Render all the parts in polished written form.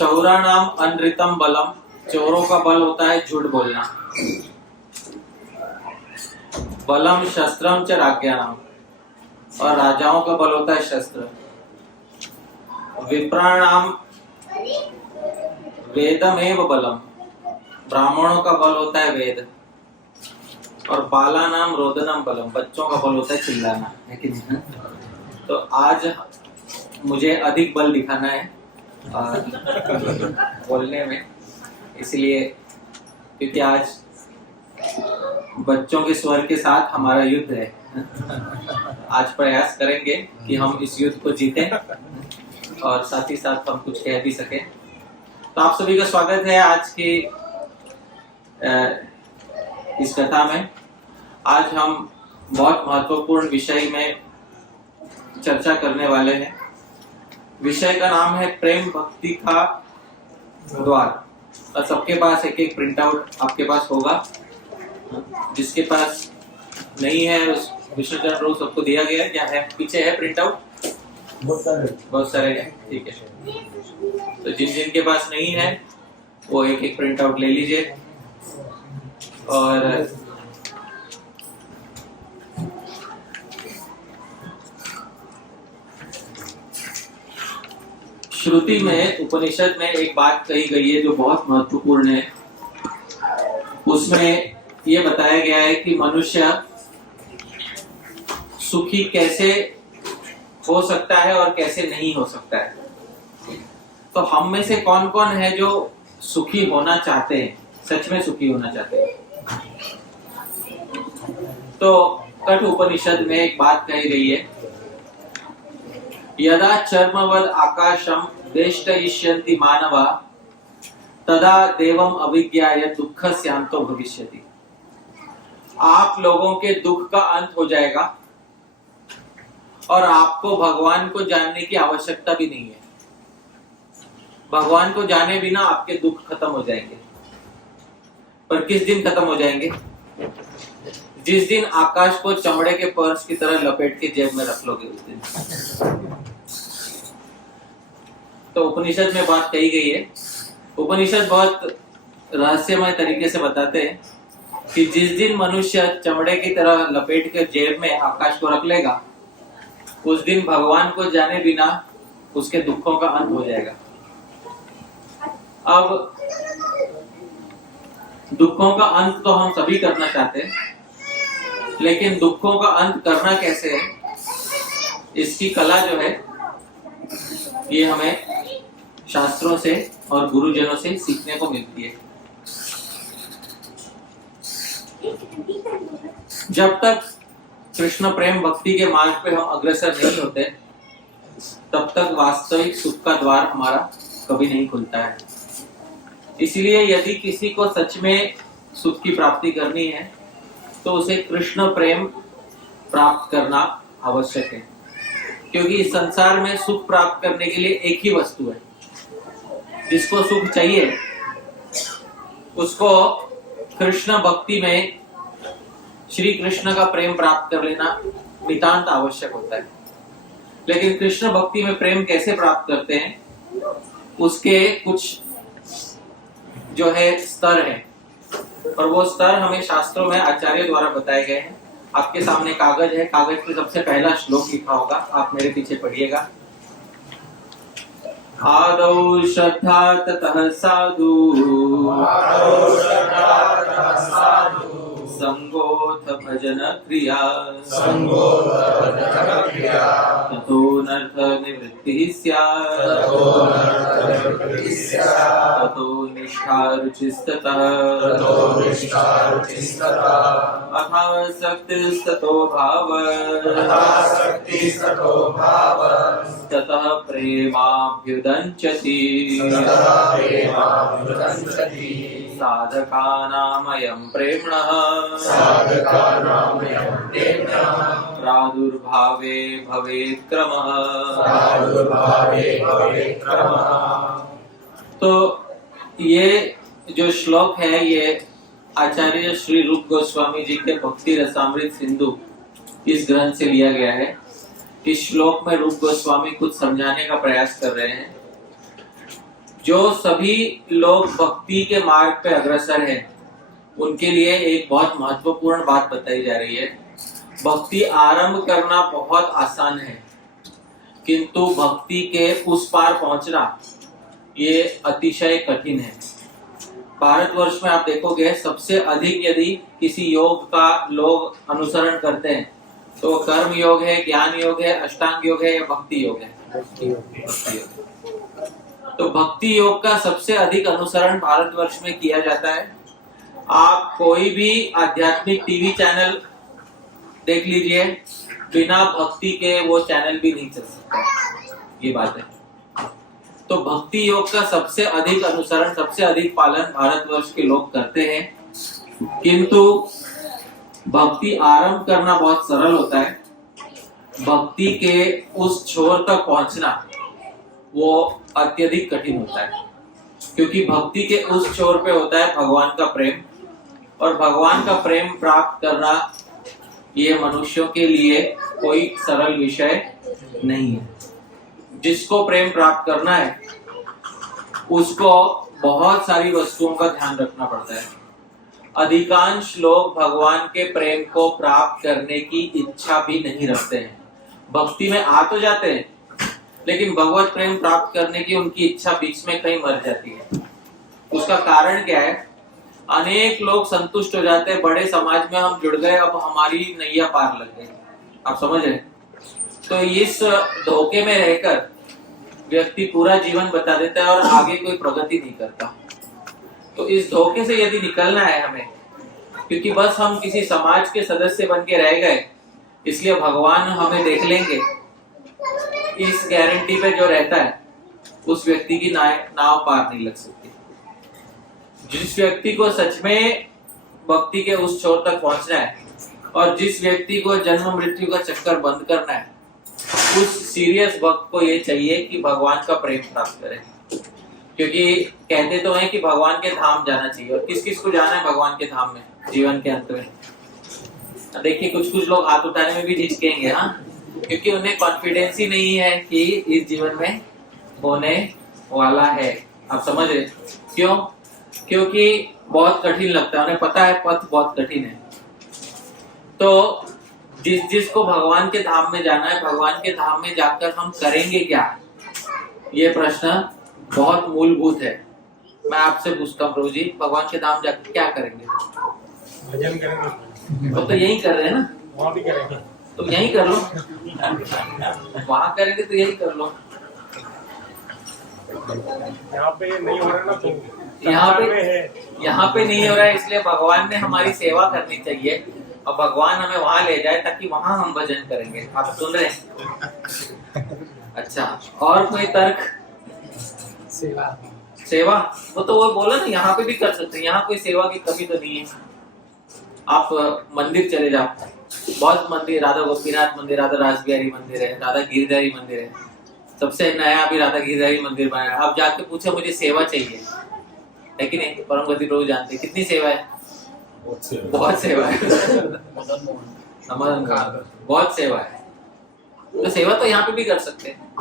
चौराणाम अनृतम बलम, चोरों का बल होता है झूठ बोलना। बलम शस्त्रम च राज्ञानाम, और राजाओं का बल होता है शस्त्र। विप्राणाम वेदमेव बलम, ब्राह्मणों का बल होता है वेद। और बालानाम रोदनम बलम, बच्चों का बल होता है चिल्लाना, है कि नहीं? तो आज मुझे अधिक बल दिखाना है बोलने में, इसलिए क्योंकि आज बच्चों के स्वर के साथ हमारा युद्ध है। आज प्रयास करेंगे कि हम इस युद्ध को जीतें और साथ ही साथ हम कुछ कह भी सकें। तो आप सभी का स्वागत है आज की इस कथा में। आज हम बहुत महत्वपूर्ण विषय में चर्चा करने वाले हैं। विषय का नाम है प्रेम भक्ति का द्वार। और सबके पास एक एक प्रिंट आउट आपके पास होगा। जिसके पास नहीं है उस विषय रोज सबको दिया गया है। क्या है पीछे है प्रिंट आउट? बहुत सारे हैं, ठीक है। तो जिन जिन के पास नहीं है वो एक एक प्रिंट आउट ले लीजिए। और श्रुति में, उपनिषद में एक बात कही गई है जो बहुत महत्वपूर्ण है। उसमें ये बताया गया है कि मनुष्य सुखी कैसे हो सकता है और कैसे नहीं हो सकता है। तो हम में से कौन कौन है जो सुखी होना चाहते हैं, सच में सुखी होना चाहते हैं? तो कठ उपनिषद में एक बात कही गई है, यदा चर्मवद आकाशम वेष्टयिष्यन्ति मानवा तदा देवम अविज्ञाय दुःखस्यान्तो भविष्यति। आप लोगों के दुख का अंत हो जाएगा और आपको भगवान को जानने की आवश्यकता भी नहीं है। भगवान को जाने बिना आपके दुख खत्म हो जाएंगे। पर किस दिन खत्म हो जाएंगे? जिस दिन आकाश को चमड़े के पर्स की तरह लपेट के जेब में रख लोगे, उस दिन। तो उपनिषद में बात कही गई है। उपनिषद बहुत रहस्यमय तरीके से बताते हैं कि जिस दिन मनुष्य चमड़े की तरह लपेट के जेब में आकाश को रख लेगा, उस दिन भगवान को जाने बिना उसके दुखों का अंत हो जाएगा। अब दुखों का अंत तो हम सभी करना चाहते हैं, लेकिन दुखों का अंत करना कैसे है, इसकी कला जो है ये हमें शास्त्रों से और गुरुजनों से सीखने को मिलती है। जब तक कृष्ण प्रेम भक्ति के मार्ग पे हम अग्रसर नहीं होते, तब तक वास्तविक सुख का द्वार हमारा कभी नहीं खुलता है। इसलिए यदि किसी को सच में सुख की प्राप्ति करनी है तो उसे कृष्ण प्रेम प्राप्त करना आवश्यक है। क्योंकि इस संसार में सुख प्राप्त करने के लिए एक ही वस्तु है। जिसको सुख चाहिए उसको कृष्ण भक्ति में श्री कृष्ण का प्रेम प्राप्त कर लेना नितांत आवश्यक होता है। लेकिन कृष्ण भक्ति में प्रेम कैसे प्राप्त करते हैं, उसके कुछ जो है स्तर है, और वो स्तर हमें शास्त्रों में आचार्य द्वारा बताए गए हैं। आपके सामने कागज है, कागज पे सबसे पहला श्लोक लिखा होगा, आप मेरे पीछे पढ़िएगा। आदौ श्रद्धा ततः साधु, संगोथ भजन क्रिया, ततो नर्थ निवृत्तिः स्यात्, ततो निष्ठा रुचिस्ततः, अथासक्तिस्ततो भावः, ततः प्रेमाभ्युदञ्चति, साधकानामयं प्रेम्णः प्रादुर्भावे भवेत् क्रमः। तो ये जो श्लोक है ये आचार्य श्री रूप गोस्वामी जी के भक्ति रसामृत सिंधु इस ग्रंथ से लिया गया है। इस श्लोक में रूप गोस्वामी कुछ समझाने का प्रयास कर रहे हैं जो सभी लोग भक्ति के मार्ग पे अग्रसर हैं, उनके लिए एक बहुत महत्वपूर्ण बात बताई जा रही है। भक्ति आरंभ करना बहुत आसान है, किंतु भक्ति के उस पार पहुंचना ये अतिशय कठिन है। भारतवर्ष में आप देखोगे सबसे अधिक यदि किसी योग का लोग अनुसरण करते हैं तो कर्म योग है, ज्ञान योग है, अष्टांग योग है या भक्ति योग है? भक्ति योग। तो भक्ति योग का सबसे अधिक अनुसरण भारतवर्ष में किया जाता है। आप कोई भी आध्यात्मिक टीवी चैनल देख लीजिए, बिना भक्ति के वो चैनल भी नहीं चल सकता, ये बात है। तो भक्ति योग का सबसे अधिक अनुसरण, सबसे अधिक पालन भारतवर्ष के लोग करते हैं, किंतु भक्ति आरंभ करना बहुत सरल होता है। भक्ति के उस छोर तक पहुंचना वो अत्यधिक कठिन होता है, क्योंकि भक्ति के उस छोर पे होता है भगवान का प्रेम, और भगवान का प्रेम प्राप्त करना ये मनुष्यों के लिए कोई सरल विषय नहीं है। जिसको प्रेम प्राप्त करना है उसको बहुत सारी वस्तुओं का ध्यान रखना पड़ता है। अधिकांश लोग भगवान के प्रेम को प्राप्त करने की इच्छा भी नहीं रखते हैं। भक्ति में आ तो जाते हैं, लेकिन भगवत प्रेम प्राप्त करने की उनकी इच्छा बीच में कहीं मर जाती है। उसका कारण क्या है? अनेक लोग संतुष्ट हो जाते हैं, बड़े समाज में हम जुड़ गए, अब हमारी नैया पार लग गई। आप समझ रहे? तो इस धोखे में रहकर व्यक्ति पूरा जीवन बता देता है और आगे कोई प्रगति नहीं करता। तो इस धोखे से यदि निकलना है हमें, क्योंकि बस हम किसी समाज के सदस्य बन के रह गए इसलिए भगवान हमें देख लेंगे, इस गारंटी पे जो रहता है उस व्यक्ति की नाव पार नहीं लग सकती। जिस व्यक्ति को सच में भक्ति के उस छोर तक पहुंचना है और जिस व्यक्ति को जन्म मृत्यु का चक्कर बंद करना है, उस सीरियस भक्त को ये चाहिए कि भगवान का प्रेम प्राप्त करे। क्योंकि कहते तो हैं कि भगवान के धाम जाना चाहिए, और किस किस को जाना है भगवान के धाम में जीवन के अंत में? देखिए कुछ लोग हाथ उठाने में भी झिझकेंगे, हाँ, क्योंकि उन्हें कॉन्फिडेंस ही नहीं है कि इस जीवन में होने वाला है। आप समझ रहे? क्यों? क्योंकि बहुत कठिन लगता है, उन्हें पता है पथ बहुत कठिन है। तो जिसको भगवान के धाम में जाना है, भगवान के धाम में जाकर हम करेंगे क्या, ये प्रश्न बहुत मूलभूत है। मैं आपसे पूछता हूँ प्रभु जी, भगवान के धाम जाकर क्या करेंगे? भजन करेंगे। तो यही कर रहे हैं ना, वहाँ भी करेंगे। तो यही कर लो। वहाँ करेंगे तो यही कर लो। यहाँ पे नहीं हो रहा ना, तो यहाँ पे नहीं हो रहा है, इसलिए भगवान ने हमारी सेवा करनी चाहिए और भगवान हमें वहां ले जाए ताकि वहां हम भजन करेंगे। आप सुन रहे हैं? अच्छा, और कोई तर्क? सेवा वो तो वो बोला ना, यहाँ पे भी कर सकते हैं, यहाँ कोई सेवा की कमी तो नहीं है। आप मंदिर चले जाओ, बहुत मंदिर, राधा गोपीनाथ मंदिर, राधा रासबिहारी मंदिर है, राधा गिरधारी मंदिर है, सबसे नया अभी राधा गिरधारी मंदिर बना है। आप जाके पूछे मुझे सेवा चाहिए है कि नहीं? परम गति प्रभु जानते कितनी सेवा है? बहुत सेवा है। बहुत सेवा है। तो सेवा तो यहाँ पे भी कर सकते हैं।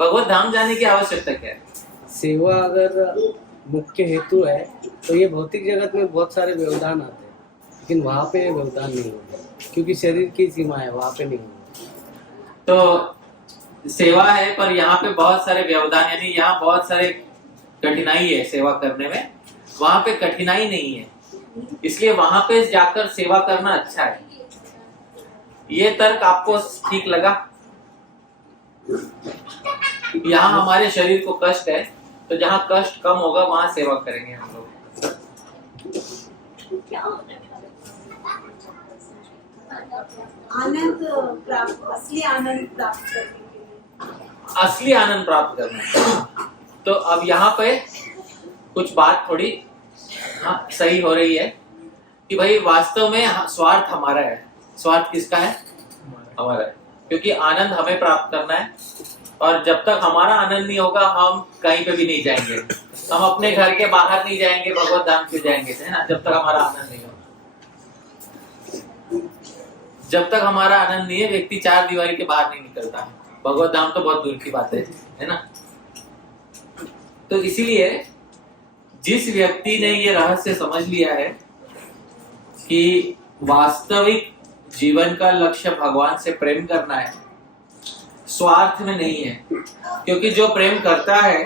भगवत धाम जाने की आवश्यकता क्या है? सेवा अगर मुख्य हेतु है तो ये भौतिक जगत में बहुत सारे व्यवधान आते हैं, लेकिन वहाँ पे व्यवधान नहीं होगा, क्योंकि शरीर की सीमा है, वहाँ पे नहीं होगा। तो सेवा है, पर यहाँ पे बहुत सारे व्यवधान, यानी यहाँ बहुत सारे कठिनाई है सेवा करने में, वहाँ पे कठिनाई नहीं है, इसलिए वहां पे जाकर सेवा करना अच्छा है। ये तर्क आपको ठीक लगा? यहाँ हमारे शरीर को कष्ट है, तो जहाँ कष्ट कम होगा वहां सेवा करेंगे हम लोग। आनंद प्राप्त, असली आनंद प्राप्त करने, असली आनंद प्राप्त करना। तो अब यहाँ पे कुछ बात थोड़ी सही हो रही है कि भाई वास्तव में स्वार्थ हमारा है। स्वार्थ किसका है? हमारा है, क्योंकि आनंद हमें प्राप्त करना है, और जब तक हमारा आनंद नहीं होगा हम कहीं पे भी नहीं जाएंगे। हम अपने घर के बाहर नहीं जाएंगे, भगवत धाम क्यों जाएंगे, है ना? जब तक हमारा आनंद नहीं होगा, जब तक हमारा आनंद नहीं है व्यक्ति चार दीवारी के बाहर नहीं निकलता। भगवत धाम तो बहुत दूर की बात है ना? तो इसीलिए जिस व्यक्ति ने ये रहस्य समझ लिया है कि वास्तविक जीवन का लक्ष्य भगवान से प्रेम करना है, स्वार्थ में नहीं है, क्योंकि जो प्रेम करता है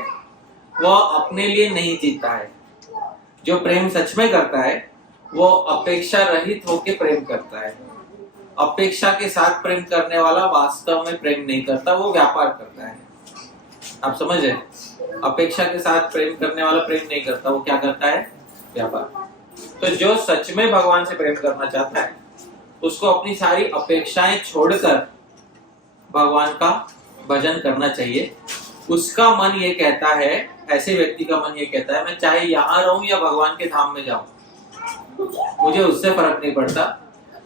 वह अपने लिए नहीं जीता है। जो प्रेम सच में करता है वो अपेक्षा रहित होकर प्रेम करता है। अपेक्षा के साथ प्रेम करने वाला वास्तव में प्रेम नहीं करता, वो व्यापार करता है। आप समझ रहे? अपेक्षा के साथ प्रेम करने वाला प्रेम नहीं करता, वो क्या करता है? व्यापार। तो जो सच में भगवान से प्रेम करना चाहता है उसको अपनी सारी अपेक्षाएं छोड़कर भगवान का भजन करना चाहिए। उसका मन ये कहता है, ऐसे व्यक्ति का मन ये कहता है, मैं चाहे यहाँ रहूं या भगवान के धाम में जाऊं, मुझे उससे फर्क नहीं पड़ता,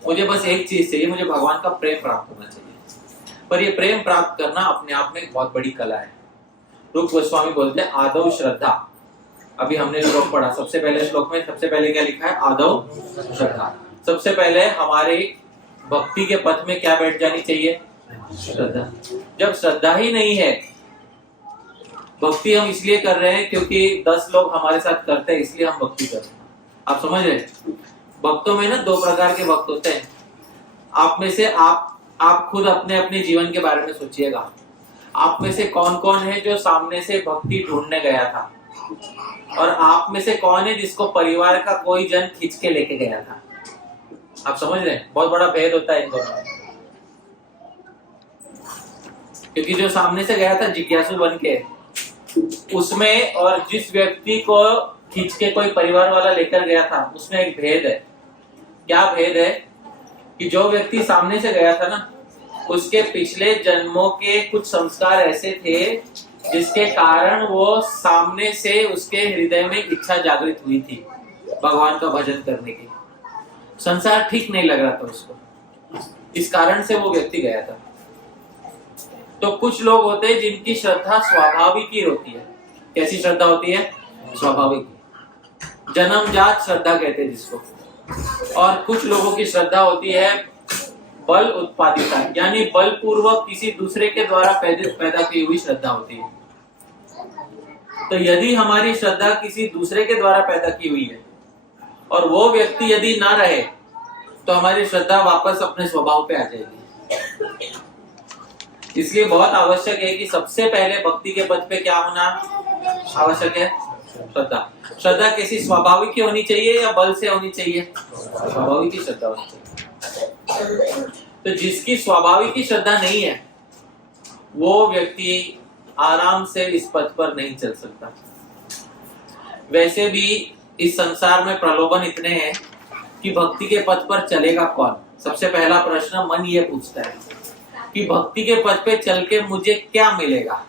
मुझे बस एक चीज चाहिए, मुझे भगवान का प्रेम प्राप्त होना चाहिए। पर ये प्रेम प्राप्त करना अपने आप में एक बहुत बड़ी कला है। रूप गोस्वामी बोलते हैं आदौ श्रद्धा। अभी हमने श्लोक पढ़ा, सबसे पहले श्लोक में सबसे पहले क्या लिखा है? आदौ श्रद्धा। सबसे पहले हमारे भक्ति के पथ में क्या बैठ जानी चाहिए? श्रद्धा। जब श्रद्धा ही नहीं है, भक्ति हम इसलिए कर रहे हैं क्योंकि 10 लोग हमारे साथ करते हैं इसलिए हम भक्ति कर रहे हैं। आप समझ रहे? भक्तों में ना 2 प्रकार के भक्त होते हैं। आप में से आप खुद अपने अपने जीवन के बारे में सोचिएगा। आप में से कौन कौन है जो सामने से भक्ति ढूंढने गया था, और आप में से कौन है जिसको परिवार का कोई जन खींच के लेके गया था? आप समझ रहे हैं? बहुत बड़ा भेद होता है इन दोनों में। क्योंकि जो सामने से गया था जिज्ञासु बन के, उसमें और जिस व्यक्ति को खींच के कोई परिवार वाला लेकर गया था उसमें एक भेद है। क्या भेद है? कि जो व्यक्ति सामने से गया था ना, उसके पिछले जन्मों के कुछ संस्कार ऐसे थे जिसके कारण वो सामने से उसके हृदय में इच्छा जागृत हुई थी भगवान का भजन करने की। संसार ठीक नहीं लग रहा था उसको, इस कारण से वो व्यक्ति गया था। तो कुछ लोग होते हैं जिनकी श्रद्धा स्वाभाविक ही होती है। कैसी श्रद्धा होती है? स्वाभाविक, जन्मजात श्रद्धा कहते हैं जिसको। और कुछ लोगों की श्रद्धा होती है बल उत्पादिता, यानी बलपूर्वक किसी दूसरे के द्वारा पैदा की हुई श्रद्धा होती है। तो यदि हमारी श्रद्धा किसी दूसरे के द्वारा पैदा की हुई है और वो व्यक्ति यदि ना रहे तो हमारी श्रद्धा वापस अपने स्वभाव पे आ जाएगी। इसलिए बहुत आवश्यक है कि सबसे पहले भक्ति के पथ पे क्या होना आवश्यक है? श्रद्धा। श्रद्धा कैसी? स्वाभाविक की होनी चाहिए या बल से होनी चाहिए? स्वाभाविक की श्रद्धा होनी चाहिए। तो जिसकी स्वाभाविक की श्रद्धा नहीं है वो व्यक्ति आराम से इस पथ पर नहीं चल सकता। वैसे भी इस संसार में प्रलोभन इतने हैं कि भक्ति के पथ पर चलेगा कौन? सबसे पहला प्रश्न मन ये पूछता है कि भक्ति के पथ पे चल के मुझे क्या मिलेगा।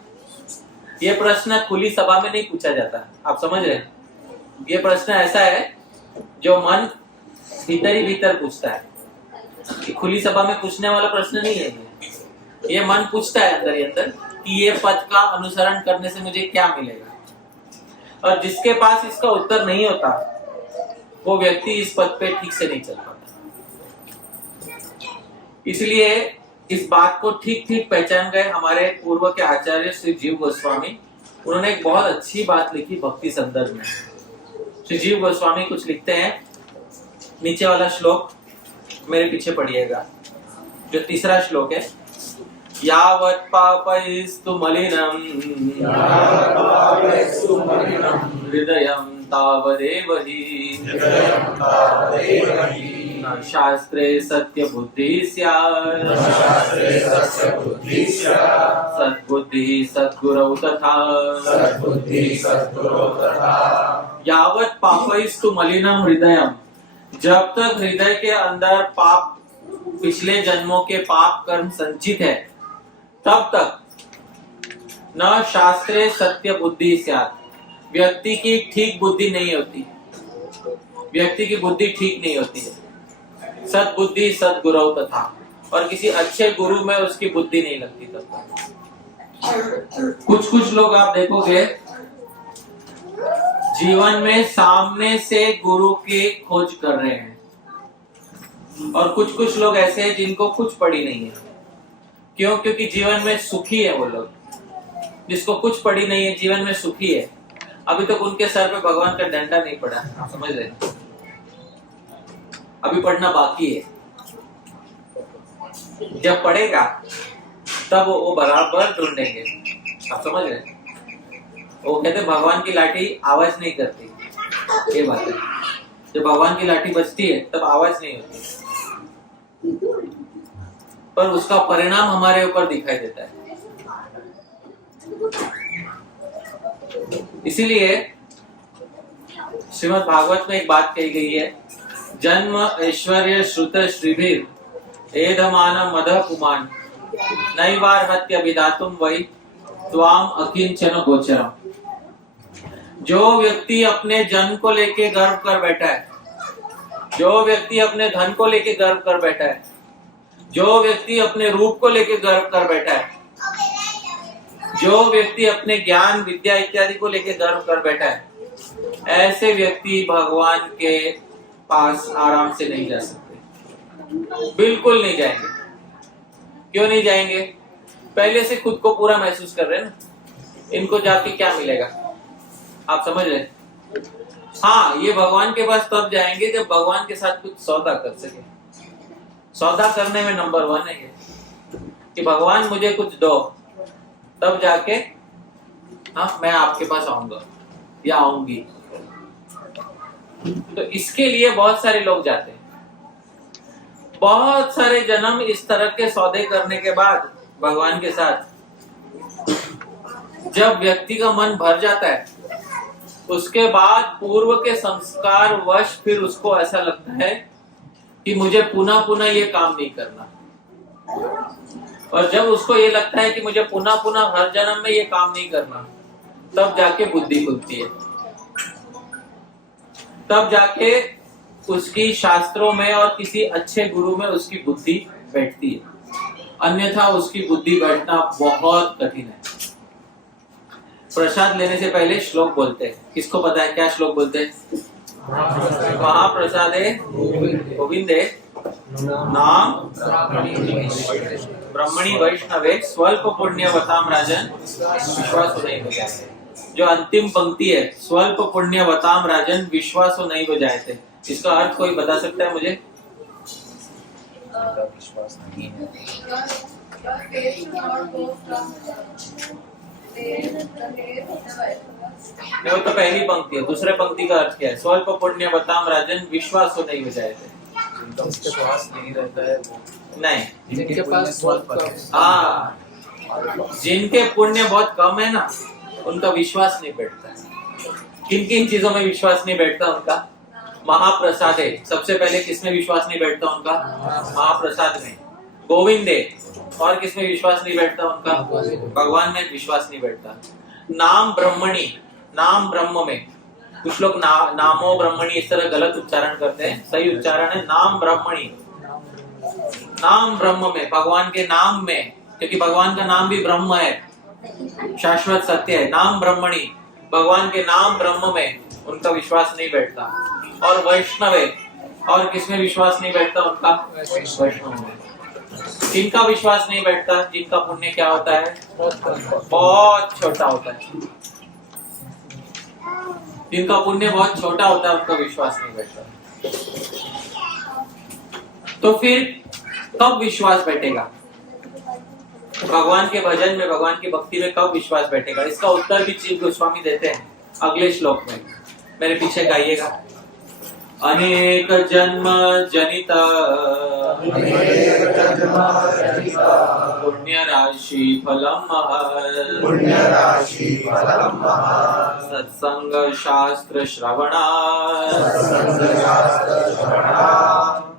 ये प्रश्न खुली सभा में नहीं पूछा जाता। आप समझ रहे हैं? ये प्रश्न ऐसा है जो मन भीतर ही भीतर पूछता है। कि खुली सभा में पूछने वाला प्रश्न नहीं है ये मन पूछता है अंदर ही अंदर कि ये पथ का अनुसरण करने से मुझे क्या मिलेगा। और जिसके पास इसका उत्तर नहीं होता वो व्यक्ति इस पथ पे ठीक से नहीं चल पाता। इसलिए इस बात को ठीक ठीक पहचान गए हमारे पूर्व के आचार्य श्री जीव गोस्वामी। उन्होंने एक बहुत अच्छी बात लिखी भक्ति संदर्भ में। श्री जीव गोस्वामी कुछ लिखते हैं, नीचे वाला श्लोक मेरे पीछे पढ़िएगा, जो तीसरा श्लोक है। यावत् पापैस्तु मलिनम् हृदयं तावदेव हि न शास्त्रे सत्य बुद्धि स्यात् सद्बुद्धि सद्गुरौ तथा। यावत् पापैस्तु मलिनम् हृदयम्, जब तक हृदय के अंदर पाप, पिछले जन्मों के पाप कर्म संचित है, तब तक न शास्त्रे सत्य बुद्धि स्यात्, व्यक्ति की ठीक बुद्धि नहीं होती। व्यक्ति की बुद्धि ठीक नहीं होती है। सद्बुद्धि सद्गुरौ तथा, और किसी अच्छे गुरु में उसकी बुद्धि नहीं लगती तब तक। कुछ लोग आप देखोगे जीवन में सामने से गुरु की खोज कर रहे हैं, और कुछ लोग ऐसे हैं जिनको कुछ पड़ी नहीं है। क्यों? क्योंकि जीवन में सुखी है वो लोग। जिसको कुछ पड़ी नहीं है, जीवन में सुखी है, अभी तक उनके सर पे भगवान का डंडा नहीं पड़ा, आप समझ रहे हैं? अभी पढ़ना बाकी है। जब पढ़ेगा तब वो बराबर ढूंढेंगे, आप समझ रहे हैं? वो कहते भगवान की लाठी आवाज नहीं करती, ये बात है। जब भगवान की लाठी बजती है तब आवाज नहीं होती, पर उसका परिणाम हमारे ऊपर दिखाई देता है। इसीलिए श्रीमद् भागवत में एक बात कही गई है, जन्म ऐश्वर्य श्रुत श्रीभिर एधमान मदः पुमान नैवार हत्य विधातुम वै त्वाम अकिंचन गोचरम। जो व्यक्ति अपने जन्म को लेके गर्व कर बैठा है, जो व्यक्ति अपने धन को लेके गर्व कर बैठा है, जो व्यक्ति अपने रूप को लेके गर्व कर बैठा है, जो व्यक्ति अपने ज्ञान विद्या इत्यादि को लेके गर्व कर बैठा है, ऐसे व्यक्ति भगवान के पास आराम से नहीं जा सकते, बिल्कुल नहीं जाएंगे। क्यों नहीं जाएंगे? पहले से खुद को पूरा महसूस कर रहे हैं ना, इनको जाके क्या मिलेगा, आप समझ रहे हैं? हाँ, ये भगवान के पास तब जाएंगे जब भगवान के साथ कुछ सौदा कर सके। सौदा करने में नंबर 1 है ये, कि भगवान मुझे कुछ दो, तब जाके हाँ मैं आपके पास आऊंगा या आऊंगी। तो इसके लिए बहुत सारे लोग जाते हैं, बहुत सारे जन्म इस तरह के सौदे करने के बाद भगवान के साथ जब व्यक्ति का मन भर जाता है, उसके बाद पूर्व के संस्कार वश फिर उसको ऐसा लगता है कि मुझे पुनः पुनः ये काम नहीं करना। और जब उसको ये लगता है कि मुझे पुनः पुनः हर जन्म में ये काम नहीं करना, तब जाके बुद्धि खुलती है, तब जाके उसकी शास्त्रों में और किसी अच्छे गुरु में उसकी बुद्धि बैठती है, अन्यथा उसकी बुद्धि बैठना बहुत कठिन है। प्रसाद लेने से पहले श्लोक बोलते हैं, किसको पता है क्या श्लोक बोलते हैं? महाप्रसादे गोविंदे नाम ब्रह्मणि वैष्णवे स्वल्प पुण्यवताम राजन विश्वासो नहीं बजाते। जो अंतिम पंक्ति है, स्वल्प पुण्यवताम राजन विश्वासो नहीं बजाते, इसका अर्थ कोई बता सकता है मुझे? विश्वास नहीं है। वो तो पहली पंक्ति है, दूसरे पंक्ति का अर्थ क्या है? स्वल्प पुण्य बताम राजन विश्वास नहीं बजाए थे। विश्वास नहीं रहता है वो नहीं, जिनके पास हाँ, जिनके पुण्य बहुत कम है ना, उनका विश्वास नहीं बैठता। किन किन चीजों में विश्वास नहीं बैठता उनका? महाप्रसाद है, सबसे पहले किसमें विश्वास नहीं बैठता उनका? महाप्रसाद में। गोविंदे, और किसमें विश्वास नहीं बैठता उनका? भगवान में विश्वास नहीं बैठता। नाम ब्रह्मणि, नाम ब्रह्म में, कुछ लोग नामो ब्रह्मणि इस तरह गलत उच्चारण करते हैं, सही उच्चारण है नाम ब्रह्मणि। नाम ब्रह्म में, भगवान के नाम में, क्योंकि भगवान का नाम भी ब्रह्म है, शाश्वत सत्य है। नाम ब्रह्मणि, भगवान के नाम ब्रह्म में उनका विश्वास नहीं बैठता। और वैष्णवे, और किसमें विश्वास नहीं बैठता उनका? वैष्णव में। जिनका विश्वास नहीं बैठता, जिनका पुण्य क्या होता है? बहुत छोटा होता है। जिनका पुण्य बहुत छोटा होता है, उनका विश्वास नहीं बैठता। तो फिर कब विश्वास बैठेगा? भगवान के भजन में, भगवान की भक्ति में कब विश्वास बैठेगा? इसका उत्तर भी जीव गोस्वामी देते हैं अगले श्लोक में, मेरे पीछे गाइएगा। अनेक जन्म जनिता पुण्य राशि फलम सत्संग शास्त्र श्रवणा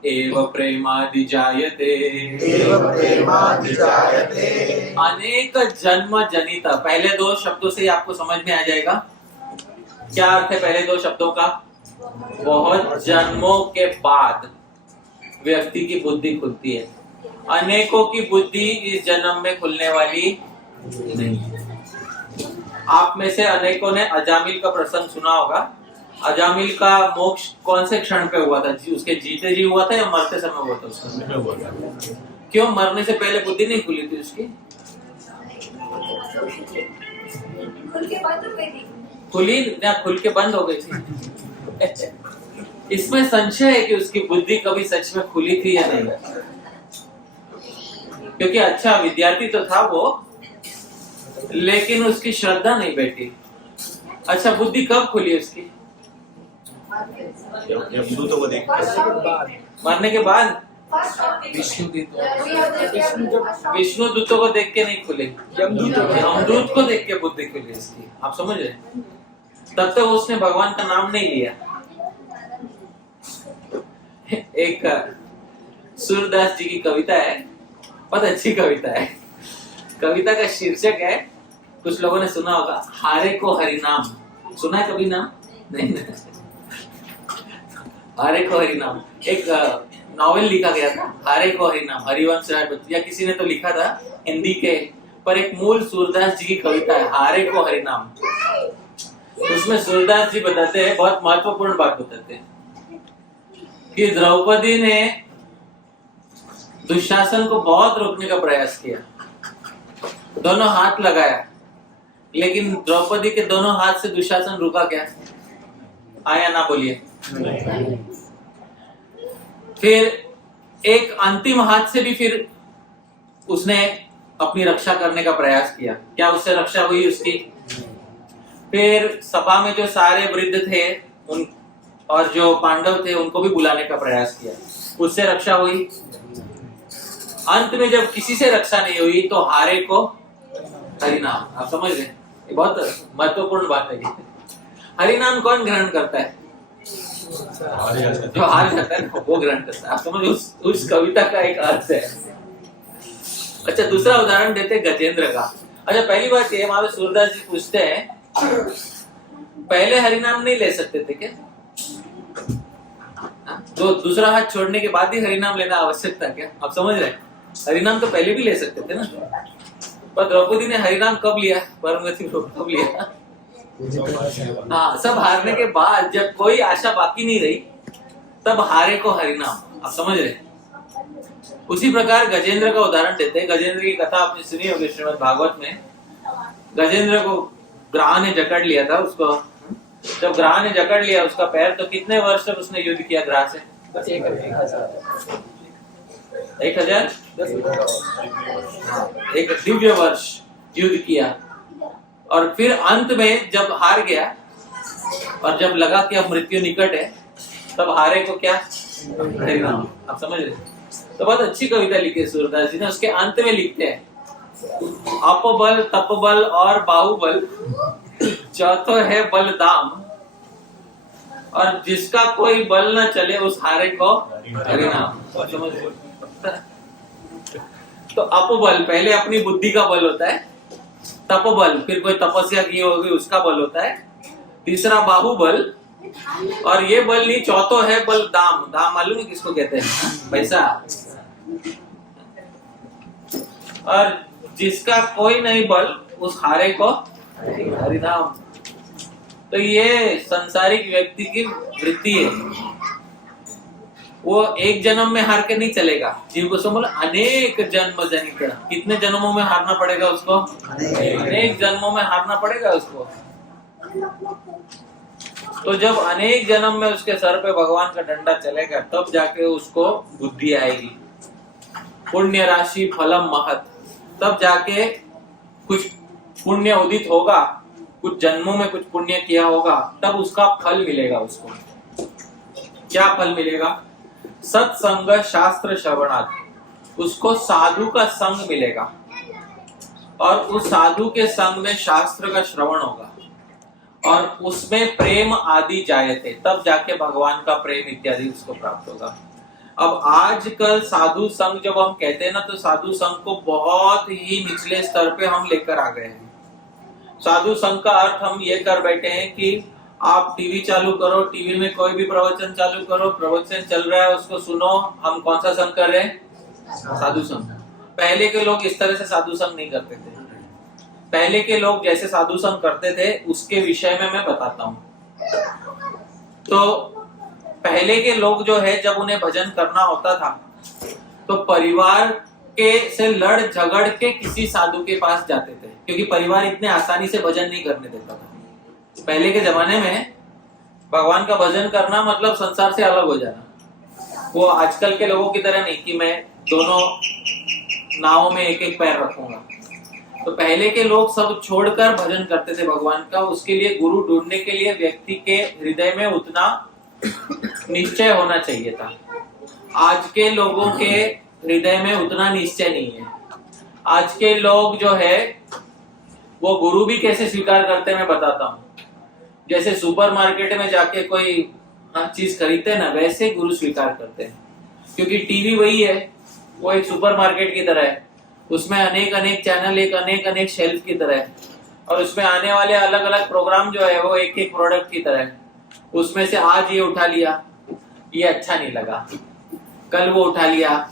एव प्रेमादि जायते। अनेक जन्म जनिता, पहले दो शब्दों से आपको समझ में आ जाएगा क्या अर्थ है पहले दो शब्दों का। बहुत जन्मों के बाद व्यक्ति की बुद्धि खुलती है, अनेकों की बुद्धि इस जन्म में खुलने वाली नहीं है। आप में से अनेकों ने अजामिल का प्रसंग सुना होगा। अजामिल का मोक्ष कौन से क्षण पे हुआ था? उसके जीते जी हुआ था या मरते समय हुआ था उसका? क्यों? मरने से पहले बुद्धि नहीं खुली थी उसकी। खुल के बाद तो गई थी। खुली या खुल के बंद हो गई थी? इसमें संशय है कि उसकी बुद्धि कभी सच में खुली थी या नहीं, क्योंकि अच्छा विद्यार्थी तो था वो, लेकिन उसकी श्रद्धा नहीं बैठी। अच्छा, बुद्धि कब खुली उसकी? यमदूतों को देख मरने के बाद? विष्णु दूतों को देख के नहीं खुले, यमदूत को देख के बुद्धि खुली इसकी। आप समझ रहे? तब तक उसने भगवान का नाम नहीं लिया। एक सूरदास जी की कविता है, बहुत अच्छी कविता है। कविता का शीर्षक है, कुछ लोगों ने सुना होगा, हारे को हरिनाम। सुना है कभी नाम? नहीं। हारे को हरिनाम एक नॉवेल लिखा गया था, हारे को हरिनाम, हरिवंश राय बच्चन या किसी ने तो लिखा था हिंदी के, पर एक मूल सूरदास जी की कविता है, हारे को हरिनाम। उसमें सूरदास जी बताते हैं, बहुत महत्वपूर्ण बात बताते हैं कि द्रौपदी ने दुशासन को बहुत रोकने का प्रयास किया, दोनों हाथ लगाया, लेकिन द्रौपदी के दोनों हाथ से दुशासन रुका क्या? आया ना, बोलिए। फिर एक अंतिम हाथ से भी फिर उसने अपनी रक्षा करने का प्रयास किया, क्या उससे रक्षा हुई उसकी? फिर सभा में जो सारे वृद्ध थे उन और जो पांडव थे उनको भी बुलाने का प्रयास किया, उससे रक्षा हुई? अंत में जब किसी से रक्षा नहीं हुई तो हारे को हरिनाम। आप समझ गए? ये बहुत महत्वपूर्ण बात है। हरिनाम कौन ग्रहण करता है? जो हार जाता है वो ग्रहण करता है। आप समझ, उस कविता का एक अर्थ है। अच्छा, दूसरा उदाहरण देते गजेंद्र का। अच्छा, पहली बात ये, हमारे सूरदास जी पूछते हैं, पहले हरिनाम नहीं ले सकते थे क्या? तो दूसरा हाथ छोड़ने के बाद ही हरिनाम लेना आवश्यक था क्या? आप समझ रहे हैं? हरिनाम तो पहले भी ले सकते थे ना, पर द्रौपदी ने हरिनाम कब लिया? परमगति कब लिया? हाँ, सब हारने के बाद जब कोई आशा बाकी नहीं रही, तब हारे को हरिनाम। आप समझ रहे? उसी प्रकार गजेंद्र का उदाहरण देते हैं। गजेंद्र की कथा आपने सुनी होगी श्रीमद् भागवत में। गजेंद्र को ग्राह ने जकड़ लिया था। उसको जब ग्राह ने जकड़ लिया उसका पैर, तो कितने वर्ष तक उसने युद्ध किया ग्राह से? 1000 एक दिव्य वर्ष युद्ध किया, और फिर अंत में जब हार गया और जब लगा कि अब मृत्यु निकट है, तब हारे को क्या? हरिनाम। आप समझ रहे? तो बहुत अच्छी कविता लिखी है सूरदास जी ने। उसके अंत में लिखते हैं, अपबल, तपबल और बाहुबल, चौथो है बल दाम, और जिसका कोई बल न चले उस हारे को हरिनाम। समझ रहे? तो अपबल पहले अपनी बुद्धि का बल होता है, तपबल फिर कोई तपस्या की होगी उसका बल होता है, तीसरा बाहुबल, और ये बल नहीं, चौथो है बल दाम। दाम मालूम है किसको कहते हैं? पैसा। और जिसका कोई नहीं बल उस हारे को हरिनाम। तो ये संसारिक व्यक्ति की वृत्ति है। वो एक जन्म में हार के नहीं चलेगा। जीव को बोला अनेक जन्म जनित। कितने जन्मों में हारना पड़ेगा उसको? अनेक जन्मों में हारना पड़ेगा उसको। तो जब अनेक जन्म में उसके सर पे भगवान का डंडा चलेगा, तब जाके उसको बुद्धि आएगी। पुण्य राशि फलम महत, तब जाके कुछ पुण्य उदित होगा, कुछ जन्मों में कुछ पुण्य किया होगा, तब उसका फल मिलेगा उसको। क्या फल मिलेगा? सत्संग शास्त्र श्रवणात्, उसको साधु का संग मिलेगा, और उस साधु के संग में शास्त्र का श्रवण होगा, और उसमें प्रेम आदि जायते, तब जाके भगवान का प्रेम इत्यादि उसको प्राप्त होगा। अब आजकल साधु संग जब हम कहते हैं ना, तो साधु संग को बहुत ही निचले स्तर पे हम लेकर आ गए हैं। साधु संग का अर्थ हम ये कर बैठे हैं कि आप टीवी चालू करो, टीवी में कोई भी प्रवचन चालू करो, प्रवचन चल रहा है उसको सुनो। हम कौन सा संग कर रहे हैं? साधु संग। पहले के लोग इस तरह से साधु संग नहीं करते थे। पहले के लोग जैसे साधु संग करते थे उसके विषय में मैं बताता हूँ। तो पहले के लोग जो है, जब उन्हें भजन करना होता था तो परिवार के से लड़ झगड़ के किसी साधु के पास जाते थे, क्योंकि परिवार इतने आसानी से भजन नहीं करने देता था। पहले के जमाने में भगवान का भजन करना मतलब संसार से अलग हो जाना। वो आजकल के लोगों की तरह नहीं कि मैं दोनों नावों में एक एक पैर रखूंगा। तो पहले के लोग सब छोड़कर भजन करते थे भगवान का। उसके लिए गुरु ढूंढने के लिए व्यक्ति के हृदय में उतना निश्चय होना चाहिए था। आज के लोगों के हृदय में उतना निश्चय नहीं है। आज के लोग जो है वो गुरु भी कैसे स्वीकार करते हैं मैं बताता हूँ। जैसे सुपरमार्केट में जाके कोई चीज खरीदते हैं ना, वैसे गुरु स्वीकार करते हैं। क्योंकि टीवी वही है, वो एक सुपरमार्केट की तरह है। उसमें अनेक अनेक चैनल एक अनेक अनेक शेल्फ की तरह है, और उसमें आने वाले अलग अलग प्रोग्राम जो है वो एक एक प्रोडक्ट की तरह है। उसमें से आज ये उठा लिया, ये अच्छा नहीं लगा, कल वो उठा लिया,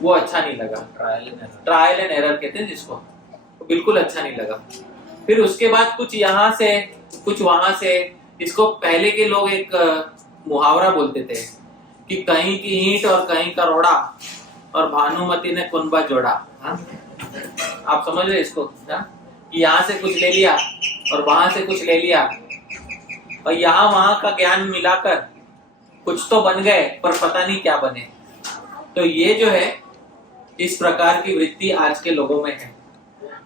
वो अच्छा नहीं लगा। ट्रायल एंड एरर कहते हैं जिसको, बिल्कुल अच्छा नहीं लगा। फिर उसके बाद कुछ यहाँ से कुछ वहां से। इसको पहले के लोग एक मुहावरा बोलते थे कि कहीं की ईंट और कहीं का रोड़ा, और भानुमति ने कुनबा जोड़ा। हाँ? आप समझ रहे इसको? हाँ? कि यहाँ से कुछ ले लिया और वहां से कुछ ले लिया, और यहाँ वहां का ज्ञान मिलाकर कुछ तो बन गए, पर पता नहीं क्या बने। तो ये जो है, इस प्रकार की वृत्ति आज के लोगों में है।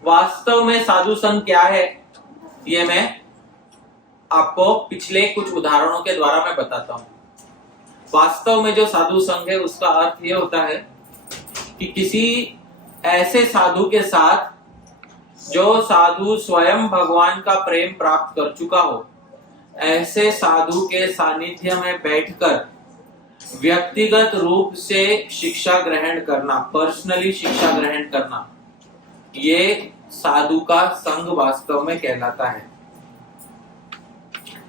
वास्तव में साधु संघ क्या है, ये मैं आपको पिछले कुछ उदाहरणों के द्वारा मैं बताता हूं। वास्तव में जो साधु संघ है उसका अर्थ ये होता है कि किसी ऐसे साधु के साथ जो साधु स्वयं भगवान का प्रेम प्राप्त कर चुका हो, ऐसे साधु के सानिध्य में बैठकर व्यक्तिगत रूप से शिक्षा ग्रहण करना, पर्सनली शिक्षा ग्रहण करना, ये साधु का संग वास्तव में कहलाता है।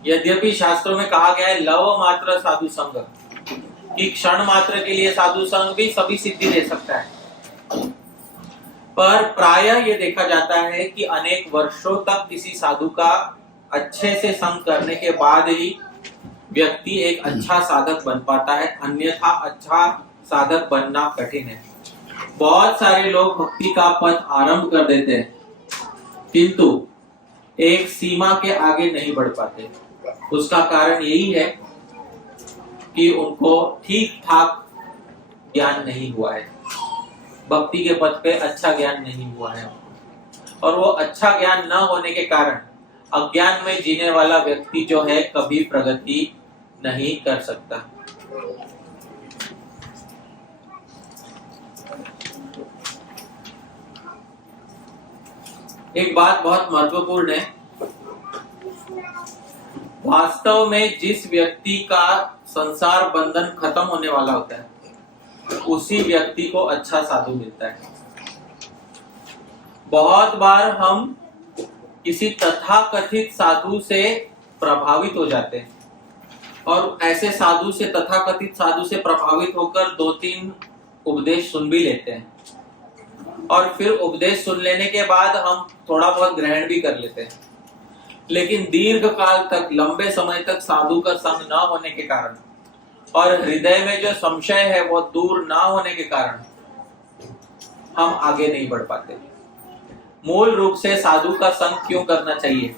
यद्यपि शास्त्रों में कहा गया है लव मात्र साधु संग, कि क्षण मात्र के लिए साधु संग भी सभी सिद्धि दे सकता है, पर प्रायः ये देखा जाता है कि अनेक वर्षों तक किसी साधु का अच्छे से संग करने के बाद ही व्यक्ति एक अच्छा साधक बन पाता है, अन्यथा अच्छा साधक बनना कठिन है। बहुत सारे लोग भक्ति का पथ आरंभ कर देते हैं, किंतु एक सीमा के आगे नहीं बढ़ पाते। उसका कारण यही है कि उनको ठीक ठाक ज्ञान नहीं हुआ है, भक्ति के पथ पे अच्छा ज्ञान नहीं हुआ है, और वो अच्छा ज्ञान न होने के कारण अज्ञान में जीने वाला व्यक्ति जो है कभी प्रगति नहीं कर सकता। एक बात बहुत महत्वपूर्ण है, वास्तव में जिस व्यक्ति का संसार बंधन खत्म होने वाला होता है उसी व्यक्ति को अच्छा साधु मिलता है। बहुत बार हम किसी तथाकथित साधु से प्रभावित हो जाते हैं, और ऐसे साधु से, तथाकथित साधु से प्रभावित होकर 2-3 उपदेश सुन भी लेते हैं, और फिर उपदेश सुन लेने के बाद हम थोड़ा बहुत ग्रहण भी कर लेते हैं, लेकिन दीर्घ काल तक, लंबे समय तक साधु का संग न होने के कारण और हृदय में जो संशय है वो दूर ना होने के कारण हम आगे नहीं बढ़ पाते। मूल रूप से साधु का संग क्यों करना चाहिए,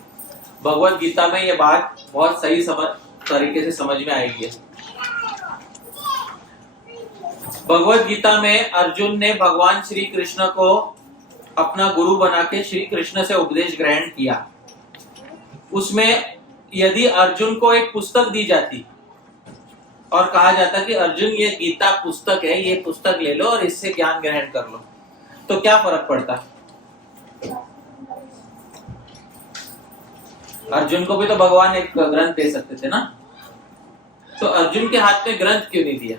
भगवत गीता में ये बात बहुत सही तरीके से समझ में आएगी। भगवत गीता में अर्जुन ने भगवान श्री कृष्ण को अपना गुरु बना के श्री कृष्ण से उपदेश ग्रहण किया। उसमें यदि अर्जुन को एक पुस्तक दी जाती और कहा जाता कि अर्जुन ये गीता पुस्तक है, ये पुस्तक ले लो और इससे ज्ञान ग्रहण कर लो, तो क्या फर्क पड़ता? अर्जुन को भी तो भगवान एक ग्रंथ दे सकते थे ना, तो अर्जुन के हाथ में ग्रंथ क्यों नहीं दिया?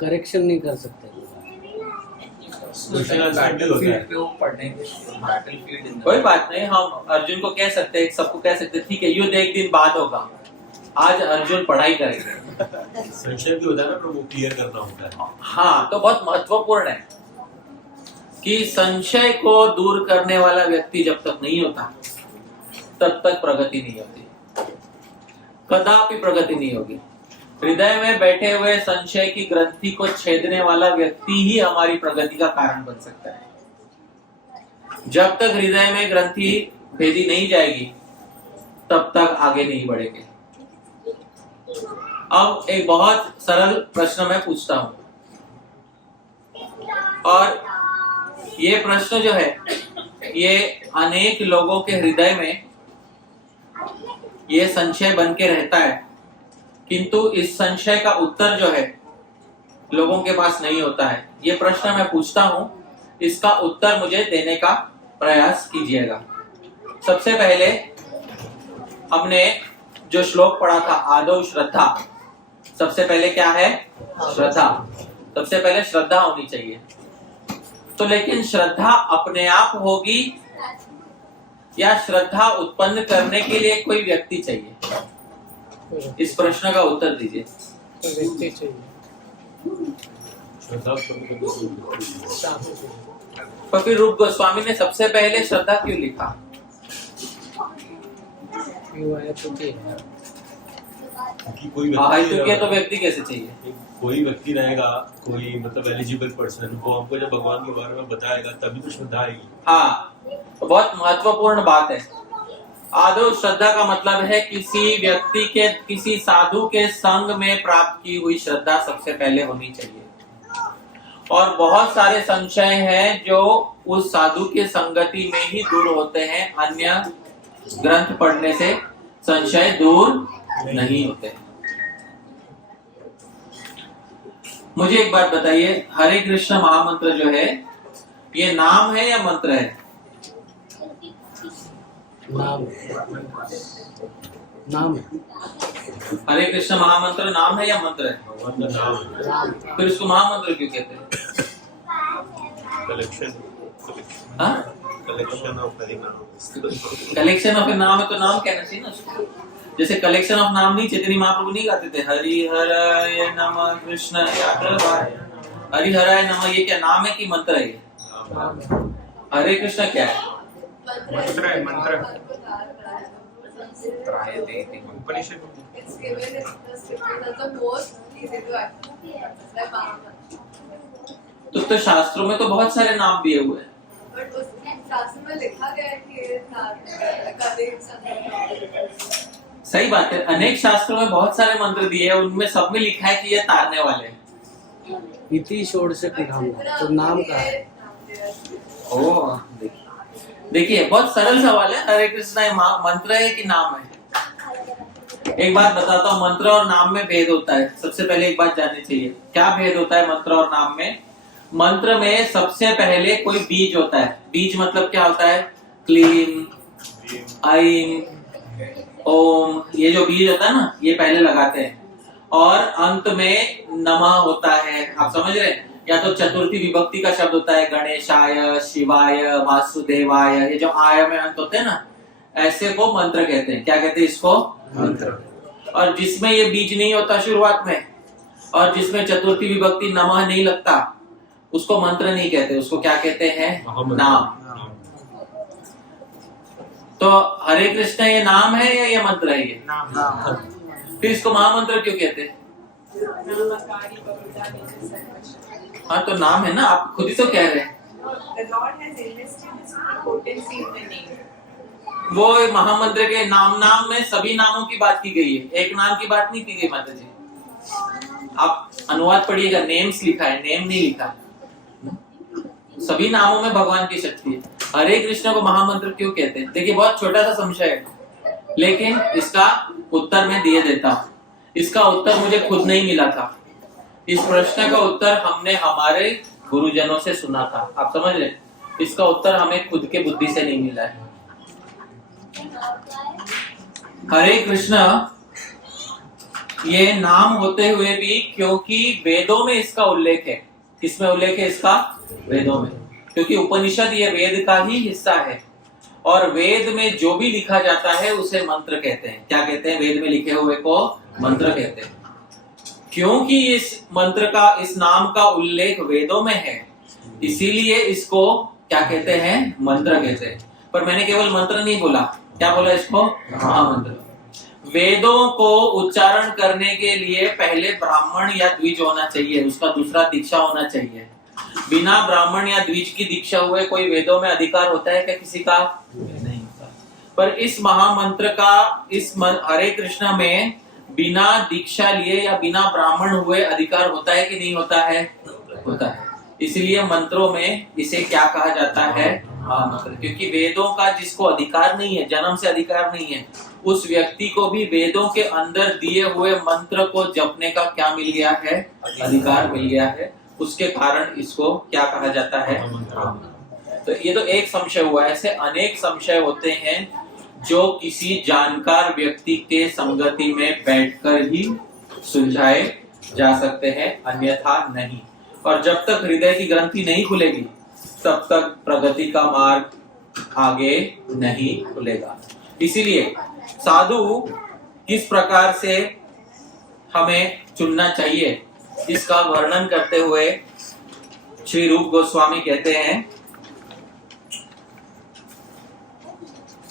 करेक्शन नहीं कर सकते। कोई बात नहीं, हम अर्जुन को कह सकते हैं, सबको कह सकते हैं, ठीक है युद्ध एक दिन बाद होगा, आज अर्जुन पढ़ाई करेंगे। संशय भी होता है ना, पर वो क्लियर करना होता है। हाँ, तो बहुत महत्वपूर्ण है कि संशय को दूर करने वाला व्यक्ति जब तक नहीं होता तब तक प्रगति नहीं होती, कदापि प्रगति नहीं होगी। हृदय में बैठे हुए संशय की ग्रंथि को छेदने वाला व्यक्ति ही हमारी प्रगति का कारण बन सकता है। जब तक हृदय में ग्रंथि भेदी नहीं जाएगी तब तक आगे नहीं बढ़ेंगे। अब एक बहुत सरल प्रश्न मैं पूछता हूं, और ये प्रश्न जो है ये अनेक लोगों के हृदय में ये संशय बन के रहता है, किंतु इस संशय का उत्तर जो है लोगों के पास नहीं होता है। ये प्रश्न मैं पूछता हूं, इसका उत्तर मुझे देने का प्रयास कीजिएगा। सबसे पहले हमने जो श्लोक पढ़ा था, आदौ श्रद्धा, सबसे पहले क्या है? श्रद्धा। सबसे पहले श्रद्धा होनी चाहिए। तो लेकिन श्रद्धा अपने आप होगी या श्रद्धा उत्पन्न करने के लिए कोई व्यक्ति चाहिए? इस प्रश्न का उत्तर दीजिए। व्यक्ति चाहिए। श्रद्धा उत्पन्न करने के लिए। कपिल रूप गोस्वामी ने सबसे पहले श्रद्धा क्यों लिखा? क्योंकि कोई अहेतुकीय तो व्यक्ति कैसे चाहिए? कोई व्यक्ति रहेगा, कोई मतलब एलिजिबल पर्सन, वो हमको जब भगवान के बारे में बताएगा तभी तो श्रद्धा आएगी। हाँ, तो बहुत महत्वपूर्ण बात है। आदौ श्रद्धा का मतलब है किसी व्यक्ति के, किसी साधु के संग में प्राप्त की हुई श्रद्धा सबसे पहले होनी चाहिए। और बहुत सारे संशय हैं जो उस साधु के संगति में ही दूर होते हैं, अन्य ग्रंथ पढ़ने से संशय दूर नहीं होते। मुझे एक बात बताइए, हरे कृष्ण महामंत्र जो है ये नाम है या मंत्र है? नाम नाम हरे कृष्ण महामंत्र नाम है या मंत्र है? भगवान का नाम है। फिर इसको महामंत्र क्यों कहते हैं? कलेक्शन कलेक्शन ऑफ हरि नाम। कलेक्शन ऑफ नाम है तो नाम कहना चाहिए ना उसको। जैसे कलेक्शन ऑफ नाम नहीं चैतन्य महाप्रभु नहीं गाते थे, हरि हराय नमः कृष्ण हरि हराय नमः, ये क्या नाम है कि मंत्र है? ये हरे कृष्ण क्या है? मंत्र है, मंत्र। उपनिषद। तो शास्त्रों में तो बहुत सारे नाम दिए हुए हैं। बट उस शास्त्र में लिखा गया है कि ये सही बात है, अनेक शास्त्रों में बहुत सारे मंत्र दिए हैं, उनमें सब में लिखा है कि ये तारने वाले हैं। इति षोडश नाम, तो नाम का है। ओह, देखिए बहुत सरल सवाल है। हरे कृष्ण ये मंत्र है कि नाम है? एक बात बताता हूँ, मंत्र और नाम में भेद होता है। सबसे पहले एक बात जाननी चाहिए, क्या भेद होता है मंत्र और नाम में? मंत्र में सबसे पहले कोई बीज होता है। बीज मतलब क्या होता है? क्लीम, ऐम, ओम, ये जो बीज होता है ना, ये पहले लगाते हैं। और अंत में नमः होता है। आप समझ रहे हैं? या तो चतुर्थी विभक्ति का शब्द होता है, गणेशाय, शिवाय, वासुदेवाय, ये जो आय में अंत होते हैं ना, ऐसे को मंत्र कहते हैं। क्या कहते हैं इसको? मंत्र। और जिसमें ये बीज नहीं होता शुरुआत में, और जिसमें चतुर्थी विभक्ति नमः नहीं लगता, उसको मंत्र नहीं कहते, उसको क्या कहते हैं? नाम। तो हरे कृष्ण ये नाम है या ये मंत्र है? ये नाम। फिर इसको महामंत्र क्यों कहते हैं? हाँ, तो नाम है ना, आप खुद ही तो कह रहे हैं। वो महामंत्र के नाम में सभी नामों की बात की गई है, एक नाम की बात नहीं की गई माता जी। आप अनुवाद पढ़िएगा, नेम्स लिखा है, नेम नहीं लिखा। सभी नामों में भगवान की शक्ति है। हरे कृष्ण को महामंत्र क्यों कहते हैं? देखिए बहुत छोटा सा संशय है, लेकिन इसका उत्तर मैं दिए देता हूँ। इसका उत्तर मुझे खुद नहीं मिला था, इस प्रश्न का उत्तर हमने हमारे गुरुजनों से सुना था। आप समझ रहे? इसका उत्तर हमें खुद के बुद्धि से नहीं मिला है। हरे कृष्ण ये नाम होते हुए भी, क्योंकि वेदों में इसका उल्लेख है। किसमें उल्लेख है इसका? वेदों में। क्योंकि उपनिषद ये वेद का ही हिस्सा है, और वेद में जो भी लिखा जाता है उसे मंत्र कहते हैं। क्या कहते हैं? वेद में लिखे हुए को मंत्र कहते हैं। क्योंकि इस मंत्र का, इस नाम का उल्लेख वेदों में है, इसीलिए इसको क्या कहते हैं? मंत्र कहते हैं। पर मैंने केवल मंत्र नहीं बोला, क्या बोला इसको? महामंत्र। वेदों को उच्चारण करने के लिए पहले ब्राह्मण या द्विज होना चाहिए, उसका दूसरा दीक्षा होना चाहिए। बिना ब्राह्मण या द्विज की दीक्षा हुए कोई वेदों में अधिकार होता है क्या किसी का? नहीं होता। पर इस महामंत्र का हरे कृष्णा में बिना दीक्षा लिए या बिना ब्राह्मण हुए अधिकार होता है कि नहीं होता है? होता है। इसलिए मंत्रों में इसे क्या कहा जाता है? महामंत्र। क्योंकि वेदों का जिसको अधिकार नहीं है, जन्म से अधिकार नहीं है, उस व्यक्ति को भी वेदों के अंदर दिए हुए मंत्र को जपने का क्या मिल गया है? अधिकार मिल गया है। उसके कारण इसको क्या कहा जाता है? तो ये तो एक संशय हुआ। ऐसे अनेक संशय होते हैं जो किसी जानकार व्यक्ति के संगति में बैठकर ही सुलझाए जा सकते हैं, अन्यथा नहीं। और जब तक हृदय की ग्रंथि नहीं खुलेगी तब तक प्रगति का मार्ग आगे नहीं खुलेगा। इसीलिए साधु किस प्रकार से हमें चुनना चाहिए इसका वर्णन करते हुए श्री रूप गोस्वामी कहते हैं,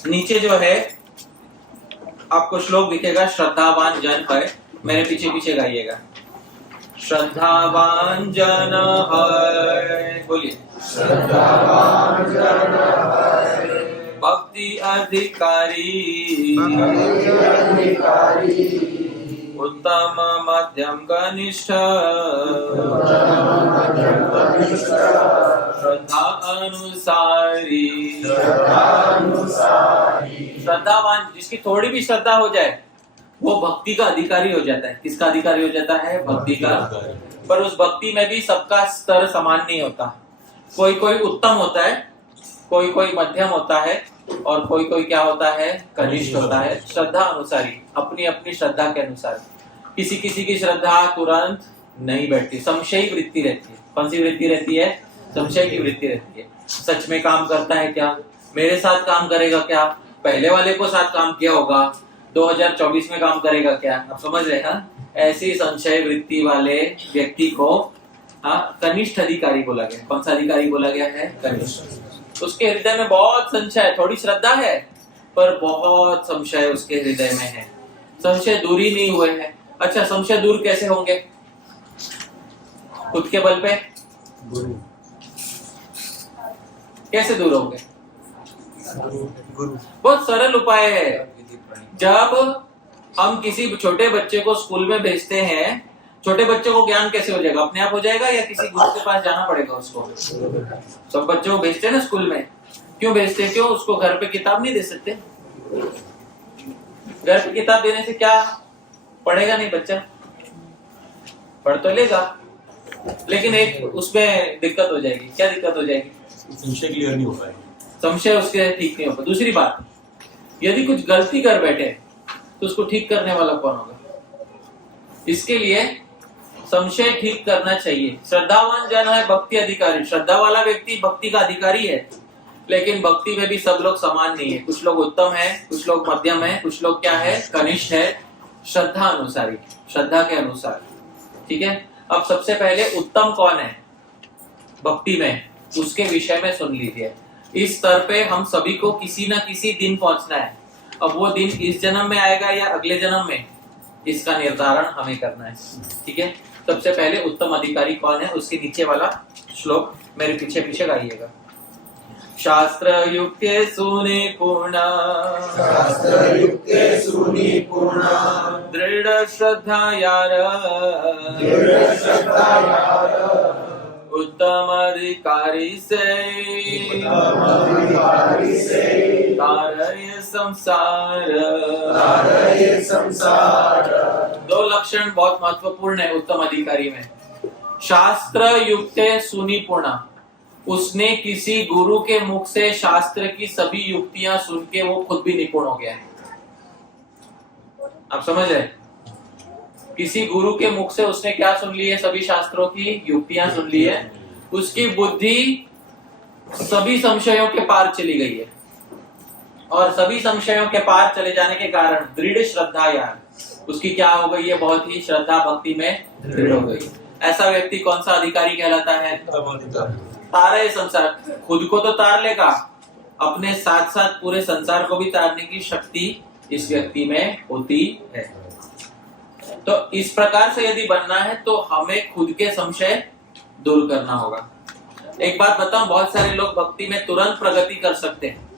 नीचे जो है आपको श्लोक दिखेगा, श्रद्धावान जन है, मेरे पीछे पीछे गाइएगा। श्रद्धावान जन है, बोलिए। श्रद्धावान जन है, भक्ति अधिकारी, उत्तम मध्यम कनिष्ठ, श्रद्धा अनुसारी। श्रद्धावान, जिसकी थोड़ी भी श्रद्धा हो जाए वो भक्ति का अधिकारी हो जाता है। किसका अधिकारी हो जाता है? भक्ति का। पर उस भक्ति में भी सबका स्तर समान नहीं होता। कोई कोई उत्तम होता है, कोई कोई मध्यम होता है, और कोई कोई क्या होता है? कनिष्ठ होता है। श्रद्धा अनुसारी, अपनी अपनी श्रद्धा के अनुसार। किसी किसी की श्रद्धा तुरंत नहीं बैठती, संशयी वृत्ति रहती है। कौन सी वृत्ति रहती है? संशय की वृत्ति रहती है। सच में काम करता है क्या? मेरे साथ काम करेगा क्या? पहले वाले को साथ काम किया होगा, 2024 में काम करेगा क्या? आप समझ रहे हैं? ऐसी संशय वृत्ति वाले व्यक्ति को कनिष्ठ अधिकारी बोला गया। कौन सा अधिकारी बोला गया है? कनिष्ठ। उसके हृदय में बहुत संशय, थोड़ी श्रद्धा है पर बहुत संशय उसके हृदय में है। संशय दूर ही नहीं हुए हैं। अच्छा, संशय दूर कैसे होंगे? खुद के बल पे कैसे दूर होंगे? बहुत सरल उपाय है। जब हम किसी छोटे बच्चे को स्कूल में भेजते हैं, छोटे बच्चे को ज्ञान कैसे हो जाएगा? अपने आप हो जाएगा या किसी गुरु के पास जाना पड़ेगा उसको? सब बच्चों को भेजते हैं ना स्कूल में। क्यों भेजते? क्यों? उसको घर पे किताब नहीं दे सकते? घर पे किताब देने से क्या पढ़ेगा? नहीं बच्चा पढ़ तो लेगा, लेकिन एक उसमें दिक्कत हो जाएगी। क्या दिक्कत हो जाएगी? संशय क्लियर नहीं हो पाएगा, संशय उसके ठीक नहीं होगा। दूसरी बात, यदि कुछ गलती कर बैठे तो उसको ठीक करने वाला कौन होगा? इसके लिए संशय ठीक करना चाहिए। श्रद्धावान जन है, भक्ति अधिकारी। श्रद्धा वाला व्यक्ति भक्ति का अधिकारी है, लेकिन भक्ति में भी सब लोग समान नहीं है। कुछ लोग उत्तम है, कुछ लोग मध्यम है, कुछ लोग क्या है? कनिष्ठ है। श्रद्धा अनुसारी, श्रद्धा के अनुसार। ठीक है। अब सबसे पहले उत्तम कौन है भक्ति में, उसके विषय में सुन लीजिए। इस स्तर पे हम सभी को किसी न किसी दिन पहुंचना है। अब वो दिन इस जन्म में आएगा या अगले जन्म में, इसका निर्धारण हमें करना है। ठीक है। सबसे पहले उत्तम अधिकारी कौन है, उसके नीचे वाला श्लोक मेरे पीछे पीछे गाइएगा। शास्त्र युक्ते सुनिपुणा, दृढ़ श्रद्धा यार, उत्तम अधिकारी से तारय संसार। दो लक्षण बहुत महत्वपूर्ण है उत्तम अधिकारी में। शास्त्र युक्ते सुनिपुणा, उसने किसी गुरु के मुख से शास्त्र की सभी युक्तियां सुन के वो खुद भी निपुण हो गया है। आप समझ रहे? किसी गुरु के मुख से उसने क्या सुन ली है? सभी शास्त्रों की युक्तियां सुन ली है। उसकी बुद्धि सभी संशयों के पार चली गई है, और सभी संशयों के पार चले जाने के कारण दृढ़ श्रद्धा यार, उसकी क्या हो गई है? बहुत ही श्रद्धा भक्ति में दृढ़ हो गई। ऐसा व्यक्ति कौन सा अधिकारी कहलाता है? तारे संसार। खुद को तो तार लेगा, अपने साथ साथ पूरे संसार को भी तारने की शक्ति इस व्यक्ति में होती है। तो इस प्रकार से यदि बनना है तो हमें खुद के संशय दूर करना होगा। एक बात बताऊं, बहुत सारे लोग भक्ति में तुरंत प्रगति कर सकते हैं,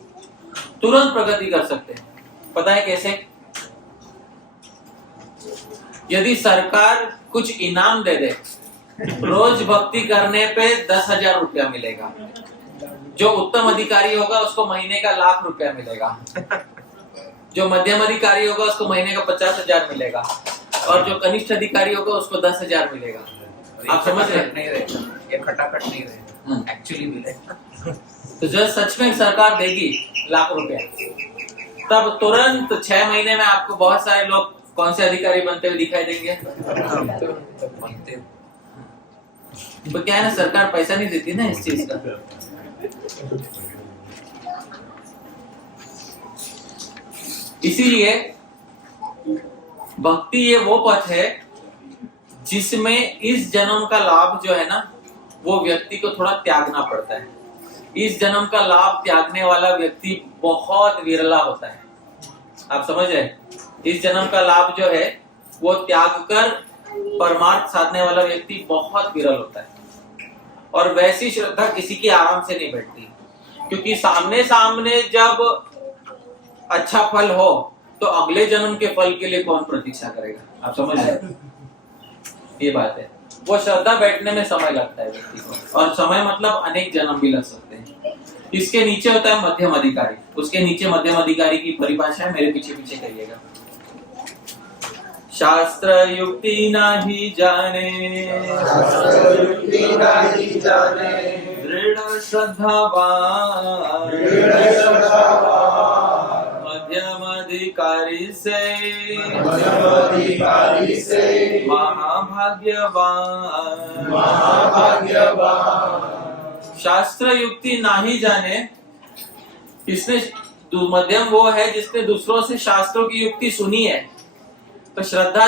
तुरंत प्रगति कर सकते हैं। पता है कैसे? यदि सरकार कुछ इनाम दे दे, रोज भक्ति करने पे 10,000 रुपया मिलेगा। जो उत्तम अधिकारी होगा उसको महीने का 1,00,000 रुपया मिलेगा। जो मध्यम अधिकारी होगा उसको महीने का 50,000 मिलेगा, और जो कनिष्ठ अधिकारी होगा उसको 10,000 मिलेगा। आप समझ रहे? नहीं रहेगा, ये खटाखट नहीं रहेगा, एक्चुअली मिलेगा। तो जब सच में सरकार देगी 1,00,000 रुपया, तब तुरंत 6 महीने में आपको बहुत सारे लोग कौन से अधिकारी बनते हुए दिखाई देंगे। बनते तो क्या है ना, सरकार पैसा नहीं देती ना इस चीज का। इसीलिए भक्ति ये वो पथ है जिसमें इस जन्म का लाभ जो है ना, वो व्यक्ति को थोड़ा त्यागना पड़ता है। इस जन्म का लाभ त्यागने वाला व्यक्ति बहुत विरला होता है। आप समझ रहे? इस जन्म का लाभ जो है वो त्याग कर परमार्थ साधने वाला व्यक्ति बहुत विरल होता है। और वैसी श्रद्धा किसी की आराम से नहीं बैठती, क्योंकि सामने सामने जब अच्छा फल हो तो अगले जन्म के फल के लिए कौन प्रतीक्षा करेगा। आप समझ रहे? ये बात है। वो श्रद्धा बैठने में समय लगता है व्यक्ति को, और समय मतलब अनेक जन्म भी लग सकते हैं। इसके नीचे होता है मध्यम अधिकारी। उसके नीचे मध्यम अधिकारी की परिभाषा है, मेरे पीछे पीछे करिएगा। शास्त्र युक्ति नाही जाने, दृढ़ श्रद्धावान, मध्यम अधिकारी से महाभाग्यवान। शास्त्र युक्ति नाही जाने, इसने मध्यम वो है जिसने दूसरों से शास्त्रों की युक्ति सुनी है, तो श्रद्धा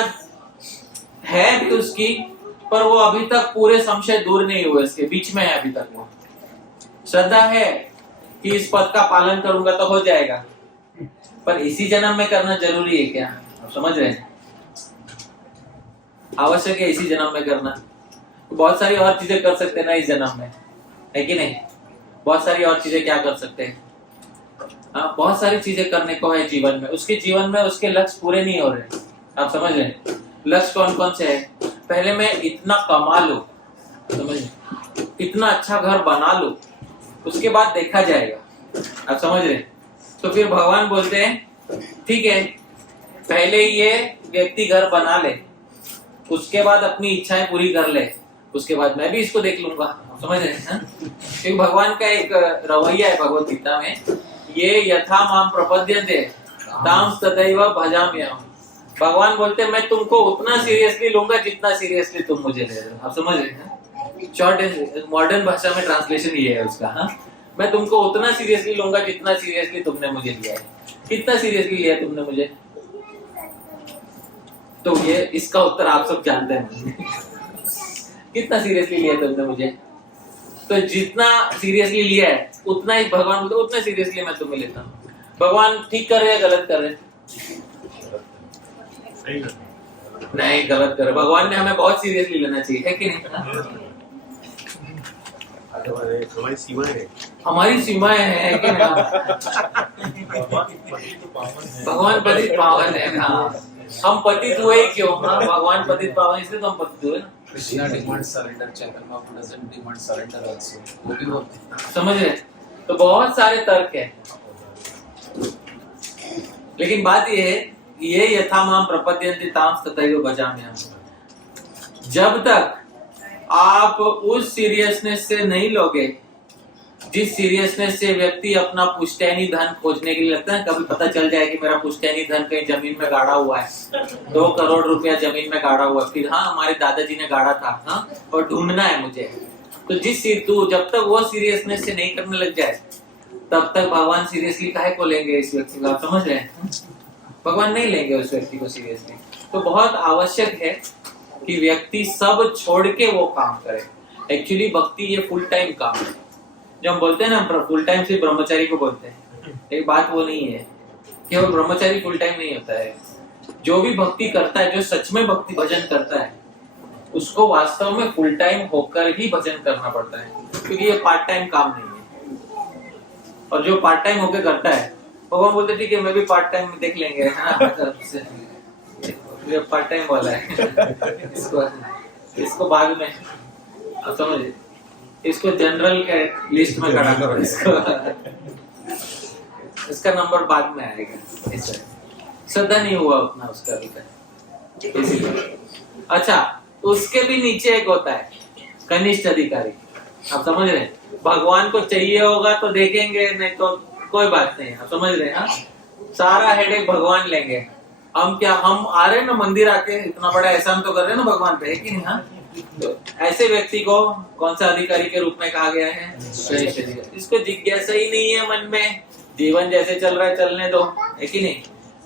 है भी उसकी, पर वो अभी तक पूरे संशय दूर नहीं हुए, इसके बीच में है अभी तक। वो श्रद्धा है कि इस पद का पालन करूंगा तो हो जाएगा, पर इसी जन्म में करना जरूरी है क्या? आप समझ रहे हैं? आवश्यक है इसी जन्म में करना। तो बहुत सारी और चीजें कर सकते हैं ना इस जन्म में, है कि नहीं? बहुत सारी और चीजें क्या कर सकते हैं? बहुत सारी चीजें करने को है जीवन में। उसके जीवन में उसके लक्ष्य पूरे नहीं हो रहे। आप समझ रहे हैं? लक्ष्य कौन कौन से है? पहले मैं इतना कमा लूं, समझ, इतना अच्छा घर बना लूं, उसके बाद देखा जाएगा। आप समझ रहे? तो फिर भगवान बोलते हैं ठीक है, पहले ये व्यक्ति घर बना ले, उसके बाद अपनी इच्छाएं पूरी कर ले, उसके बाद मैं भी इसको देख लूंगा। समझ रहे हैं? क्योंकि भगवान का एक रवैया है भगवत गीता में, ये यथा माम प्रपद्यन्ते तां तथैव भजाम्यहम्। भगवान बोलते हैं मैं तुमको उतना सीरियसली लूंगा जितना सीरियसली तुम मुझे ले रहे हो। आप समझ रहे हैं? शॉर्ट मॉडर्न भाषा में ट्रांसलेशन ये है उसका। हाँ, मैं तुमको उतना सीरियसली लूंगा जितना सीरियसली तुमने मुझे लिया है। कितना सीरियसली लिया तुमने मुझे? तो ये इसका उत्तर आप सब जानते हैं। कितना सीरियसली लिया तुमने मुझे? तो जितना सीरियसली लिया है उतना ही भगवान बोलते उतना सीरियसली मैं तुम्हें लेता हूँ। भगवान ठीक कर रहे हैं गलत कर रहे हैं? नहीं, गलत कर रहे। भगवान ने हमें बहुत सीरियसली लेना चाहिए, है कि नहीं? हमारी सीमाएं हैं, हमारी सीमाएं हैं कि नहीं? भगवान पतित पावन है। हाँ, हम पतित हुए क्यों? हाँ, भगवान पतित पावन इसलिए तो हम पतित हुए ना। Krishna demands surrender, Chaitanya doesn't demand surrender also. वो भी होते हैं। समझ रहे? तो बहुत सारे तर्क है, लेकिन बात ये है, ये यथा माम प्रपद्यन्ते तां तथैव भजाम्यहम्। जब तक आप उस सीरियसनेस से नहीं लोगे जिस सीरियसनेस से व्यक्ति अपना पुश्तैनी धन खोजने के लिए लगता है, कभी पता चल जाए कि मेरा पुश्तैनी धन कहीं जमीन में गाड़ा हुआ है, 2 करोड़ रुपया जमीन में गाड़ा हुआ है, फिर हाँ हमारे दादाजी ने गाड़ा था, हाँ, और ढूंढना है मुझे। तो जब तक वो सीरियसनेस से नहीं करने लग जाए तब तक भगवान सीरियसली काहे को लेंगे इस व्यक्ति को? आप समझ रहे हैं? भगवान नहीं लेंगे उस व्यक्ति को सीरियसली। तो बहुत आवश्यक है कि व्यक्ति सब छोड़ के वो काम करे। एक्चुअली भक्ति ये फुल टाइम काम है। जब हम बोलते हैं ना फुल टाइम सिर्फ ब्रह्मचारी को बोलते हैं, एक बात वो नहीं है कि वो ब्रह्मचारी फुल टाइम नहीं होता है। जो भी भक्ति करता है, जो सच में भक्ति भजन करता है, उसको वास्तव में फुल टाइम होकर ही भजन करना पड़ता है, क्योंकि ये पार्ट टाइम काम नहीं है। और जो पार्ट टाइम होकर करता है भगवान बोलते ठीक है मैं भी पार्ट टाइम देख लेंगे, है ना, पार्ट टाइम वाला है। इसको बाद में आप समझे, इसको जनरल के लिस्ट में खड़ा करो, इसका नंबर बाद में आएगा। ऐसा श्रद्धा नहीं हुआ उतना उसका अभी तक, इसीलिए। अच्छा, उसके भी नीचे एक होता है कनिष्ठ अधिकारी, आप समझ रहे हैं? भगवान को चाहिए होगा तो देखेंगे, नहीं तो कोई बात नहीं, आप समझ रहे हैं? हाँ, सारा हेडेक भगवान लेंगे। हम क्या, हम आ रहे हैं ना मंदिर आके इतना बड़ा एहसान तो कर रहे हैं ना भगवान पे, है कि नहीं? हाँ, तो ऐसे व्यक्ति को कौन सा अधिकारी के रूप में कहा गया है? कनिष्ठ अधिकारी। इसको जिज्ञासा ही नहीं है मन में, जीवन जैसे चल रहा है चलने दो, है कि नहीं?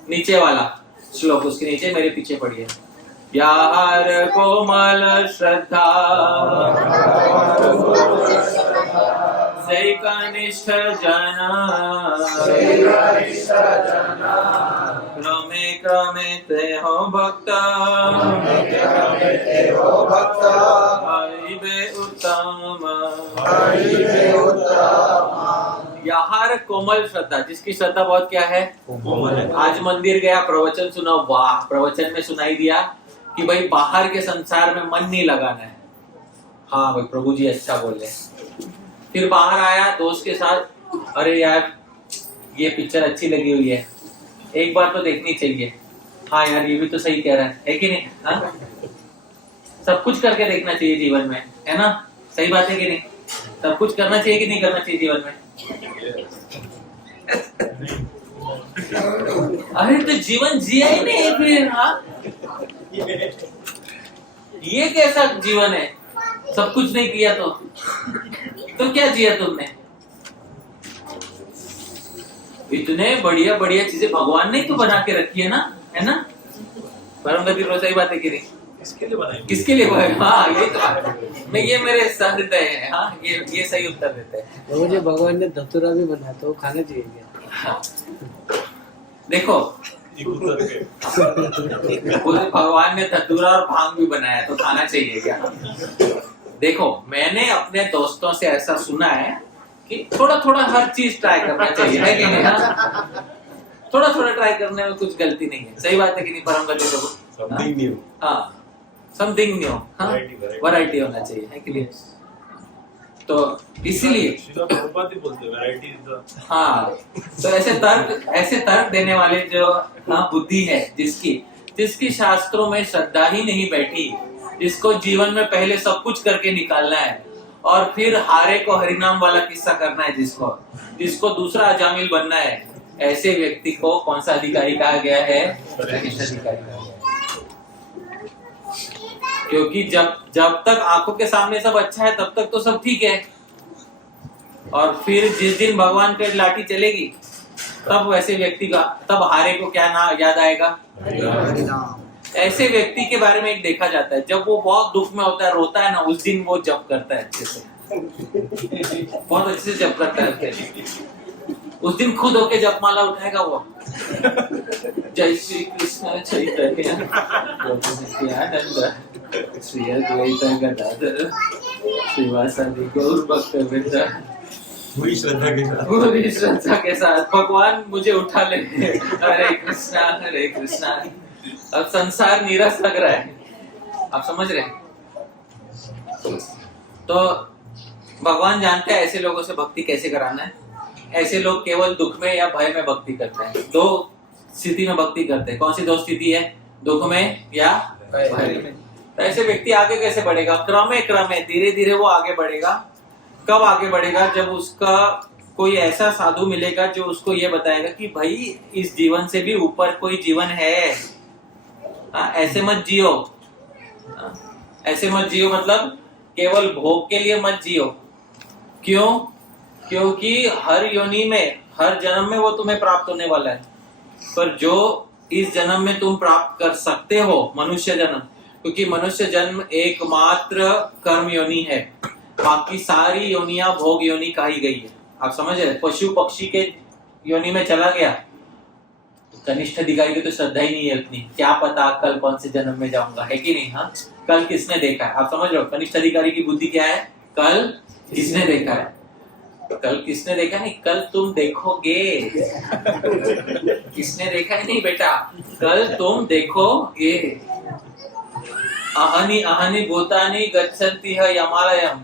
नीचे वाला श्लोक, उसके नीचे मेरे पीछे पढ़िए। यार कोमल श्रद्धा सै कनिष्ठ जना, क्रमे क्रमे ते हो भक्त, हरिवे उत्तम। यार कोमल श्रद्धा, जिसकी श्रद्धा बहुत क्या है? कोमल है। आज मंदिर गया, प्रवचन सुना, वाह, प्रवचन में सुनाई दिया कि भाई बाहर के संसार में मन नहीं लगाना है। हाँ भाई प्रभु जी अच्छा बोले। फिर बाहर आया दोस्त के साथ, अरे यार ये पिक्चर अच्छी लगी हुई है, एक बार तो देखनी चाहिए। हाँ यार ये भी तो सही कह रहा है कि नहीं? हाँ, सब कुछ करके देखना चाहिए जीवन में, है ना? सही बात है कि नहीं? सब कुछ करना चाहिए कि नहीं करना चाहिए जीवन में? अरे तो जीवन जिया ही नहीं फिर। हाँ, ये कैसा जीवन है? सब कुछ नहीं किया तो क्या जिया तुमने? इतने बढ़िया बढ़िया चीजें भगवान ने तो बना के रखी है ना, है ना? परमगति तो सही बात है कि नहीं? किसके लिए बनाई? किसके लिए बनाई? हाँ यही तो मैं, ये मेरे सहृदय है। हाँ, ये सही उत्तर देते हैं। तो मुझे भगवान ने धतूरा भी बनाया तो वो खाना चाहिए क्या? हाँ। देखो एक उत्तर के। खुद भगवान ने धतूरा और भांग भी बनाया तो खाना चाहिए क्या? देखो मैंने अपने दोस्तों से ऐसा सुना है कि थोड़ा थोड़ा हर चीज ट्राई करना चाहिए, है कि नहीं? थोड़ा थोड़ा ट्राई करने में कुछ गलती नहीं है। सही बात है कि नहीं? परमगति प्रभु, समथिंग न्यू। हाँ, समथिंग न्यू, हाँ, वैरायटी होना चाहिए, है कि नहीं? तो इसीलिए श्रीला प्रभुपाद ही बोलते हैं वैरायटी इज द। हाँ, तो ऐसे तर्क देने वाले जो बुद्धि है जिसकी शास्त्रों में श्रद्धा ही नहीं बैठी, जिसको जीवन में पहले सब कुछ करके निकालना है और फिर हारे को हरिनाम वाला किस्सा करना है, जिसको दूसरा अजामिल बनना है, ऐसे व्यक्ति को कौन सा अधिकारी कहा गया है? कनिष्ठ अधिकारी कहा गया है। क्योंकि जब तक आंखों के सामने सब अच्छा है तब तक तो सब ठीक है, और फिर जिस दिन भगवान की लाठी चलेगी तब वैसे व्यक्ति का, तब हारे को क्या ना याद आएगा? ऐसे व्यक्ति के बारे में एक देखा जाता है, जब वो बहुत दुख में होता है, रोता है ना, उस दिन वो जप करता है अच्छे से, बहुत अच्छे से जप करता है। उस दिन खुद होके जपमाला उठाएगा वो, जय श्री कृष्ण चैतन्य प्रभु नित्यानंद श्री अद्वैत गदाधर श्रीवासादि गौर भक्तवृंद। पूरी श्रद्धा के साथ, पूरी श्रद्धा के साथ भगवान मुझे उठा ले, हरे कृष्णा हरे कृष्णा। अब संसार नीरस लग रहा है, आप समझ रहे हैं? तो भगवान जानते हैं ऐसे लोगों से भक्ति कैसे कराना है। ऐसे लोग केवल दुख में या भय में भक्ति करते हैं। दो स्थिति में भक्ति करते हैं। कौन सी दो स्थिति है? दुख में या भय में। तो ऐसे व्यक्ति आगे कैसे बढ़ेगा? क्रमे क्रमे धीरे धीरे वो आगे बढ़ेगा। कब आगे बढ़ेगा? जब उसका कोई ऐसा साधु मिलेगा जो उसको ये बताएगा कि भाई इस जीवन से भी ऊपर कोई जीवन है। ऐसे मत जियो, ऐसे मत जियो, मतलब केवल भोग के लिए मत जियो। क्यों? क्योंकि हर योनि में, हर जन्म में वो तुम्हें प्राप्त होने वाला है, पर जो इस जन्म में तुम प्राप्त कर सकते हो, मनुष्य जन्म, क्योंकि मनुष्य जन्म एकमात्र कर्म योनि है, बाकी सारी योनियां भोग योनि कही गई है। आप समझ रहे? पशु पक्षी के योनि में चला गया, कनिष्ठ अधिकारी की तो श्रद्धा ही नहीं है उतनी, क्या पता कल कौन से जन्म में जाऊंगा, है कि नहीं? हाँ, कल किसने देखा है? आप समझ रहे हो? कनिष्ठ अधिकारी की बुद्धि क्या है? कल किसने देखा है? कल किसने देखा नहीं, कल तुम देखोगे। किसने देखा ही नहीं बेटा, कल तुम देखोगे। अहनि अहनि भूतानि गच्छन्ति ह यमालयम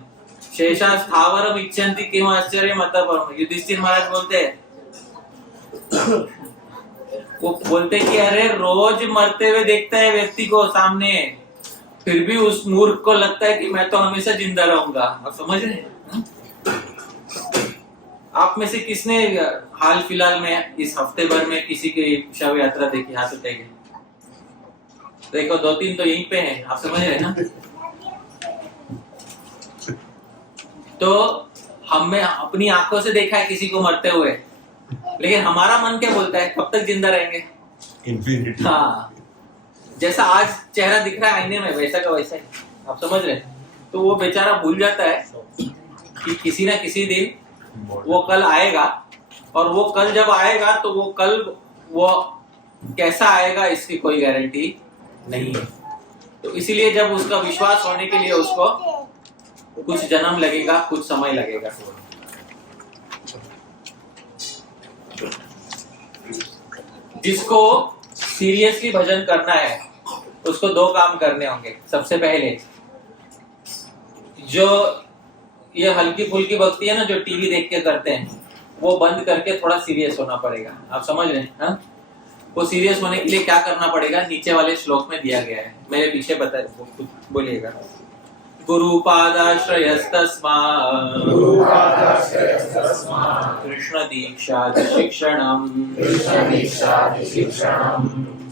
शेषा स्थावरम इच्छन्ति किम आश्चर्यम अतः परम। युधिष्ठिर महाराज बोलते हैं, वो बोलते कि अरे रोज मरते हुए देखता है व्यक्ति को सामने, फिर भी उस मूर्ख को लगता है कि मैं तो हमेशा जिंदा रहूंगा। आप समझ रहे हैं? आप में से किसने हाल फिलहाल में इस हफ्ते भर में किसी की शव यात्रा देखी? हाथ उठाइए। देखो 2-3 तो यहीं पे हैं। आप समझ रहे हैं ना? तो हमने अपनी आंखों से देखा है किसी को मरते हुए, लेकिन हमारा मन क्या बोलता है, कब तक जिंदा रहेंगे? इन्फिनिटी। हाँ, जैसा आज चेहरा दिख रहा है आईने में, वैसा का वैसा ही। आप समझ रहे हैं? तो वो बेचारा भूल जाता है कि किसी ना किसी दिन वो कल आएगा, और वो कल जब आएगा तो वो कल वो कैसा आएगा इसकी कोई गारंटी नहीं है। तो इसीलिए जब उसका विश्वास होने के लिए उसको कुछ जन्म लगेगा, कुछ समय लगेगा। जिसको सीरियसली भजन करना है उसको 2 काम करने होंगे। सबसे पहले जो ये हल्की फुल्की भक्ति है ना, जो टीवी देख के करते हैं, वो बंद करके थोड़ा सीरियस होना पड़ेगा। आप समझ रहे हैं? हाँ? वो सीरियस होने के लिए क्या करना पड़ेगा, नीचे वाले श्लोक में दिया गया है, मेरे पीछे बता बोलिएगा। गुरुपादाश्रयस्तस्मात् कृष्ण दीक्षादि शिक्षणम्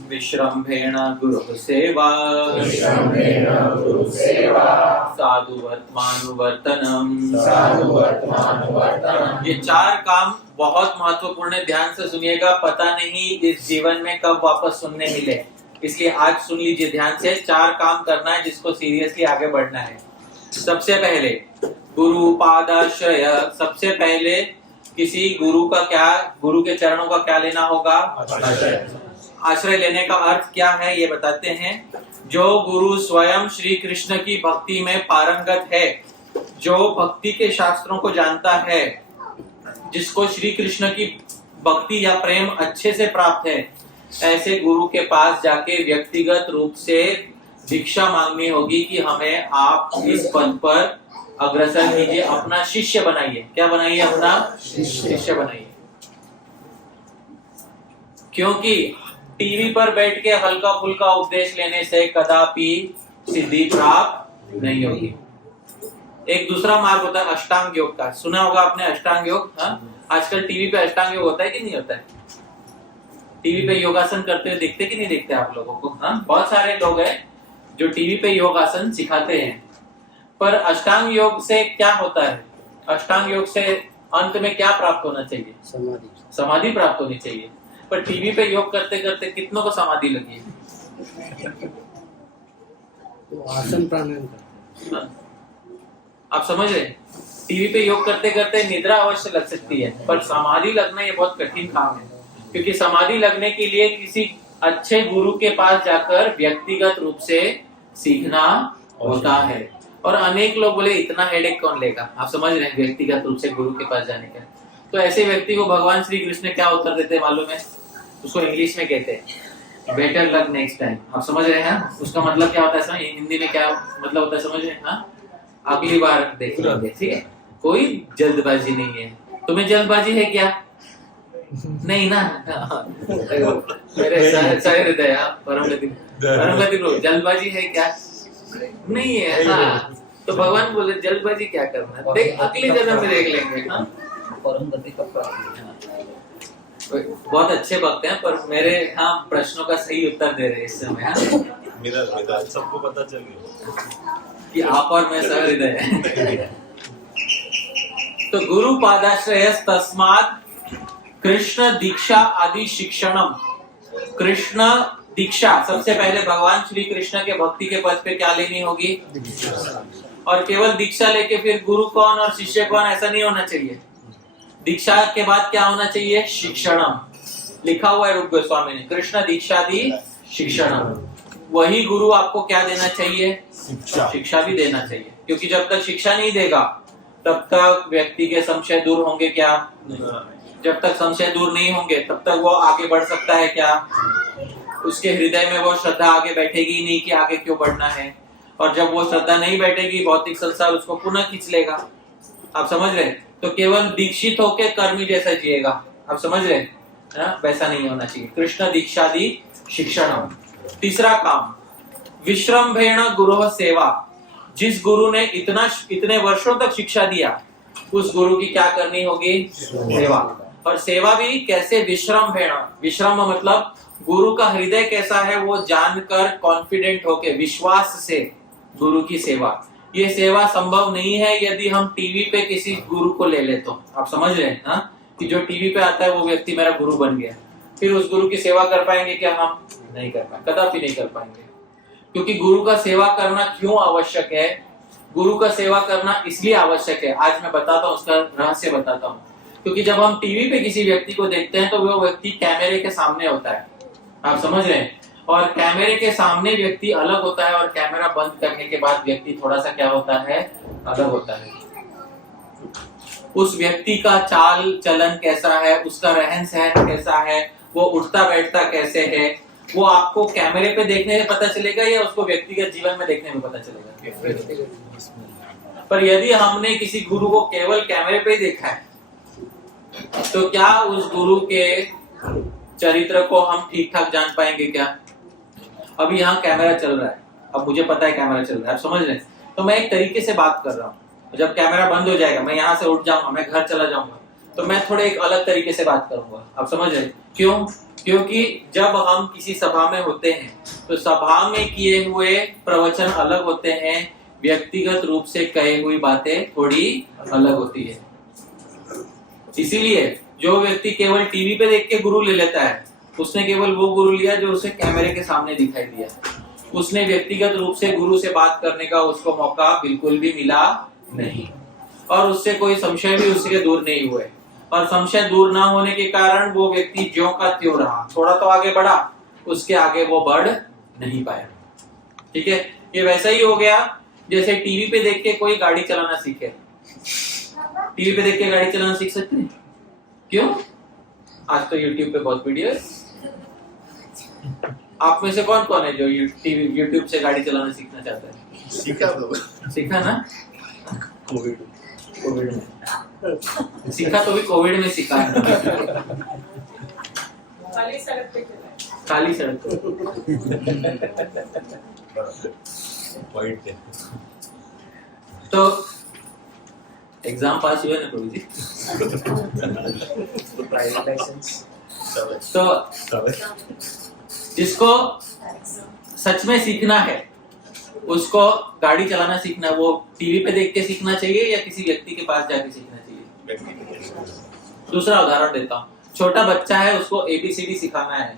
विश्रम्भेण गुरुः सेवा साधुवर्त्मानुवर्तनम्। ये 4 काम बहुत महत्वपूर्ण है, ध्यान से सुनिएगा। पता नहीं इस जीवन में कब वापस सुनने मिले, इसलिए आज सुन लीजिए ध्यान से। 4 काम करना है जिसको सीरियसली आगे बढ़ना है। सबसे पहले गुरु पादाश्रय। सबसे पहले किसी गुरु का क्या, गुरु के चरणों का क्या लेना होगा? आश्रय लेने का अर्थ क्या है ये बताते हैं। जो गुरु स्वयं श्री कृष्ण की भक्ति में पारंगत है, जो भक्ति के शास्त्रों को जानता है, जिसको श्री कृष्ण की भक्ति या प्रेम अच्छे से प्राप्त है, ऐसे गुरु के पास जाके व्यक्तिगत रूप से दीक्षा मांगनी होगी कि हमें आप इस पद पर अग्रसर कीजिए, अपना शिष्य बनाइए। क्या बनाइए? अपना शिष्य बनाइए। क्योंकि टीवी पर बैठ के हल्का फुल्का उपदेश लेने से कदापि सिद्धि प्राप्त नहीं होगी। एक दूसरा मार्ग होता है अष्टांग योग का। सुना होगा आपने अष्टांग योग? आजकल टीवी पे अष्टांग योग होता है कि नहीं होता है? टीवी पे योगासन करते हुए दिखते कि नहीं दिखते आप लोगों को? बहुत सारे लोग हैं जो टीवी पे योगासन सिखाते हैं, पर अष्टांग योग से क्या होता है? अष्टांग योग से अंत में क्या प्राप्त होना चाहिए? समाधि प्राप्त होनी चाहिए। पर टीवी पे योग करते करते कितनों को समाधि लगी है? आसन प्राणायाम करते हैं। आप समझ रहे? टीवी पे योग करते करते निद्रा अवश्य लग सकती है, पर समाधि लगना ये बहुत कठिन काम है। क्योंकि समाधि लगने के लिए किसी अच्छे गुरु के पास जाकर व्यक्तिगत रूप से सीखना होता है। और अनेक लोग बोले इतना हेडेक कौन लेगा? आप समझ रहे हैं? व्यक्तिगत रूप से गुरु के पास जाने का। तो ऐसे व्यक्ति को भगवान श्री कृष्ण क्या उत्तर देते मालूम है? उसको इंग्लिश में कहते हैं बेटर लक नेक्स्ट टाइम। आप समझ रहे हैं? उसका मतलब क्या होता है? हिंदी में क्या मतलब होता है समझ रहे हैं? अगली बार देख लेंगे, ठीक है? कोई जल्दबाजी नहीं है। तुम्हें जल्दबाजी है क्या? नहीं ना? मेरे सारे हृदय परम गति जल्दबाजी है क्या? नहीं है। तो भगवान बोले जल्दबाजी क्या करना, देख अगली जन्म में देख लेंगे। परम गति का प्राप्त। बहुत अच्छे भक्त हैं, पर मेरे प्रश्नों का सही उत्तर दे रहे हैं इस समय। मेरा सबको पता चल गया कि आप और मैं सहृदय हैं। तो गुरु पादाश्रय तस्मात् कृष्ण दीक्षा आदि शिक्षणम। कृष्ण दीक्षा सबसे पहले भगवान श्री कृष्ण के भक्ति के पद पे क्या लेनी होगी? और केवल दीक्षा लेके फिर गुरु कौन और शिष्य कौन ऐसा नहीं होना चाहिए। दीक्षा के बाद क्या होना चाहिए? शिक्षणम। लिखा हुआ है रूप गोस्वामी ने, कृष्ण दीक्षादि शिक्षणम। वही गुरु आपको क्या देना चाहिए? शिक्षा भी देना चाहिए। क्योंकि जब तक शिक्षा नहीं देगा तब तक व्यक्ति के संशय दूर होंगे क्या? जब तक संशय दूर नहीं होंगे तब तक वो आगे बढ़ सकता है क्या? उसके हृदय में वो श्रद्धा आगे बैठेगी नहीं कि आगे क्यों बढ़ना है। और जब वो श्रद्धा नहीं बैठेगी भौतिक संसार उसको पुनः खींच लेगा। आप समझ रहे? तो केवल दीक्षित होके कर्मी जैसा जिएगा। आप समझ रहे हैं? वैसा नहीं होना चाहिए। कृष्ण दीक्षादि शिक्षणम। तीसरा काम, विश्रम्भेण गुरुः सेवा। जिस गुरु ने इतने वर्षों तक शिक्षा दिया उस गुरु की क्या करनी होगी? सेवा। और सेवा भी कैसे? विश्रम्भेण। विश्रम मतलब गुरु का हृदय कैसा है वो जानकर कॉन्फिडेंट होके विश्वास से गुरु की सेवा। ये सेवा संभव नहीं है यदि हम टीवी पे किसी गुरु को ले ले तो। आप समझ रहे हैं ना कि जो टीवी पे आता है वो व्यक्ति मेरा गुरु बन गया, फिर उस गुरु की सेवा कर पाएंगे क्या? हम नहीं कर पाएंगे, कदापि नहीं कर पाएंगे। क्योंकि गुरु का सेवा करना क्यों आवश्यक है? गुरु का सेवा करना इसलिए आवश्यक है, आज मैं बताता हूँ, उसका रहस्य बताता हूँ। क्योंकि जब हम टीवी पे किसी व्यक्ति को देखते हैं तो वो व्यक्ति कैमरे के सामने होता है। आप समझ रहे हैं? और कैमरे के सामने व्यक्ति अलग होता है और कैमरा बंद करने के बाद व्यक्ति थोड़ा सा क्या होता है? अलग होता है। उस व्यक्ति का चाल चलन कैसा है, उसका रहन सहन कैसा है, वो उठता बैठता कैसे है, वो आपको कैमरे पे देखने से पता चलेगा या उसको व्यक्तिगत जीवन में देखने में पता चलेगा? पर यदि हमने किसी गुरु को केवल कैमरे पे ही देखा है तो क्या उस गुरु के चरित्र को हम ठीक ठाक जान पाएंगे क्या? अभी यहाँ कैमरा चल रहा है, अब मुझे पता है कैमरा चल रहा है, आप समझ रहे हैं? तो मैं एक तरीके से बात कर रहा हूँ। जब कैमरा बंद हो जाएगा, मैं यहाँ से उठ जाऊंगा, मैं घर चला जाऊंगा, तो मैं थोड़े एक अलग तरीके से बात करूंगा। आप समझ रहे हैं? क्यों? क्योंकि जब हम किसी सभा में होते हैं तो सभा में किए हुए प्रवचन अलग होते हैं, व्यक्तिगत रूप से कही हुई बातें थोड़ी अलग होती है। इसीलिए जो व्यक्ति केवल टीवी पे देख के गुरु ले लेता है उसने केवल वो गुरु लिया जो उसे कैमरे के सामने दिखाई दिया। उसने व्यक्तिगत रूप से गुरु से बात करने का उसको मौका बिल्कुल भी मिला नहीं, और उससे कोई संशय भी उसके दूर नहीं हुए। और संशय दूर ना होने के कारण वो व्यक्ति ज्यों का त्यों रहा, थोड़ा तो आगे बढ़ा, उसके आगे वो बढ़ नहीं पाया। ठीक है? ये वैसा ही हो गया जैसे टीवी पे देख के कोई गाड़ी चलाना सीखे। टीवी पे देख के गाड़ी चलाना सीख सकते हैं? क्यों? आज तो यूट्यूब पे बहुत वीडियो है। आप में से कौन कौन है जो यूट्यूब से गाड़ी चलाना सीखना चाहता है? सीखा ना? कोविड में सीखा, तो भी कोविड में सीखा है। खाली सड़क पे चला। खाली सड़क पे। तो एग्जाम पास हुए ना प्रभु जी? Private licence. तो जिसको सच में सीखना है उसको गाड़ी चलाना सीखना, वो टीवी पे देख के सीखना चाहिए या किसी व्यक्ति के पास जाके सीखना चाहिए? दूसरा उदाहरण देता हूँ, छोटा बच्चा है, उसको ABCD सिखाना है,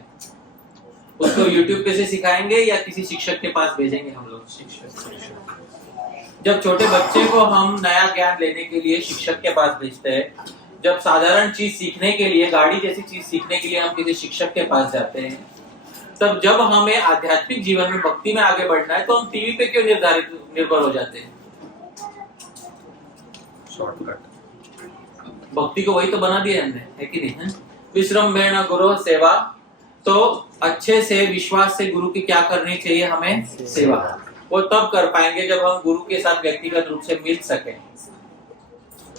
उसको यूट्यूब पे से सिखाएंगे या किसी शिक्षक के पास भेजेंगे हम लोग? जब छोटे बच्चे को हम नया ज्ञान लेने के लिए शिक्षक के पास भेजते हैं, जब साधारण चीज सीखने के लिए, गाड़ी जैसी चीज सीखने के लिए हम किसी शिक्षक के पास जाते हैं, तब जब हमें आध्यात्मिक जीवन में भक्ति में आगे बढ़ना है तो हम टीवी पे क्यों निर्भर हो जाते हैं? शॉर्टकट। भक्ति को वही तो बना दिया हमने, है कि नहीं? विश्रम्भेण गुरु सेवा। तो अच्छे से विश्वास से गुरु की क्या करनी चाहिए हमें? सेवा। वो तब कर पाएंगे जब हम गुरु के साथ व्यक्तिगत रूप से मिल सकें।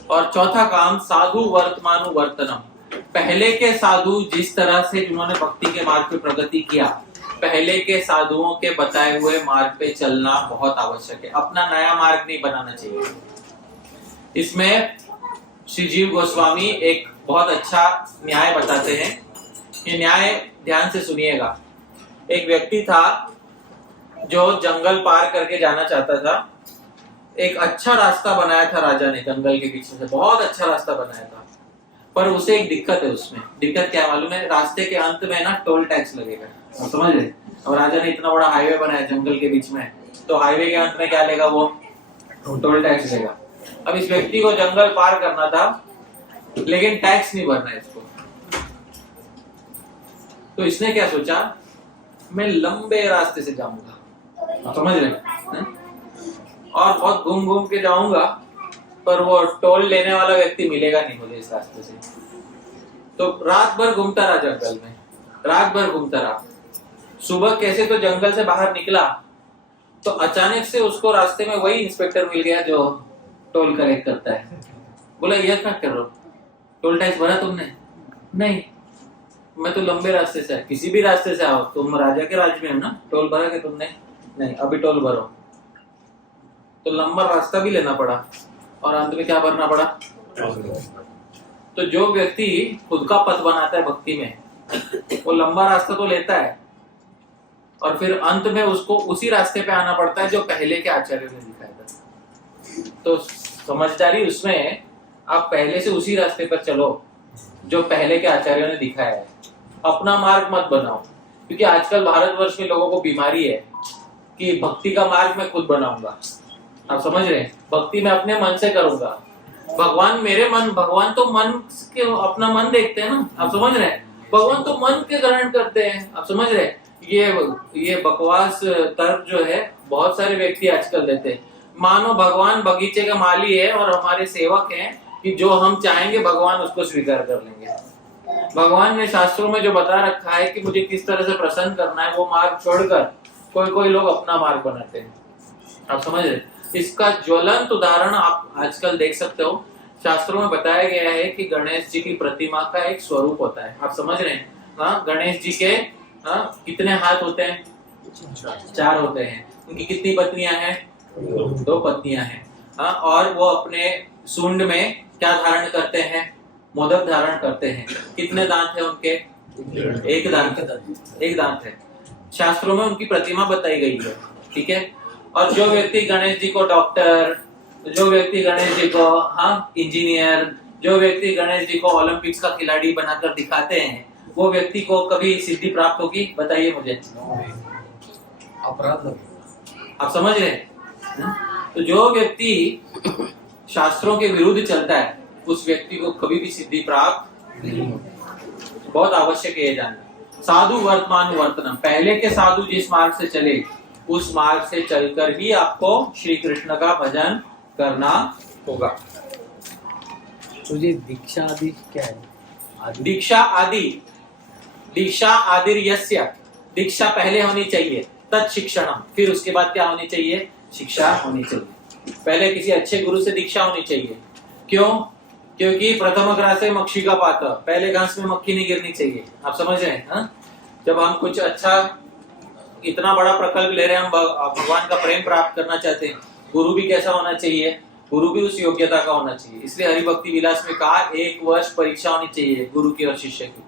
और चौथा काम, साधु वर्तमानुवर्तनम। पहले के साधु जिस तरह से जिन्होंने भक्ति के मार्ग पे प्रगति किया, पहले के साधुओं के बताए हुए मार्ग पे चलना बहुत आवश्यक है। अपना नया मार्ग नहीं बनाना चाहिए। इसमें श्री जीव गोस्वामी एक बहुत अच्छा न्याय बताते हैं। ये न्याय ध्यान से सुनिएगा। एक व्यक्ति था जो जंगल पार करके जाना चाहता था। एक अच्छा रास्ता बनाया था राजा ने, जंगल के पीछे से बहुत अच्छा रास्ता बनाया था, पर उसे एक दिक्कत है। उसमें दिक्कत क्या मालूम है? रास्ते के अंत में ना टोल टैक्स लगेगा। आप समझ रहे? और राजा ने इतना बड़ा हाईवे बनाया जंगल के बीच में, तो हाईवे के अंत में क्या लेगा? वो टोल टैक्स लेगा। अब इस व्यक्ति को जंगल पार करना था लेकिन टैक्स नहीं भरना है इसको। तो इसने क्या सोचा? मैं लंबे रास्ते से जाऊंगा। आप समझ रहे हैं? और बहुत घूम घूम के जाऊंगा पर वो टोल लेने वाला व्यक्ति मिलेगा नहीं मुझे इस रास्ते से। तो रात भर घूमता रहा जंगल में, रात भर घूमता रहा। सुबह कैसे तो जंगल से बाहर निकला तो अचानक से उसको रास्ते में वही इंस्पेक्टर मिल गया जो टोल कलेक्ट करता है। बोला यह क्या कर रहे हो, टोल टैक्स भरा तुमने? नहीं, मैं तो लंबे रास्ते से, किसी भी रास्ते से आओ, तुम राजा के राज्य में हो ना, टोल भरा के तुमने? नहीं, अभी टोल भरो। तो लंबा रास्ता भी लेना पड़ा और अंत में क्या भरना पड़ा? तो जो व्यक्ति खुद का पथ बनाता है भक्ति में, वो लंबा रास्ता तो लेता है और फिर अंत में उसको उसी रास्ते पे आना पड़ता है जो पहले के आचार्यों ने दिखाया था। तो समझदारी उसमें, आप पहले से उसी रास्ते पर चलो जो पहले के आचार्यों ने दिखाया है। अपना मार्ग मत बनाओ, क्योंकि आजकल भारतवर्ष में लोगों को बीमारी है कि भक्ति का मार्ग मैं खुद बनाऊंगा। आप समझ रहे हैं? भक्ति मैं अपने मन से करूंगा, भगवान मेरे मन, भगवान तो मन के अपना मन देखते हैं ना। आप समझ रहे हैं? भगवान तो मन के ग्रहण करते हैं। आप समझ रहे हैं? ये बकवास तर्क जो है बहुत सारे व्यक्ति आजकल देते हैं। मानो भगवान बगीचे का माली है और हमारे सेवक हैं कि जो हम चाहेंगे भगवान उसको स्वीकार कर लेंगे। भगवान ने शास्त्रों में जो बता रखा है कि मुझे किस तरह से प्रसन्न करना है, वो मार्ग छोड़कर कोई लोग अपना मार्ग बनाते हैं। आप समझ रहे? इसका ज्वलंत उदाहरण आप आजकल देख सकते हो। शास्त्रों में बताया गया है कि गणेश जी की प्रतिमा का एक स्वरूप होता है। आप समझ रहे हैं? हाँ, गणेश जी के कितने हाथ होते हैं? 4 होते हैं। उनकी कितनी पत्नियां हैं? 2 पत्नियां हैं। हाँ, और वो अपने सूंड में क्या धारण करते हैं? मोदक धारण करते हैं। कितने दांत है उनके? 1 दांत है। शास्त्रों में उनकी प्रतिमा बताई गई है। ठीक है। और जो व्यक्ति गणेश जी को डॉक्टर, जो व्यक्ति गणेश जी को इंजीनियर, जो व्यक्ति गणेश जी को ओलंपिक्स का खिलाड़ी बनाकर दिखाते हैं, वो व्यक्ति को कभी सिद्धि प्राप्त होगी? बताइए मुझे। अपराध। आप समझ रहे हैं? तो जो व्यक्ति शास्त्रों के विरुद्ध चलता है उस व्यक्ति को कभी भी सिद्धि प्राप्त नहीं होती। बहुत आवश्यक है ये जानना। साधु वर्तमान वर्तनम, पहले के साधु जिस मार्ग से चले उस मार्ग से चलकर ही आपको श्री कृष्ण का भजन करना होगा। तो ये दीक्षा आदि क्या है? दीक्षा आदि यस्य, दीक्षा पहले होनी चाहिए, तत्शिक्षणम, फिर उसके बाद क्या होनी चाहिए? शिक्षा होनी चाहिए। पहले किसी अच्छे गुरु से दीक्षा होनी चाहिए। क्यों? क्योंकि प्रथम ग्रासे मक्षी का पात, पहले घास में मक्खी नहीं गिरनी चाहिए। आप समझ रहे हैं? जब हम कुछ अच्छा, इतना बड़ा प्रकल्प ले रहे हैं, हम भगवान का प्रेम प्राप्त करना चाहते हैं, गुरु भी कैसा होना चाहिए? गुरु भी उस योग्यता का होना चाहिए। इसलिए हरिभक्ति विलास में कहा 1 वर्ष परीक्षा होनी चाहिए गुरु की और शिष्य की।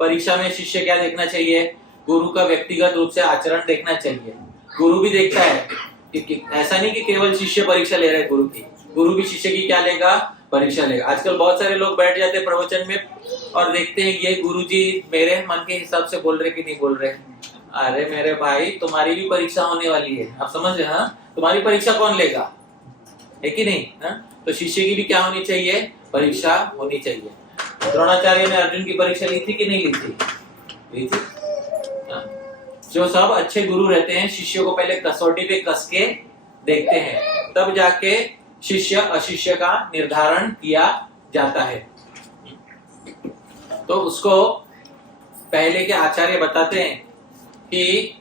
परीक्षा में शिष्य क्या देखना चाहिए? गुरु का व्यक्तिगत रूप से आचरण देखना चाहिए। गुरु भी देखता है कि ऐसा नहीं कि केवल शिष्य परीक्षा ले रहे हैं गुरु की, गुरु भी शिष्य की क्या लेगा? परीक्षा लेगा। आजकल बहुत सारे लोग बैठ जाते हैं प्रवचन में और देखते हैं ये गुरुजी मेरे मन के हिसाब से बोल रहे कि नहीं बोल रहे। अरे मेरे भाई, तुम्हारी भी परीक्षा होने वाली है। आप समझ रहे हैं? तुम्हारी परीक्षा कौन लेगा? है कि नहीं? तो शिष्य की भी क्या होनी चाहिए? परीक्षा होनी चाहिए। द्रोणाचार्य ने अर्जुन की परीक्षा ली थी कि नहीं ली थी? ली थी। जो सब अच्छे गुरु रहते हैं शिष्यों को पहले कसौटी पे कस के देखते हैं, तब जाके शिष्य अशिष्य का निर्धारण किया जाता है। तो उसको पहले के आचार्य बताते हैं कि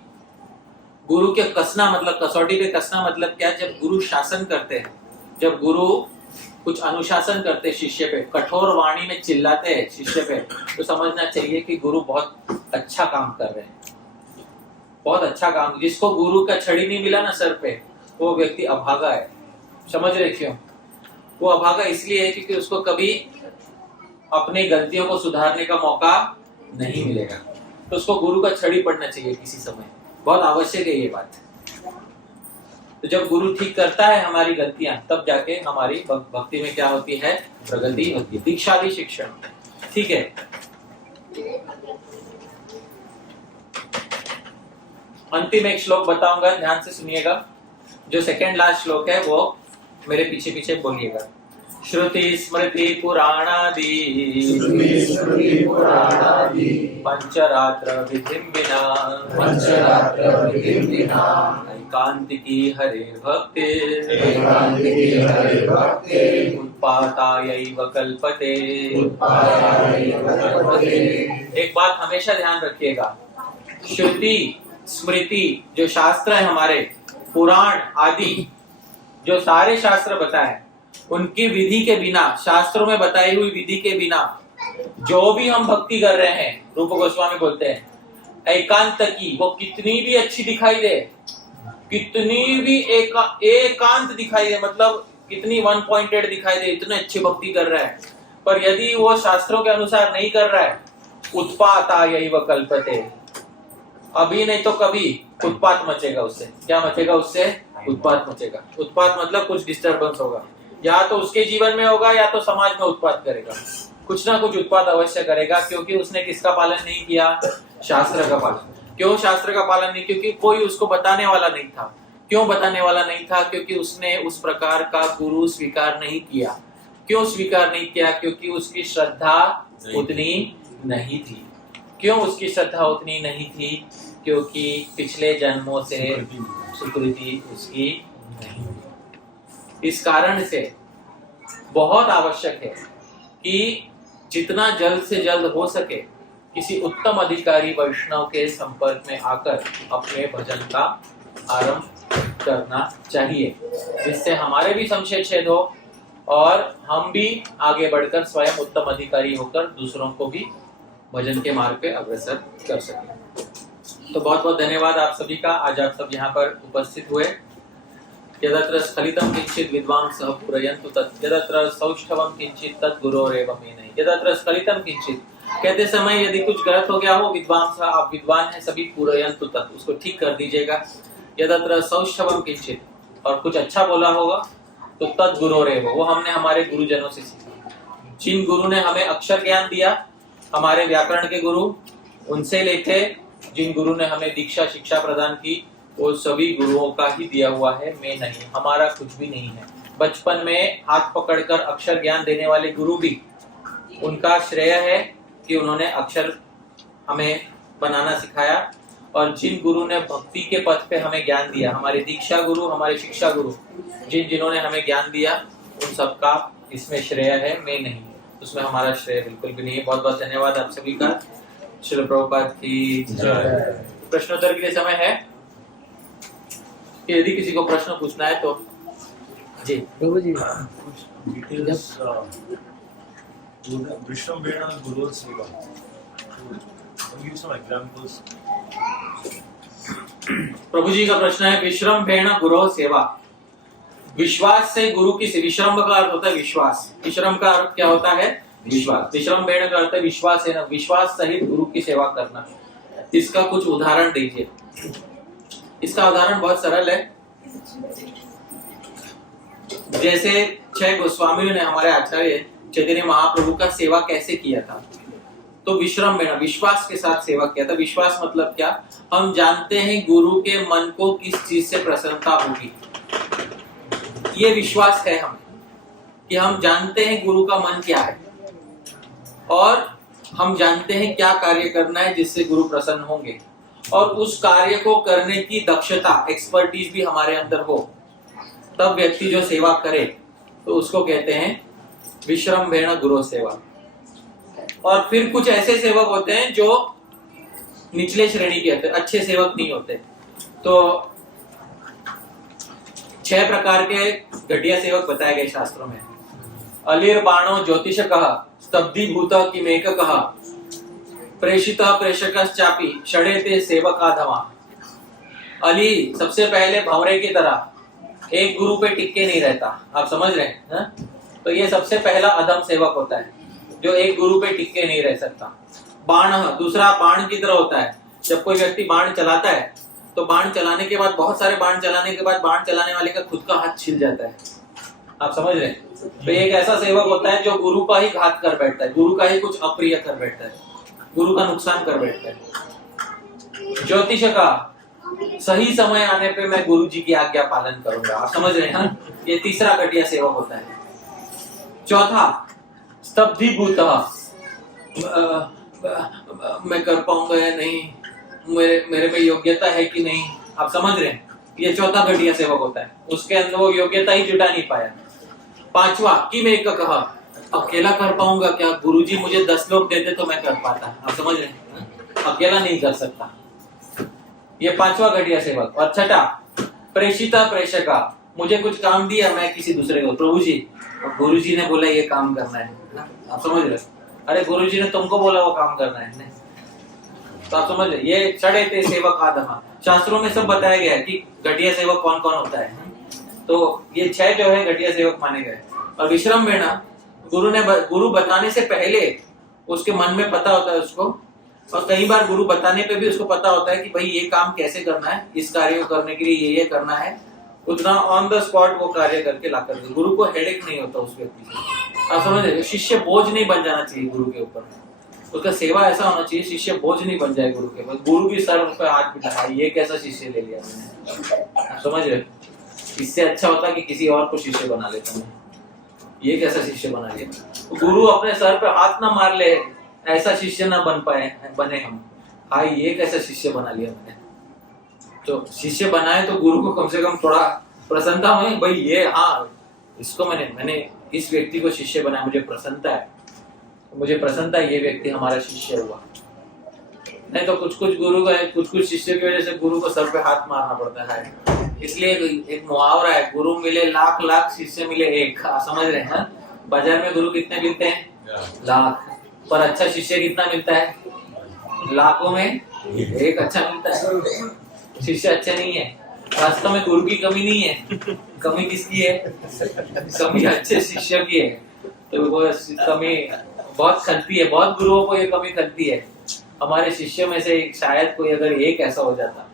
गुरु के कसना मतलब, कसौटी पे कसना मतलब क्या? जब गुरु शासन करते हैं, जब गुरु कुछ अनुशासन करते हैं शिष्य पे, कठोर वाणी में चिल्लाते हैं शिष्य पे, तो समझना चाहिए कि गुरु बहुत अच्छा काम कर रहे हैं, बहुत अच्छा काम। जिसको गुरु का छड़ी नहीं मिला ना सर पे, वो व्यक्ति अभागा है। समझ रहे क्यों? वो अभागा इसलिए है क्योंकि उसको कभी अपनी गलतियों को सुधारने का मौका नहीं मिलेगा। तो उसको गुरु का छड़ी पड़ना चाहिए किसी समय, बहुत आवश्यक है ये बात। तो जब गुरु ठीक करता है हमारी गलतियां, तब जाके हमारी भक्ति में क्या होती है? प्रगति होती है। दीक्षादि शिक्षण। ठीक है। अंतिम एक श्लोक बताऊंगा, ध्यान से सुनिएगा। जो सेकेंड लास्ट श्लोक है वो मेरे पीछे पीछे बोलिएगा। श्रुति स्मृति पुराणादि पंचरात्र विधिं विना एकांतिकी हरे भक्ते उत्पातायैव कल्पते। एक बात हमेशा ध्यान रखिएगा, श्रुति स्मृति जो शास्त्र है हमारे, पुराण आदि जो सारे शास्त्र बताए, उनकी विधि के बिना, शास्त्रों में बताई हुई विधि के बिना जो भी हम भक्ति कर रहे हैं, रूप गोस्वामी बोलते हैं एकांत की, वो कितनी भी अच्छी दिखाई दे, कितनी भी एकांत दिखाई दे, मतलब कितनी 1 पॉइंटेड दिखाई दे, इतने अच्छी भक्ति कर रहा है, पर यदि वो शास्त्रों के अनुसार नहीं कर रहा है, उत्पातायैव कल्पते, अभी नहीं तो कभी उत्पात मचेगा उससे। क्या मचेगा उससे? उत्पात मचेगा। उत्पात मतलब कुछ डिस्टर्बेंस होगा, या तो उसके जीवन में होगा या तो समाज में उत्पात करेगा, कुछ ना कुछ उत्पात अवश्य करेगा, क्योंकि उसने किसका पालन नहीं किया? शास्त्र का पालन। क्यों शास्त्र का पालन नहीं? क्योंकि कोई उसको बताने वाला नहीं था। क्यों बताने वाला नहीं था? क्योंकि उसने उस प्रकार का गुरु स्वीकार नहीं किया। क्यों स्वीकार नहीं किया? क्योंकि उसकी श्रद्धा उतनी नहीं थी। क्यों उसकी श्रद्धा उतनी नहीं थी? क्योंकि पिछले जन्मों से सुकृति उसकी नहीं। इस कारण से बहुत आवश्यक है कि जितना जल्द से जल्द हो सके किसी उत्तम अधिकारी वैष्णव के संपर्क में आकर अपने भजन का आरंभ करना चाहिए, जिससे हमारे भी संशय छेद हो और हम भी आगे बढ़कर स्वयं उत्तम अधिकारी होकर दूसरों को भी भजन के मार्ग पे अग्रसर कर सके। तो बहुत बहुत धन्यवाद आप सभी का, आज आप सब यहाँ पर उपस्थित हुए। यदत्र स्खलितं किंचित् विद्वांसः पूरयन्तु तत्, यदत्र सौष्ठवं किंचित् तत् गुरोरेव मेने। यदत्र स्खलितं किंचित् कहते समय यदि कुछ गलत हो गया हो, विद्वांसः आप विद्वान हैं सभी, पूरयन्तु तत् उसको ठीक कर दीजिएगा। यदत्र सौष्ठवं किंचित् और कुछ अच्छा बोला होगा तो तत् गुरोरेव, वो हमने हमारे गुरुजनों से सीखा। जिन गुरु ने हमें अक्षर ज्ञान दिया, हमारे व्याकरण के गुरु, उनसे लेके जिन गुरु ने हमें दीक्षा शिक्षा प्रदान की, वो सभी गुरुओं का ही दिया हुआ है, मैं नहीं, हमारा कुछ भी नहीं है। बचपन में हाथ पकड़कर अक्षर ज्ञान देने वाले गुरु भी, उनका श्रेय है कि उन्होंने अक्षर हमें बनाना सिखाया। और जिन गुरु ने भक्ति के पथ पे हमें ज्ञान दिया, हमारे दीक्षा गुरु, हमारे शिक्षा गुरु, जिन्होंने हमें ज्ञान दिया, उन सबका इसमें श्रेय है, मैं नहीं, उसमें हमारा श्रेय बिल्कुल भी नहीं है। बहुत बहुत धन्यवाद आप सभी का। श्रील प्रभुपाद की जय। प्रश्नोत्तर के लिए समय है, यदि किसी को प्रश्न पूछना है तो जी। प्रभु जी डिटेल्स विश्रम्भेण गुरु सेवा, गिव सम एग्जांपल्स। प्रभु जी का प्रश्न है, विश्रम्भेण गुरु सेवा, विश्वास से गुरु की सेवा। विश्रम्भ का अर्थ होता है विश्वास, विश्रम का अर्थ क्या होता है? विश्वास। विश्रम्भेण का अर्थ है विश्वास है ना, विश्वास सहित गुरु की सेवा करना। इसका कुछ उदाहरण दीजिए। इसका उदाहरण बहुत सरल है। जैसे 6 गोस्वामियों ने, हमारे आचार्य चैतन्य महाप्रभु का सेवा कैसे किया था, तो विश्रम्भेण विश्वास के साथ सेवा किया था। विश्वास मतलब क्या? हम जानते हैं गुरु के मन को किस चीज से प्रसन्नता होगी, ये विश्वास है हमें, कि हम जानते हैं गुरु का मन क्या है और हम जानते हैं क्या कार्य करना है जिससे गुरु प्रसन्न होंगे, और उस कार्य को करने की दक्षता, एक्सपर्टीज भी हमारे अंदर हो, तब व्यक्ति जो सेवा करे तो उसको कहते हैं विश्रम्भेण गुरु सेवा। और फिर कुछ ऐसे सेवक होते हैं जो निचले श्रेणी के होते हैं, अच्छे सेवक नहीं होते। तो 6 प्रकार के घटिया सेवक बताए गए शास्त्रों में। अलिर बाणो ज्योतिष कहा, स्तब्धीभूत किमेक कहा, प्रेषित प्रेषकश्चापि षडेते सेवकाधमा। अली सबसे पहले भंवरे की तरह एक गुरु पे टिके नहीं रहता, आप समझ रहे हैं? तो ये सबसे पहला अधम सेवक होता है जो एक गुरु पे टिके नहीं रह सकता। बाण, दूसरा बाण की तरह होता है। जब कोई व्यक्ति बाण चलाता है तो बाण चलाने के बाद, बहुत सारे बाण चलाने के बाद, बाण चलाने वाले का खुद का हाथ छिल जाता है, आप समझ रहे हैं? तो एक ऐसा सेवक होता है जो गुरु का ही घात कर बैठता है, गुरु का ही कुछ अप्रिय कर बैठता है, गुरु का नुकसान कर बैठता है। ज्योतिष का, सही समय आने पे मैं गुरु जी की आज्ञा पालन करूंगा, आप समझ रहे हैं? ये तीसरा घटिया सेवक होता है। चौथा, स्तब्धीभूतः, मैं कर पाऊंगा या नहीं, मेरे में योग्यता है कि नहीं। आप समझ रहे हैं, ये चौथा घटिया सेवक होता है, उसके अंदर वो योग्यता ही जुटा नहीं पाया। पांचवा, कि मैं कहा अकेला कर पाऊंगा क्या, गुरुजी मुझे 10 लोग देते तो मैं कर पाता। आप समझ रहे हैं, अकेला नहीं कर सकता, ये पांचवा घटिया सेवक। और छठा, प्रेषिता प्रेषका, मुझे कुछ काम दिया, मैं किसी दूसरे को, प्रभु जी गुरुजी ने बोला ये काम करना है, आप समझ रहे, अरे गुरुजी ने तुमको बोला वो काम करना है, नहीं? तो आप समझ रहे, ये चढ़े थे सेवक आदमा। शास्त्रों में सब बताया गया है कि घटिया सेवक कौन कौन होता है। तो ये 6 जो है घटिया सेवक माने गए। और विश्रम्भेण, गुरु बताने से पहले उसके मन में पता होता है उसको, और कई बार गुरु बताने पे भी उसको पता होता है कि भाई ये काम कैसे करना है, इस कार्य को करने के लिए ये करना है, उतना ऑन द स्पॉट वो कार्य करके ला कर दे। गुरु को हेडेक नहीं होता उस व्यक्ति से। आप समझ रहे, शिष्य बोझ नहीं बन जाना चाहिए गुरु के ऊपर, उसका सेवा ऐसा होना चाहिए शिष्य बोझ नहीं बन जाए गुरु के ऊपर। गुरु भी सर पर हाथ बिठाया, ये कैसा शिष्य ले लिया मैंने, आप समझ रहे, इससे अच्छा होता कि किसी और को शिष्य बना लेता मैं, ये कैसा शिष्य बना लिया। गुरु अपने सर पे हाथ ना मार ले, ऐसा शिष्य ना बने हम, हाँ ये कैसा शिष्य बना लिया मैंने। तो शिष्य बनाए तो गुरु को कम से कम थोड़ा प्रसन्नता हो, भाई ये हाँ इसको मैंने इस व्यक्ति को शिष्य बनाया, मुझे प्रसन्नता है ये व्यक्ति हमारा शिष्य हुआ। नहीं तो कुछ गुरु का कुछ शिष्य की वजह से गुरु को सर पे हाथ मारना पड़ता है। इसलिए एक मुहावरा है, गुरु मिले लाख, शिष्य मिले एक। समझ रहे हैं, बाजार में गुरु कितने मिलते हैं, लाख, पर अच्छा शिष्य कितना मिलता है, लाखों में एक अच्छा मिलता है। शिष्य अच्छे नहीं है, वास्तव में गुरु की कमी नहीं है, कमी किसकी है, कमी अच्छे शिष्य की है। तो वो कमी बहुत खलती है, बहुत गुरुओं को ये कमी खलती है। हमारे शिष्य में से शायद कोई अगर एक ऐसा हो जाता,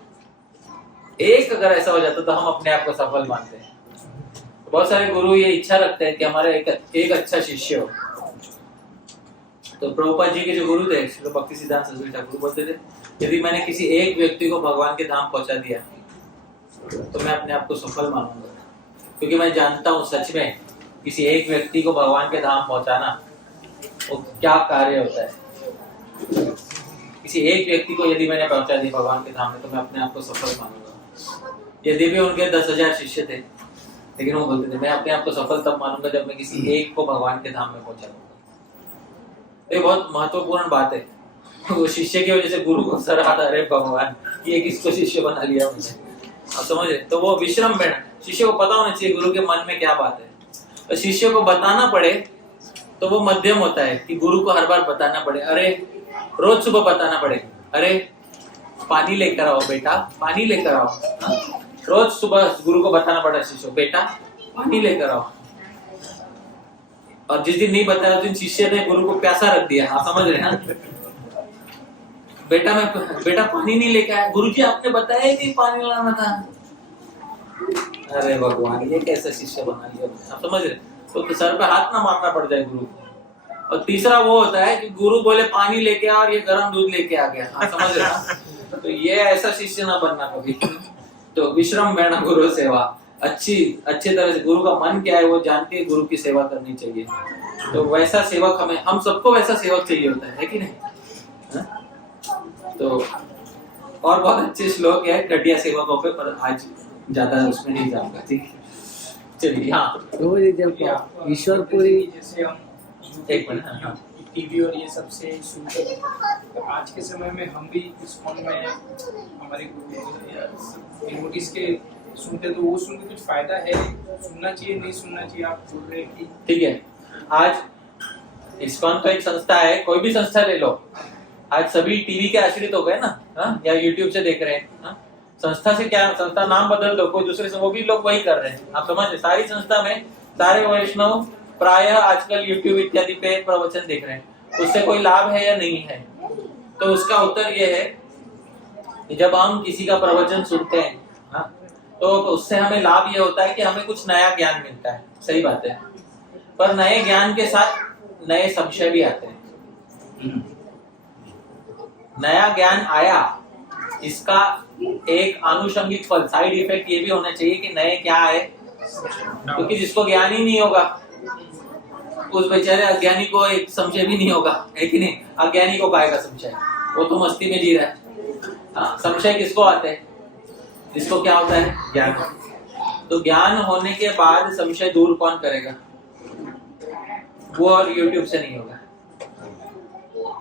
अगर ऐसा हो जाता तो हम अपने आप को सफल मानते हैं। बहुत सारे गुरु ये इच्छा रखते हैं कि हमारा एक अच्छा शिष्य हो। तो प्रभुपाद जी के जो गुरु थे, श्री भक्ति सिद्धांत सरस्वती ठाकुर बोलते थे, यदि मैंने किसी एक व्यक्ति को भगवान के धाम पहुंचा दिया तो मैं अपने आप को सफल मानूंगा, क्योंकि मैं जानता हूँ सच में किसी एक व्यक्ति को भगवान के धाम पहुंचाना वो क्या कार्य होता है। किसी एक व्यक्ति को यदि मैंने पहुंचा दिया भगवान के धाम में तो मैं अपने आप को सफल मानूंगा। यदि भी उनके 10,000 शिष्य थे, लेकिन वो बोलते थे मैं अपने आप को सफल तब मानूंगा जब मैं किसी एक को भगवान के धाम में पहुंचा दूंगा। ये बहुत महत्वपूर्ण बात है। वो शिष्य की वजह से गुरु को सर हाथ, अरे भगवान ये किसको शिष्य बना लिया मुझे, आप समझ रहे। तो वो विश्रम्भेण, शिष्य को पता होना चाहिए गुरु के मन में क्या बात है। तो शिष्य को बताना पड़े तो वो मध्यम होता है कि गुरु को हर बार बताना पड़े। अरे रोज सुबह बताना पड़े, अरे पानी लेकर आओ बेटा, पानी लेकर आओ। रोज सुबह गुरु को बताना पड़ा शिष्य, बेटा पानी लेकर आओ। और जिस दिन नहीं बताया उस दिन शिष्य ने गुरु को प्यासा रख दिया, आप समझ रहे हैं। बेटा पानी नहीं लेकर आया, गुरुजी आपने बताया ही नहीं पानी लाना था। अरे भगवान ये कैसा शिष्य बना लिया, आप समझ रहे। तो सर पे हाथ ना मारना पड़ जाए गुरु को। और तीसरा वो होता है कि गुरु बोले पानी लेके आ और ये गर्म दूध लेके आ गया, आप समझ रहे ना। तो ये ऐसा शिष्य ना बनना कभी। तो विश्रम्भेण गुरु सेवा, अच्छी तरह से गुरु का मन क्या है वो जान के गुरु की सेवा करनी चाहिए। तो वैसा सेवक हम सबको वैसा सेवक चाहिए होता है कि नहीं। तो और बहुत अच्छे श्लोक है घटिया सेवकों पे, पर आज ज्यादा उसमें नहीं जाऊंगा। ठीक, चलिए। हाँ तो जब ईश्वरपुरी, जैसे हम एक मिनट, टीवी और ये सबसे सुनते हैं, तो आज के समय में हम भी इस्कॉन में हमारे नोटिस के सुनते, तो वो सुन के कुछ फायदा है, सुनना चाहिए नहीं सुनना चाहिए, आप बोल रहे हैं कि ठीक है। आज इस्कॉन तो एक संस्था है, कोई भी संस्था ले लो, आज सभी टीवी के आश्रित हो गए ना, हाँ? या यूट्यूब से देख रहे हैं। हाँ? संस्था से क्या, संस्था नाम बदल दो, कोई दूसरे से, वो भी लोग वही कर रहे हैं, आप समझ। सारी संस्था में सारे वैष्णव प्रायः आजकल यूट्यूब इत्यादि पे प्रवचन देख रहे हैं। उससे कोई लाभ है या नहीं है? तो उसका उत्तर ये है कि जब हम किसी का प्रवचन सुनते हैं, हाँ, तो उससे हमें लाभ ये होता है कि हमें कुछ नया ज्ञान मिलता है, सही बात है। पर नए ज्ञान के साथ नए संशय भी आते हैं। नया ज्ञान आया, इसका एक आनुषंगिक फल, साइड इफेक्ट ये भी होना चाहिए कि नए क्या है, क्योंकि जिसको ज्ञान ही नहीं होगा उस बेचारे अज्ञानी को एक संशय भी नहीं होगा, है कि नहीं? अज्ञानी को काहेगा संशय, वो तो मस्ती में जी रहा है। हाँ, संशय किसको आते हैं? जिसको क्या होता है? ज्ञान। तो ज्ञान होने के बाद संशय दूर कौन करेगा? वो और YouTube से नहीं होगा।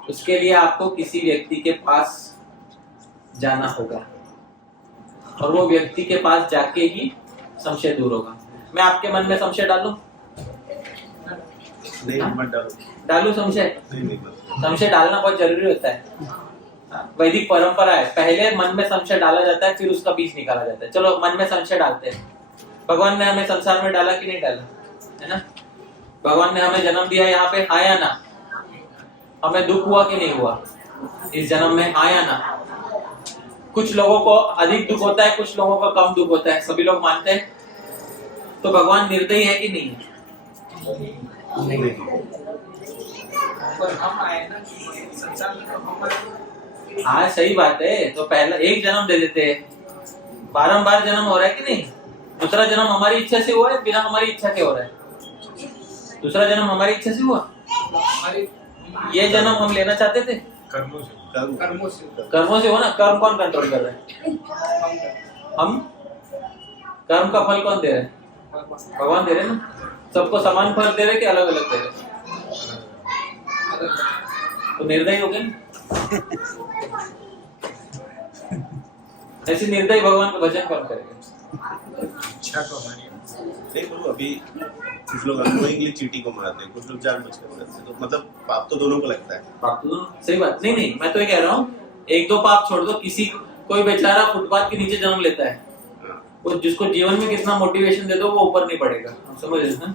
उसके लिए आपको किसी व्यक्ति के पास जाना होगा, और वो व्यक्ति के पास जाके ही संशय दूर होगा। मैं आपके मन में संशय डालूं? नहीं, मत डालो। डालू संशय? नहीं, संशय डालना बहुत जरूरी होता है। वैदिक परंपरा है, पहले मन में संशय डाला जाता है, फिर उसका बीज निकाला जाता है। चलो मन में संशय डालते हैं। भगवान ने हमें संसार में डाला कि नहीं डाला, है ना? भगवान ने हमें जन्म दिया, यहाँ पे हाँ या ना? हमें दुख हुआ कि नहीं हुआ इस जन्म में? हाँ या ना? कुछ लोगों को अधिक दुख होता है, कुछ लोगों को कम दुख होता है, सभी लोग मानते हैं। तो भगवान निर्दयी है कि नहीं है? पर हम आए ना संसार में, तो हम हाँ सही बात है। तो पहला एक जन्म दे देते हैं, बारंबार जन्म हो रहा है कि नहीं? दूसरा जन्म हमारी इच्छा से हुआ है, बिना हमारी इच्छा के हो रहा है? दूसरा जन्म हमारी इच्छा से हुआ? हमारे ये जन्म हम लेना चाहते थे? कर्मों से कर्मों से हो ना। कर्म कौन कंट्रोल कर रहा है? हम। कर्म का फल कौन दे रहा है? भगवान दे रहे हैं ना। सबको समान फल दे रहे कि अलग अलग दे रहे? तो निर्दयी हो गए ना। ऐसे निर्दयी भगवान का भजन कौन करेगा? इच्छा तो हमारी है। नहीं बोलो, अभी कुछ लोग अनोइंगली चींटी को मारते हैं, कुछ लोग जानबूझकर मारते हैं, तो मतलब पाप तो दोनों को लगता है। पाप तो सही बात नहीं, मैं तो ये कह रहा हूँ, एक दो पाप छोड़ दो। किसी कोई बेचारा फुटपाथ के नीचे जन्म लेता है, वो जिसको जीवन में कितना मोटिवेशन दे दो वो ऊपर नहीं पड़ेगा, आप समझ रहे हैं?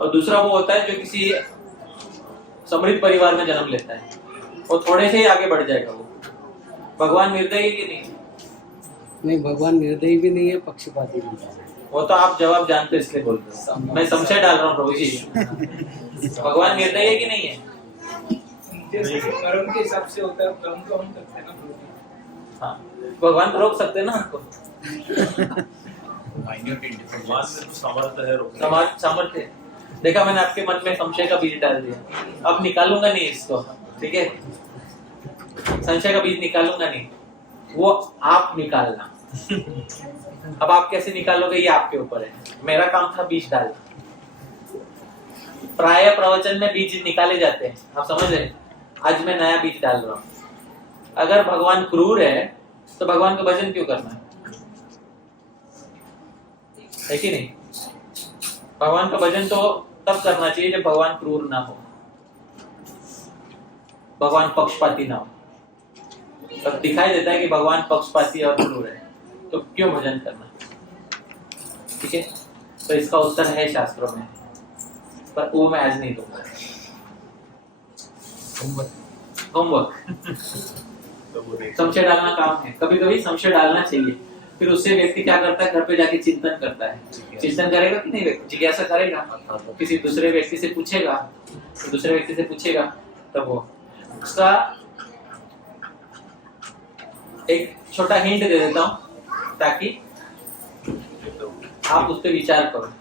और दूसरा वो होता है जो किसी समृद्ध परिवार में जन्म लेता है, वो थोड़े से ही आगे बढ़ जाएगा। वो भगवान निर्दयी कि नहीं? नहीं, भगवान निर्दयी भी नहीं है, पक्षपाती भी नहीं है। वो तो आप जवाब जानते हो इसलिए बोल रहे हो। मैं संशय डाल रहा हूँ प्रभु जी, भगवान निर्दयी है कि नहीं है? जैसे कर्म के हिसाब से होता है, कर्म तो हम करते हैं ना प्रभु। हाँ, भगवान रोक सकते हैं ना आपको। भगवान में तो सामर्थ्य है रोकने। सामर्थ्य। देखा, मैंने आपके मन में संशय का बीज डाल दिया, अब निकालूंगा नहीं इसको, ठीक है? संशय का बीज निकालूंगा नहीं, वो आप निकालना। अब आप कैसे निकालोगे ये आपके ऊपर है, मेरा काम था बीज डालना। प्राय प्रवचन में बीज निकाले जाते हैं, आप समझ रहे? आज मैं नया बीज डाल रहा हूं। अगर भगवान क्रूर है तो भगवान का भजन क्यों करना है कि नहीं? भगवान का भजन तो तब करना चाहिए जब भगवान क्रूर ना हो, भगवान पक्षपाती ना हो। तब दिखाई देता है कि भगवान पक्षपाती और क्रूर है, तो क्यों भजन करना? ठीक है, तो इसका उत्तर है शास्त्रों में, पर वो मैं आज नहीं दूंगा। होमवर्क संशय डालना काम है, कभी कभी संशय डालना चाहिए। फिर उससे व्यक्ति क्या करता है? घर पे जाके चिंतन करता है। चिंतन करेगा कि नहीं? जिज्ञासा करेगा, किसी दूसरे व्यक्ति से पूछेगा, तो दूसरे व्यक्ति से पूछेगा, तब वो उसका एक छोटा हिंट दे देता हूं ताकि आप उस पर विचार करो।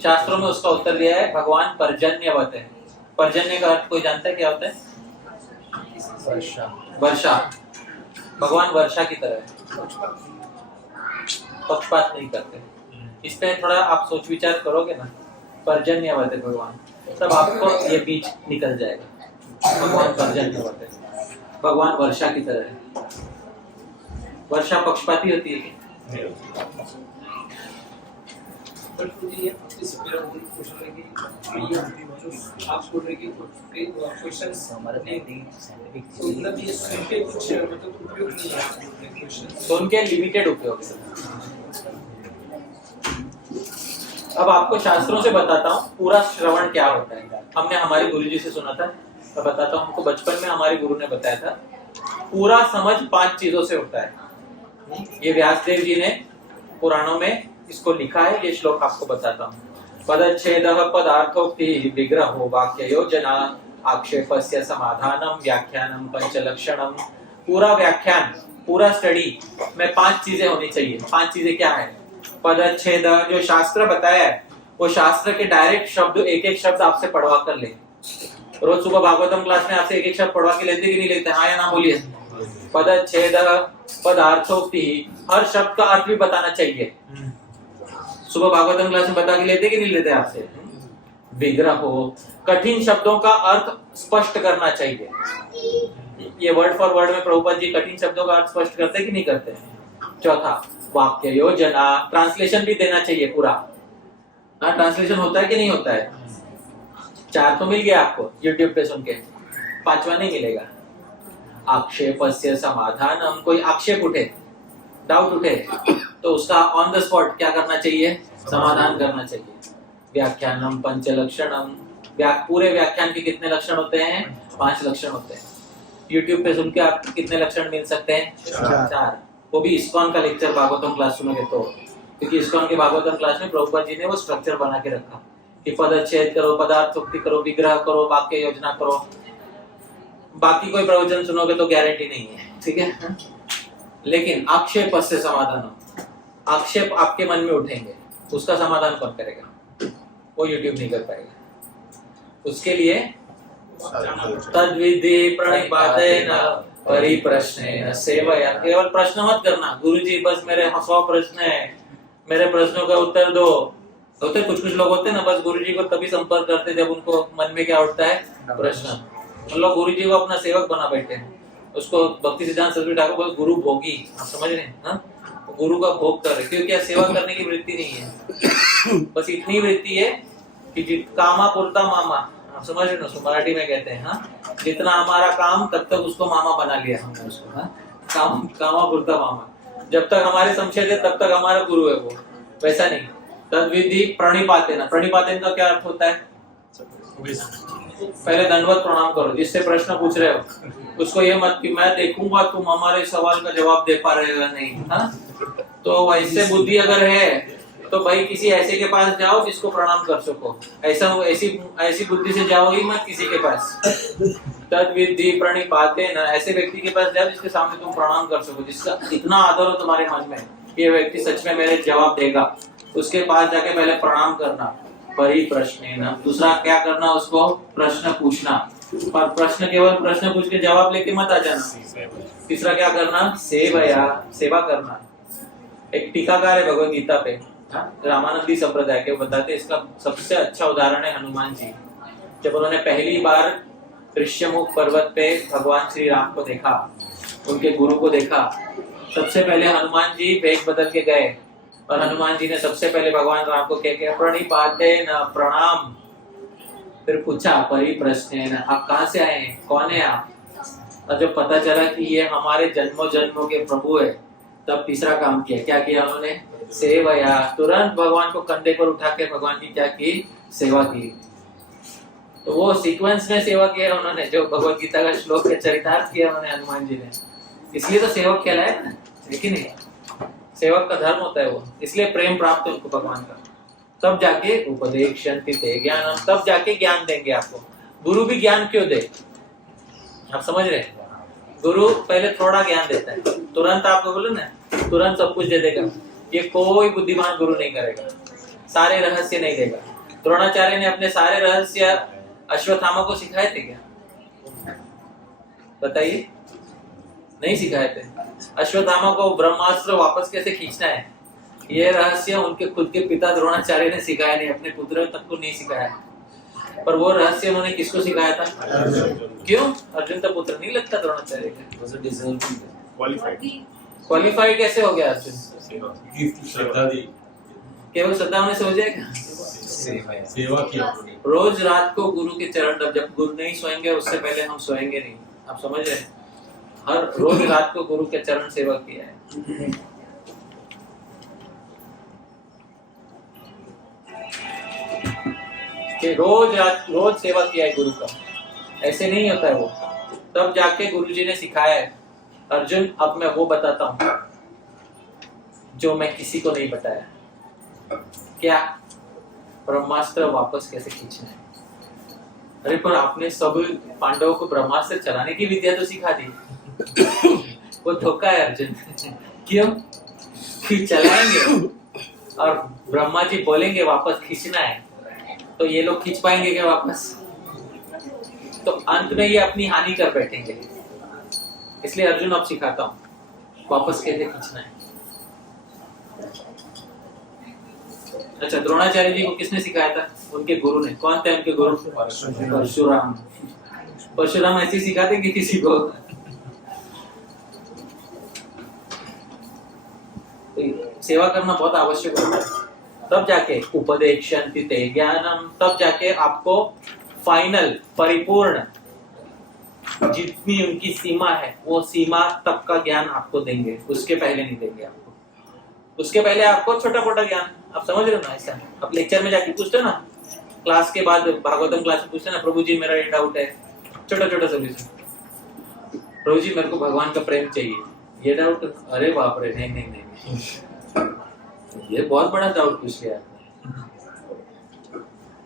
शास्त्रों में उसका उत्तर दिया है, भगवान पर्जन्यवत है। पर्जन्य का अर्थ कोई जानता है क्या होता है? वर्षा। भगवान वर्षा की तरह है, पक्षपात नहीं करते। इस पे थोड़ा आप सोच विचार करोगे ना, पर्जन्यवत है भगवान, तब आपको ये बीज निकल जाएगा। भगवान पर्जन्यवत है, भगवान वर्षा की तरह है। वर्षा पक्षपाती होती है? आप बोल रहे कि क्वेश्चंस मतलब ये सुन के कुछ मतलब उपयोग नहीं है क्वेश्चन, सुन के लिमिटेड उपयोग है। अब आपको शास्त्रों से बताता हूँ पूरा श्रवण क्या होता है। हमने हमारे गुरुजी से सुना था, मैं बताता हूँ हमको। बचपन में हमारे गुरु ने बताया था, पूरा समझ 5 चीजों से होता है। ये व्यासदेव जी ने पुराणों में इसको लिखा है, ये श्लोक आपको बताता हूँ। पदच्छेदः पदार्थोक्ति विग्रहो वाक्य योजना आक्षेपस्य समाधानम व्याख्यानम पंचलक्षणम। पूरा व्याख्यान, पूरा स्टडी में 5 चीजें होनी चाहिए। 5 चीजें क्या है? पदच्छेद, जो शास्त्र बताया है वो शास्त्र के डायरेक्ट शब्द एक एक शब्द आपसे पढ़वा कर ले। रोज सुबह भागवतम क्लास में आपसे एक एक शब्द पढ़वा के लेते कि नहीं लेते? हाँ या ना बोलिए। पदच्छेद, पदार्थोक्ति, हर शब्द का अर्थ भी बताना चाहिए। सुबह भागवतम क्लास में बता के लेते कि नहीं लेते आपसे? विग्रह हो, कठिन शब्दों का अर्थ स्पष्ट करना चाहिए। ये वर्ड फॉर वर्ड में प्रभुपाद जी कठिन शब्दों का अर्थ स्पष्ट करते कि नहीं करते? चौथा, वाक्य योजना, ट्रांसलेशन भी देना चाहिए पूरा। हाँ, ट्रांसलेशन होता है कि नहीं होता है? 4 तो मिल गया आपको YouTube पे सुन के, 5वां नहीं मिलेगा। आक्षेपस्य समाधानम, कोई आक्षेप उठे, डाउट उठे तो उसका ऑन द स्पॉट क्या करना चाहिए? समाधान करना चाहिए। व्याख्यानम पंचलक्षणम, पूरे व्याख्यान के कितने लक्षण होते हैं? 5 लक्षण होते हैं। YouTube पे सुन के आपको कितने लक्षण मिल सकते हैं? 4। वो भी इस्कॉन का लेक्चर भागवतम क्लास सुनोगे तो, क्योंकि इस्कॉन के भागवतम क्लास में प्रभुपाद जी ने वो स्ट्रक्चर बना के रखा कि पदच्छेद करो, पदार्थोक्ति करो, विग्रह करो, वाक्य योजना करो। बाकी कोई प्रवचन सुनोगे तो गारंटी नहीं है, ठीक है। लेकिन आक्षेप से समाधान, आक्षेप आपके मन में उठेंगे, उसका समाधान कौन करेगा? वो YouTube नहीं कर पाएगा। उसके लिए तद्विधि प्रणिपातेन परिप्रश्नेन सेवया, केवल प्रश्न मत करना, गुरुजी बस मेरे 100 प्रश्न है, मेरे प्रश्नों का उत्तर दो। होते कुछ लोग होते हैं ना, बस गुरुजी को तभी संपर्क करते जब उनको मन में क्या उठता है? प्रश्न। उन लोग गुरुजी को अपना सेवक बना बैठे हैं। उसको भक्ति सिद्धांत सरस्वती ठाकुर बोले गुरु भोगी, आप समझ रहे हैं? हाँ, गुरु का भोग कर रहे, क्योंकि क्या सेवा करने की वृत्ति नहीं है। बस इतनी वृत्ति है कि कामा पुरता मामा, आप समझ रहे हो? मराठी में कहते हैं हाँ, जितना हमारा काम तब तक उसको मामा बना लिया हमने उसको। हाँ, कामा पुरता मामा, जब तक हमारे संशय थे तब तक हमारा गुरु है वो, वैसा नहीं। तद्विधि प्रणिपातेन, प्रणिपातेन का क्या अर्थ होता है? पहले दंडवत प्रणाम करो। जिससे प्रश्न पूछ रहे हो उसको ये मत कि मैं देखूंगा तुम हमारे सवाल का जवाब दे पा रहे हो नहीं। हाँ, तो वैसे बुद्धि अगर है तो भाई किसी ऐसे के पास जाओ जिसको प्रणाम कर सको। ऐसी बुद्धि से जाओ ही मत किसी के पास। तद्विधि प्रणिपातेन, ऐसे व्यक्ति के पास जाओ जिसके सामने तुम प्रणाम कर सको, जिसका इतना आदर हो तुम्हारे मन में कि ये व्यक्ति सच में मेरे जवाब देगा। उसके पास जाके पहले प्रणाम करना। परिप्रश्नेन, दूसरा क्या करना? उसको प्रश्न पूछना। पर प्रश्न केवल प्रश्न पूछ के जवाब लेके मत आ जाना। तीसरा क्या करना? सेवया, सेवा करना। एक टीकाकार है भगवद गीता पे, रामानंदी संप्रदाय के, बताते इसका सबसे अच्छा उदाहरण है हनुमान जी। जब उन्होंने पहली बार ऋष्यमुख पर्वत पे भगवान श्री राम को देखा, उनके गुरु को देखा, सबसे पहले हनुमान जी वेश बदल के गए और हनुमान जी ने सबसे पहले भगवान राम को क्या किया? प्रणिपातेन, प्रणाम। फिर पूछा परिप्रश्नेन, आप कहाँ से आए हैं, कौन है आप? और जब पता चला कि ये हमारे जन्मों जन्मों के प्रभु है, तब तीसरा काम किया। क्या किया उन्होंने? सेवया, तुरंत भगवान को कंधे पर उठा के भगवान की क्या की? सेवा की। तो वो सीक्वेंस में सेवा किया उन्होंने, जो भगवद गीता का श्लोक के चरितार्थ किया उन्होंने हनुमान जी ने। इसलिए तो सेवक कहलाए ना, लेकिन नहीं, सेवक का धर्म होता है वो, इसलिए प्रेम प्राप्त है उनको भगवान का। तब जाके उपदेक्षन्ति ते ज्ञानम, तब जाके ज्ञान देंगे आपको। गुरु भी ज्ञान क्यों दे? आप समझ रहे हैं? गुरु पहले थोड़ा ज्ञान देता है, तुरंत आपको बोले ना तुरंत सब कुछ दे देगा, ये कोई बुद्धिमान गुरु नहीं करेगा। सारे रहस्य नहीं देगा। द्रोणाचार्य ने अपने सारे रहस्य अश्वत्थामा को सिखाए थे क्या? बताइए, नहीं सिखाए थे। अश्वत्थामा को ब्रह्मास्त्र वापस कैसे खींचना है, ये रहस्य उनके खुद के पिता द्रोणाचार्य ने सिखाया नहीं, अपने पुत्र तक को नहीं सिखाया। पर वो रहस्य उन्होंने किसको सिखाया था? क्यों? अर्जुन का पुत्र नहीं लगता द्रोणाचार्य का। क्वालिफाई कैसे हो गया अर्जुन? केवल श्रद्धा होने से हो जाएगा? सेवा किया। रोज रात को गुरु के चरण, जब गुरु नहीं सोएंगे उससे पहले हम सोएंगे नहीं, आप समझ रहे हैं? हर रोज रात को गुरु के चरण सेवा किया है। कि रोज सेवा किया है गुरु का, ऐसे नहीं होता है वो। तब जाके गुरुजी ने सिखाया है, अर्जुन अब मैं वो बताता हूँ जो मैं किसी को नहीं बताया। क्या? ब्रह्मास्त्र वापस कैसे खींचना है। अरे पर आपने सब पांडवों को ब्रह्मास्त्र चलाने की विद्या तो सिखा दी। वो धोखा है अर्जुन। क्यों? फिर चलाएंगे और ब्रह्मा जी बोलेंगे वापस खींचना है, तो ये लोग खींच पाएंगे क्या वापस? तो अंत में ये अपनी हानि कर बैठेंगे। इसलिए अर्जुन अब सिखाता हूं वापस कैसे खींचना है। अच्छा, द्रोणाचार्य जी को किसने सिखाया था? उनके गुरु ने। कौन थे उनके गुरु? परशुराम। परशुराम ऐसे ही सिखाते कि किसी को? सेवा करना बहुत आवश्यक होता है, तब जाके उपदेक्षन्ति ते ज्ञानम, तब जाके आपको फाइनल परिपूर्ण जितनी उनकी सीमा है वो सीमा तब का ज्ञान आपको देंगे, उसके पहले नहीं देंगे आपको। उसके पहले आपको छोटा मोटा ज्ञान, आप समझ रहे हो ना? ऐसा आप लेक्चर में जाके पूछते हो ना, क्लास के बाद भागवतम क्लास में पूछते ना, प्रभु जी मेरा ये डाउट है, छोटा छोटा सोल्यूशन। प्रभु जी मेरे को भगवान का प्रेम चाहिए, ये डाउट? अरे बाप रे, नहीं नहीं नहीं, ये बहुत बड़ा डाउट पूछ लिया।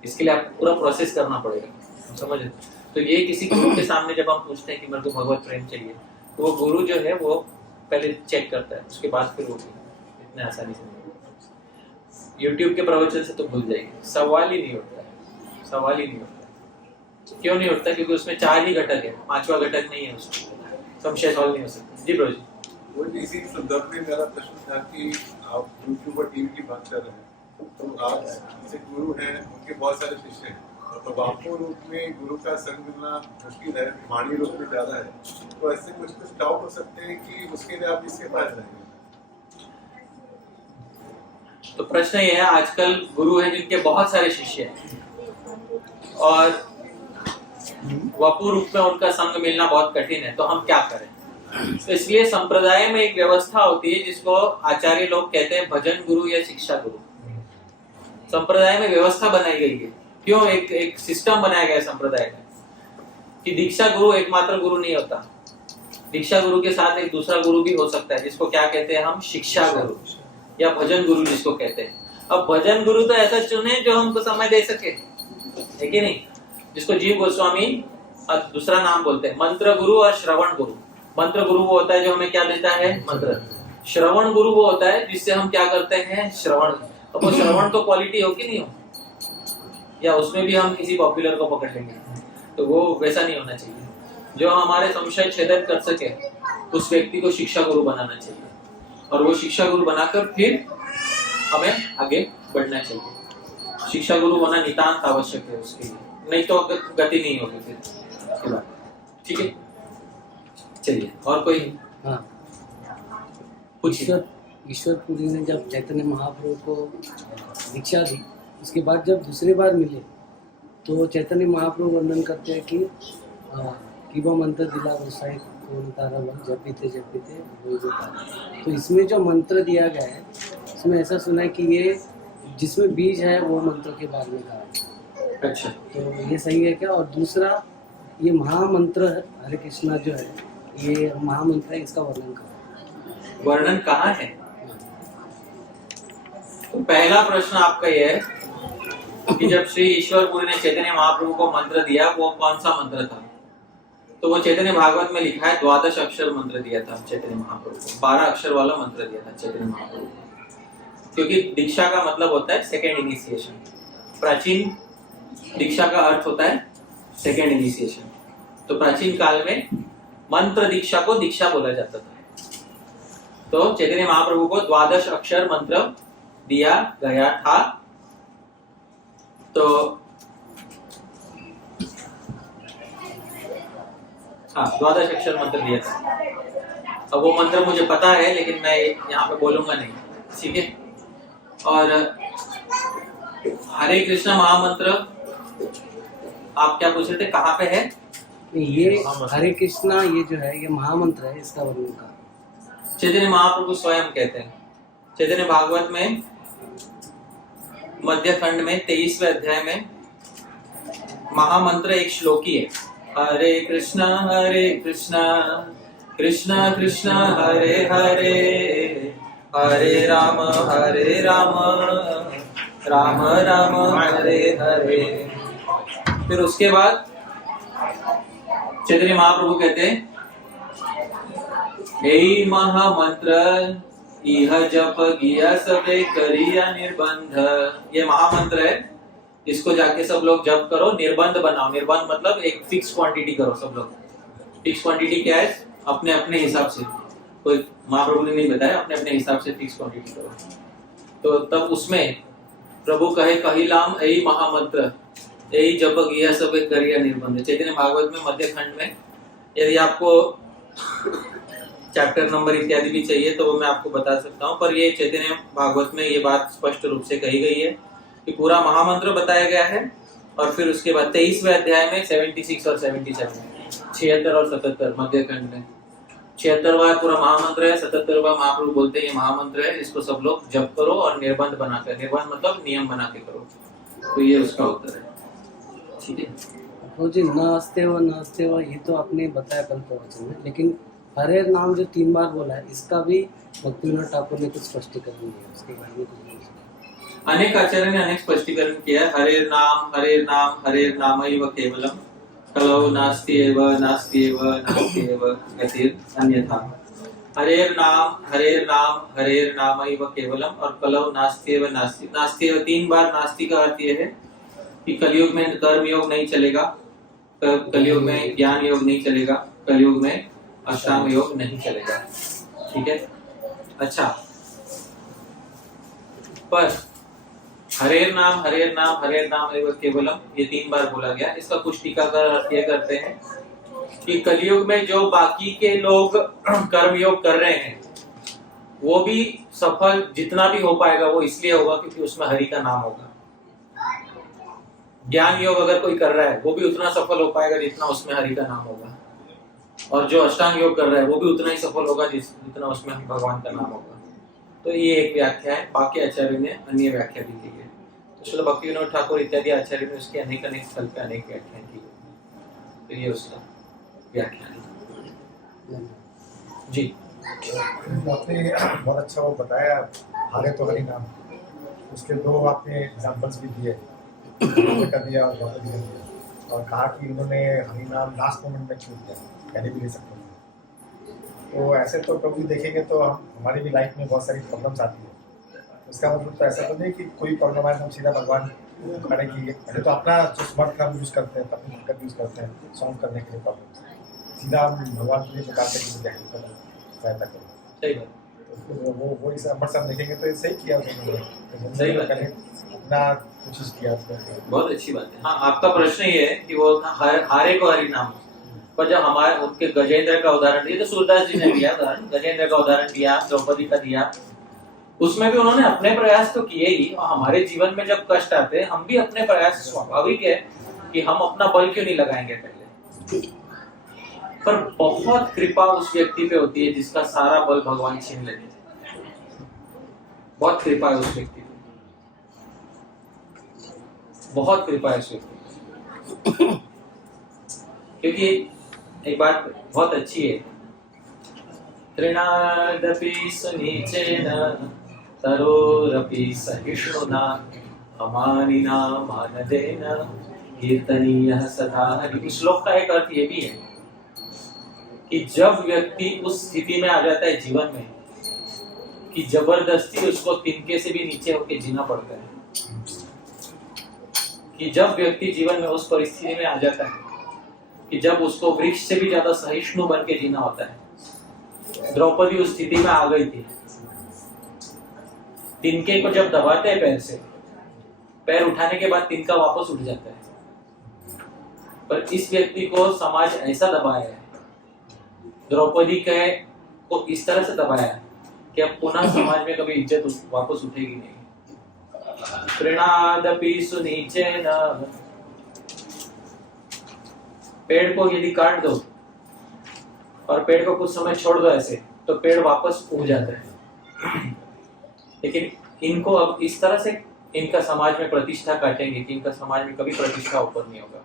इसके लिए आप पूरा प्रोसेस करना पड़ेगा, समझ रहे? तो ये किसी गुरु के सामने जब हम पूछते हैं कि मेरे को भगवत प्रेम चाहिए, तो वो गुरु जो है वो पहले चेक करता है, उसके बाद फिर वो इतने आसानी से नहीं। यूट्यूब के प्रवचन से तो भूल जाएंगे, सवाल ही नहीं होता है, सवाल ही नहीं होता। क्यों नहीं होता? क्योंकि उसमें 4 ही घटक है, 5वां घटक नहीं है उसमें, संशय सॉल्व नहीं हो सकता। जी प्रभु जी। वो इसी संदर्भ में मेरा प्रश्न था कि आप यूट्यूब और टीवी की बात कर रहे हैं, तो आप जैसे गुरु हैं, उनके बहुत सारे शिष्य हैं, तो वापो रूप में गुरु का संग मिलना मुश्किल है, वाणी रूप में ज्यादा है, तो ऐसे कुछ डाउट हो सकते हैं कि उसके लिए आप इसके पास जाएंगे। तो प्रश्न ये है, आजकल गुरु है जिनके बहुत सारे शिष्य हैं और वपु रूप में उनका संग मिलना बहुत कठिन है, तो हम क्या करें? तो इसलिए संप्रदाय में एक व्यवस्था होती है जिसको आचार्य लोग कहते हैं भजन गुरु या शिक्षा गुरु। संप्रदाय में व्यवस्था बनाई गई है। क्यों? एक सिस्टम बनाया गया है संप्रदाय में कि दीक्षा गुरु एकमात्र गुरु नहीं होता, दीक्षा गुरु के साथ एक दूसरा गुरु भी हो सकता है, जिसको क्या कहते हैं हम? शिक्षा गुरु या भजन गुरु जिसको कहते हैं। अब भजन गुरु तो ऐसा चुने जो हमको समय दे सके, है कि नहीं? जिसको जीव गोस्वामी दूसरा नाम बोलते हैं, मंत्र गुरु और श्रवण गुरु। मंत्र गुरु वो होता है जो हमें क्या देता है? मंत्र। श्रवण गुरु वो होता है जिससे हम क्या करते हैं? श्रवण। अब वो श्रवण तो क्वालिटी हो कि नहीं हो, या उसमें भी हम किसी पॉपुलर को पकड़ लेंगे, तो वो वैसा नहीं होना चाहिए। जो हमारे संशय छेदन कर सके उस व्यक्ति को शिक्षा गुरु बनाना चाहिए, और वो शिक्षा गुरु बनाकर फिर हमें आगे बढ़ना चाहिए। शिक्षा गुरु होना नितांत आवश्यक है उसके लिए, नहीं तो गति नहीं होगी फिर उसके बाद। ठीक है, चलिए और कोई? हाँ, पूछिए। ईश्वरपुरी ने जब चैतन्य महाप्रभु को दीक्षा दी, उसके बाद जब दूसरी बार मिले तो चैतन्य महाप्रभु वर्णन करते हैं कि वो मंत्र दिला गोसाई को तारा जब पीते वो जो तारा। तो इसमें जो मंत्र दिया गया है, इसमें ऐसा सुना है कि ये जिसमें बीज है वो मंत्र के बारे में कहा है। अच्छा, तो ये सही है क्या? और दूसरा, ये महामंत्र हरे कृष्णा जो है, ये महामंत्र है, इसका वर्णन कहा। वर्णन कहाँ है? तो पहला प्रश्न आपका यह है कि जब श्री ईश्वरपुरी ने चैतन्य महाप्रभु को मंत्र दिया, वो कौन सा मंत्र था? तो वो चैतन्य भागवत में लिखा है, 12 अक्षर मंत्र दिया था चैतन्य महाप्रभु को, 12 अक्षर वाला मंत्र दिया था चैतन्य महाप्रभु को। क्योंकि दीक्षा का मतलब होता है सेकेंड इनिशिएशन। प्राचीन दीक्षा का अर्थ होता है सेकेंड इनिशिएशन। तो प्राचीन काल में मंत्र दीक्षा को दीक्षा बोला जाता था। तो चैतन्य महाप्रभु को 12 अक्षर मंत्र दिया गया था। तो हाँ, 12 अक्षर मंत्र दिया था। अब वो मंत्र मुझे पता है, लेकिन मैं यहाँ पे बोलूंगा नहीं, ठीक है? और हरे कृष्णा महामंत्र आप क्या पूछ रहे थे, कहाँ पे है? ये हरे कृष्णा, ये जो है ये महामंत्र है, इसका वर्णन का चैतन्य महाप्रभु स्वयं कहते हैं। चैतन्य भागवत में मध्य खंड में 23वें अध्याय में महामंत्र एक श्लोकी है, हरे कृष्णा कृष्णा कृष्णा हरे हरे, हरे राम राम राम हरे हरे। फिर उसके बाद चैतन्य महाप्रभु कहते हैं, यही महामंत्र इह जप गिया सबे करिया निर्बंध, ये महामंत्र है। इसको जाके सब लोग जप करो, निर्बंध बनाओ। निर्बंध मतलब एक फिक्स क्वांटिटी करो सब लोग। फिक्स क्वांटिटी क्या है? अपने अपने हिसाब से, कोई महाप्रभु ने नहीं बताया, अपने अपने हिसाब से फिक्स क्वांटिटी करो। तो तब उसमें प्रभु कहे कहिलाम यही महामंत्र, यही जप गिया सबे करिया निर्बंध। चैतन्य भागवत में मध्य खंड में, यदि आपको चैप्टर नंबर इत्यादि भी चाहिए तो वो मैं आपको बता सकता हूँ, पर ये चैतन्य भागवत में ये बात स्पष्ट रूप से कही गई है कि पूरा महामंत्र बताया गया है। और फिर उसके बाद 23वें अध्याय में 76 और 77, 76 और 77 मध्य खंड में 76वां पूरा महामंत्र है, 77वां महाप्रभु बोलते हैं ये महामंत्र है, इसको सब लोग जप करो और निर्बंध बनाकर, निर्बंध मतलब नियम बना के करो। तो ये उसका उत्तर है। ठीक है वो जी न हंसते हो ये तो आपने बताया कल प्रवचन में, लेकिन हरे नाम जो 3 बार बोला है इसका भी भक्तिविनोद ठाकुर ने कुछ स्पष्टीकरण दिया, उसके बारे में कुछ बोलिए। अनेक आचार्य ने अनेक स्पष्टीकरण किया है। हरे नाम एव केवलम, कलौ नास्ति एव गतिर् अन्यथा। हरे नाम एव केवलम और कलौ नास्ति एव नास्ति एव 3 बार नास्ति का अर्थ यह है कि कलयुग में कर्म योग नहीं चलेगा, कलयुग में ज्ञान योग नहीं चलेगा, कलयुग में अष्टांग योग नहीं चलेगा। ठीक है। अच्छा, पर हरे नाम एवं केवलम ये 3 बार बोला गया। इसका कुछ टीकाकार अर्थ ये करते हैं कि कलयुग में जो बाकी के लोग कर्म योग कर रहे हैं वो भी सफल जितना भी हो पाएगा वो इसलिए होगा क्योंकि उसमें हरि का नाम होगा। ज्ञान योग अगर कोई कर रहा है वो भी उतना सफल हो पाएगा जितना उसमें हरि का नाम होगा, और जो अष्टांग योग कर रहा है वो भी उतना ही सफल होगा जितना उसमें भगवान का नाम होगा। तो ये एक व्याख्या है। बाकी आचार्य ने अन्य व्याख्या भी की है। तो श्रील भक्तिविनोद ठाकुर इत्यादि आचार्य ने उसके अनेक स्थल पे अनेक व्याख्याएं की है। तो ये उसका व्याख्यान है। जी आपने बहुत अच्छा वो बताया, हरे तो हरि नाम, उसके 2 आपने एग्जांपल्स भी दिए, का दिया और द्रौपदी का दिया, और कहा कि उन्होंने हरि नाम लास्ट मोमेंट में छूट दिया, कहने भी नहीं सकते। तो ऐसे तो कभी देखेंगे तो हमारी भी लाइफ में बहुत सारी प्रॉब्लम्स आती है। तो इसका मतलब तो ऐसा तो नहीं कि कोई प्रॉब्लम आए हम सीधा भगवान करें कि पहले तो अपना जो स्मर्थ हम यूज़ करते हैं, अपनी दिक्कत यूज़ करते हैं सॉल्व करने के लिए प्रॉब्लम, सीधा हम भगवान के लिए बताते हैं कि हेल्प करो, सहायता करो। सही बात। तो वो इस नंबर से हम देखेंगे तो सही किया उन्होंने, सही बात है। अपना कोशिश किया उसमें। बहुत अच्छी बात है। हाँ, आपका प्रश्न ये है कि वो हारे को हरि नाम, पर जब हमारे उनके गजेंद्र का उदाहरण दिया, तो सूरदास जी ने दिया उदाहरण, गजेंद्र का उदाहरण दिया, द्रौपदी का दिया, उसमें भी उन्होंने अपने प्रयास तो किए ही। और हमारे जीवन में जब कष्ट आते हैं हम भी अपने प्रयास, स्वाभाविक है कि हम अपना बल क्यों नहीं लगाएंगे पहले, पर बहुत कृपा उस व्यक्ति पे होती है जिसका सारा बल भगवान छीन लेते हैं। बहुत कृपा है उस व्यक्ति पे, बहुत कृपा है उस व्यक्ति पे। क्योंकि एक बात बहुत अच्छी है, तृणादपि सुनीचेन तरोरपि सहिष्णुना अमानिना मानदेन कीर्तनीयः सदा हरि। इस श्लोक का एक अर्थ ये भी है कि जब व्यक्ति उस स्थिति में आ जाता है जीवन में कि जबरदस्ती उसको तिनके से भी नीचे होकर जीना पड़ता है, कि जब व्यक्ति जीवन में उस परिस्थिति में आ जाता है कि जब उसको वृक्ष से भी ज्यादा सहिष्णु बन के जीना होता है। द्रौपदी उस स्थिति में आ गई थी, तिनके को जब दबाते हैं पैर से, पैर उठाने के बाद तिनका वापस उठ जाता है, पर इस व्यक्ति को समाज ऐसा दबाया है, द्रौपदी के को इस तरह से दबाया कि अब पुनः समाज में कभी इज्जत वापस उठेगी नहीं। तृणादपि सुनीचेन, पेड़ को यदि काट दो और पेड़ को कुछ समय छोड़ दो ऐसे, तो पेड़ वापस उग जाता है। लेकिन इनको अब इस तरह से इनका समाज में प्रतिष्ठा काटेंगे कि इनका समाज में कभी प्रतिष्ठा ऊपर नहीं होगा।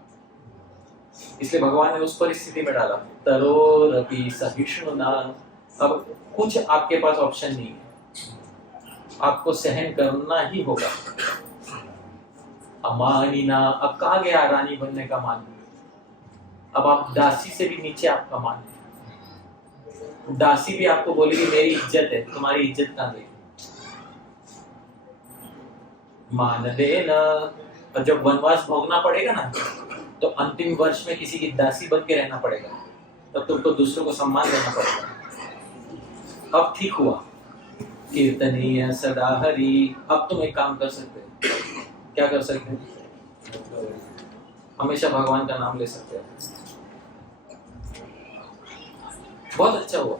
इसलिए भगवान ने उस परिस्थिति में डाला, तरोरपि सहिष्णुना। अब कुछ आपके पास ऑप्शन नहीं है, आपको सहन करना ही होगा। अमानिना, अब कहा गया रानी बनने का मान, अब आप दासी से भी नीचे आपका मान है। दासी भी आपको बोलेगी मेरी इज्जत है, तुम्हारी इज्जत कहाँ गई? मान देना। और जब वनवास भोगना पड़ेगा ना, तो अंतिम वर्ष में किसी की दासी बन के रहना पड़ेगा, तब तुमको दूसरों को सम्मान देना पड़ेगा। अब ठीक हुआ, कीर्तनीय सदा हरि। अब तुम एक काम कर सकते हो। क्या कर सकते हो? हमेशा भगवान का नाम ले सकते हो। बहुत अच्छा हुआ।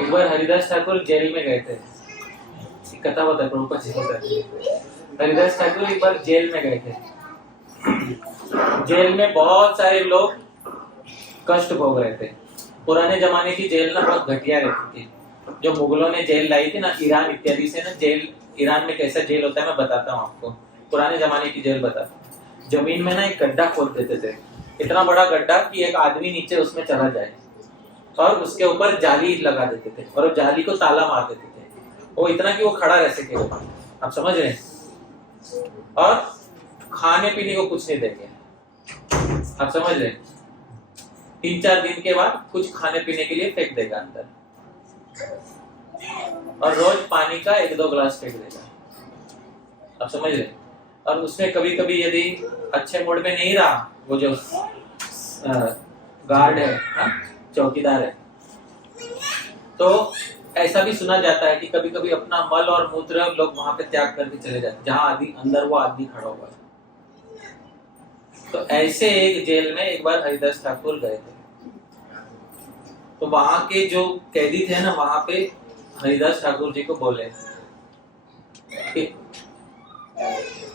एक बार हरिदास ठाकुर जेल में गए थे। एक कथा बता, प्रभुपाद जी बताते हैं। हरिदास ठाकुर एक बार जेल में गए थे। जेल में बहुत सारे लोग कष्ट भोग रहे थे। पुराने जमाने की जेल ना बहुत घटिया रहती थी। जो मुगलों ने जेल लाई थी ना, ईरान इत्यादि से ना, जेल ईरान में कैसा जेल होता है मैं बताता हूँ आपको। पुराने जमाने की जेल बताता हूँ। जमीन में ना एक गड्ढा खोद देते थे, इतना बड़ा गड्ढा कि एक आदमी नीचे उसमें चला जाए, और उसके ऊपर जाली लगा देते थे, और जाली को ताला मार देते थे। वो इतना कि वो खड़ा रह सके। आप समझ रहे हैं? और खाने पीने को कुछ नहीं देंगे। आप समझ रहे हैं? 3-4 दिन के बाद कुछ खाने पीने के लिए फेंक देगा अंदर, और रोज पानी का 1-2 गिलास फेंक देगा। आप समझ रहे हैं? और उसमें कभी कभी यदि अच्छे मूड में नहीं रहा, वो जो गार्ड है, चौकीदार है, तो ऐसा भी सुना जाता है कि कभी कभी अपना मल और मूत्र लोग वहां पे त्याग करके चले जाते, जहां आदमी अंदर वो आदमी खड़ा हुआ है। तो ऐसे एक जेल में एक बार हरिदास ठाकुर गए थे। तो वहां के जो कैदी थे ना, वहां पे हरिदास ठाकुर जी को बोले कि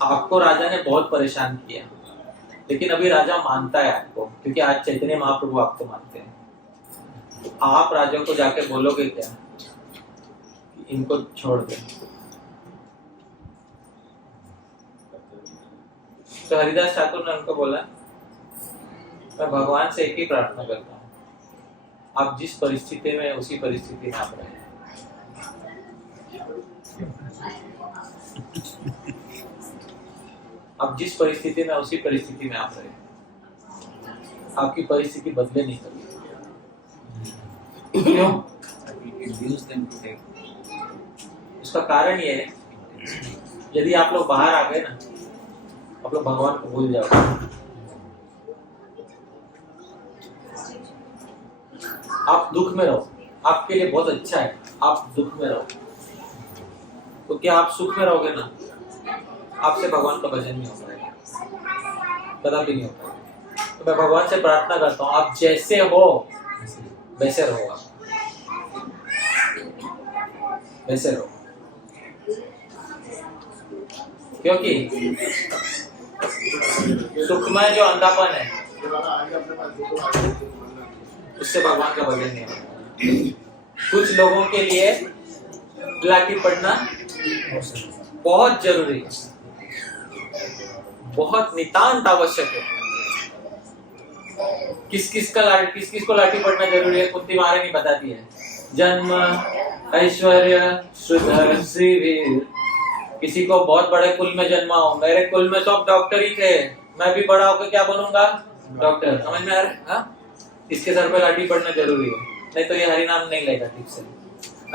आपको राजा ने बहुत परेशान किया, लेकिन अभी राजा मानता है आपको, क्योंकि आज चैतन्य महाप्रभु आपको मानते हैं। तो आप राजा को जाके बोलोगे क्या कि इनको छोड़ दे? तो हरिदास ठाकुर ने उनको बोला, मैं भगवान से एक ही प्रार्थना करता हूँ, आप जिस परिस्थिति में उसी परिस्थिति में आप रहे। आप जिस परिस्थिति में उसी परिस्थिति में आप रहे। आपकी परिस्थिति बदले नहीं कभी। क्यों? उसका कारण ये है, यदि आप लोग बाहर आ गए ना, आप लोग भगवान को भूल जाओगे। आप दुख में रहो, आपके लिए बहुत अच्छा है, आप दुख में रहो। तो क्या आप सुख में रहोगे ना, आपसे भगवान का भजन नहीं हो पाएगा, कदापि नहीं हो पाएगा। तो मैं भगवान से प्रार्थना करता हूँ, आप जैसे हो वैसे रहो, आप वैसे रहो। क्योंकि सुखमय जो अंधापन है, उससे भगवान का भजन नहीं होगा। कुछ लोगों के लिए लाठी पढ़ना बहुत जरूरी है, बहुत नितांत आवश्यक है। किस को लाठी पढ़ना जरूरी है? कुंती महारानी बताती है, जन्म ऐश्वर्य श्रुत श्रीवीर। किसी को बहुत बड़े कुल में जन्मा हो, मेरे कुल में तो अब डॉक्टर ही थे, मैं भी बड़ा होकर क्या बनूंगा? डॉक्टर। समझ में आ रहा है? इसके सर पे लाठी पड़ना जरूरी है, नहीं तो ये हरि नाम नहीं लेगा ठीक से।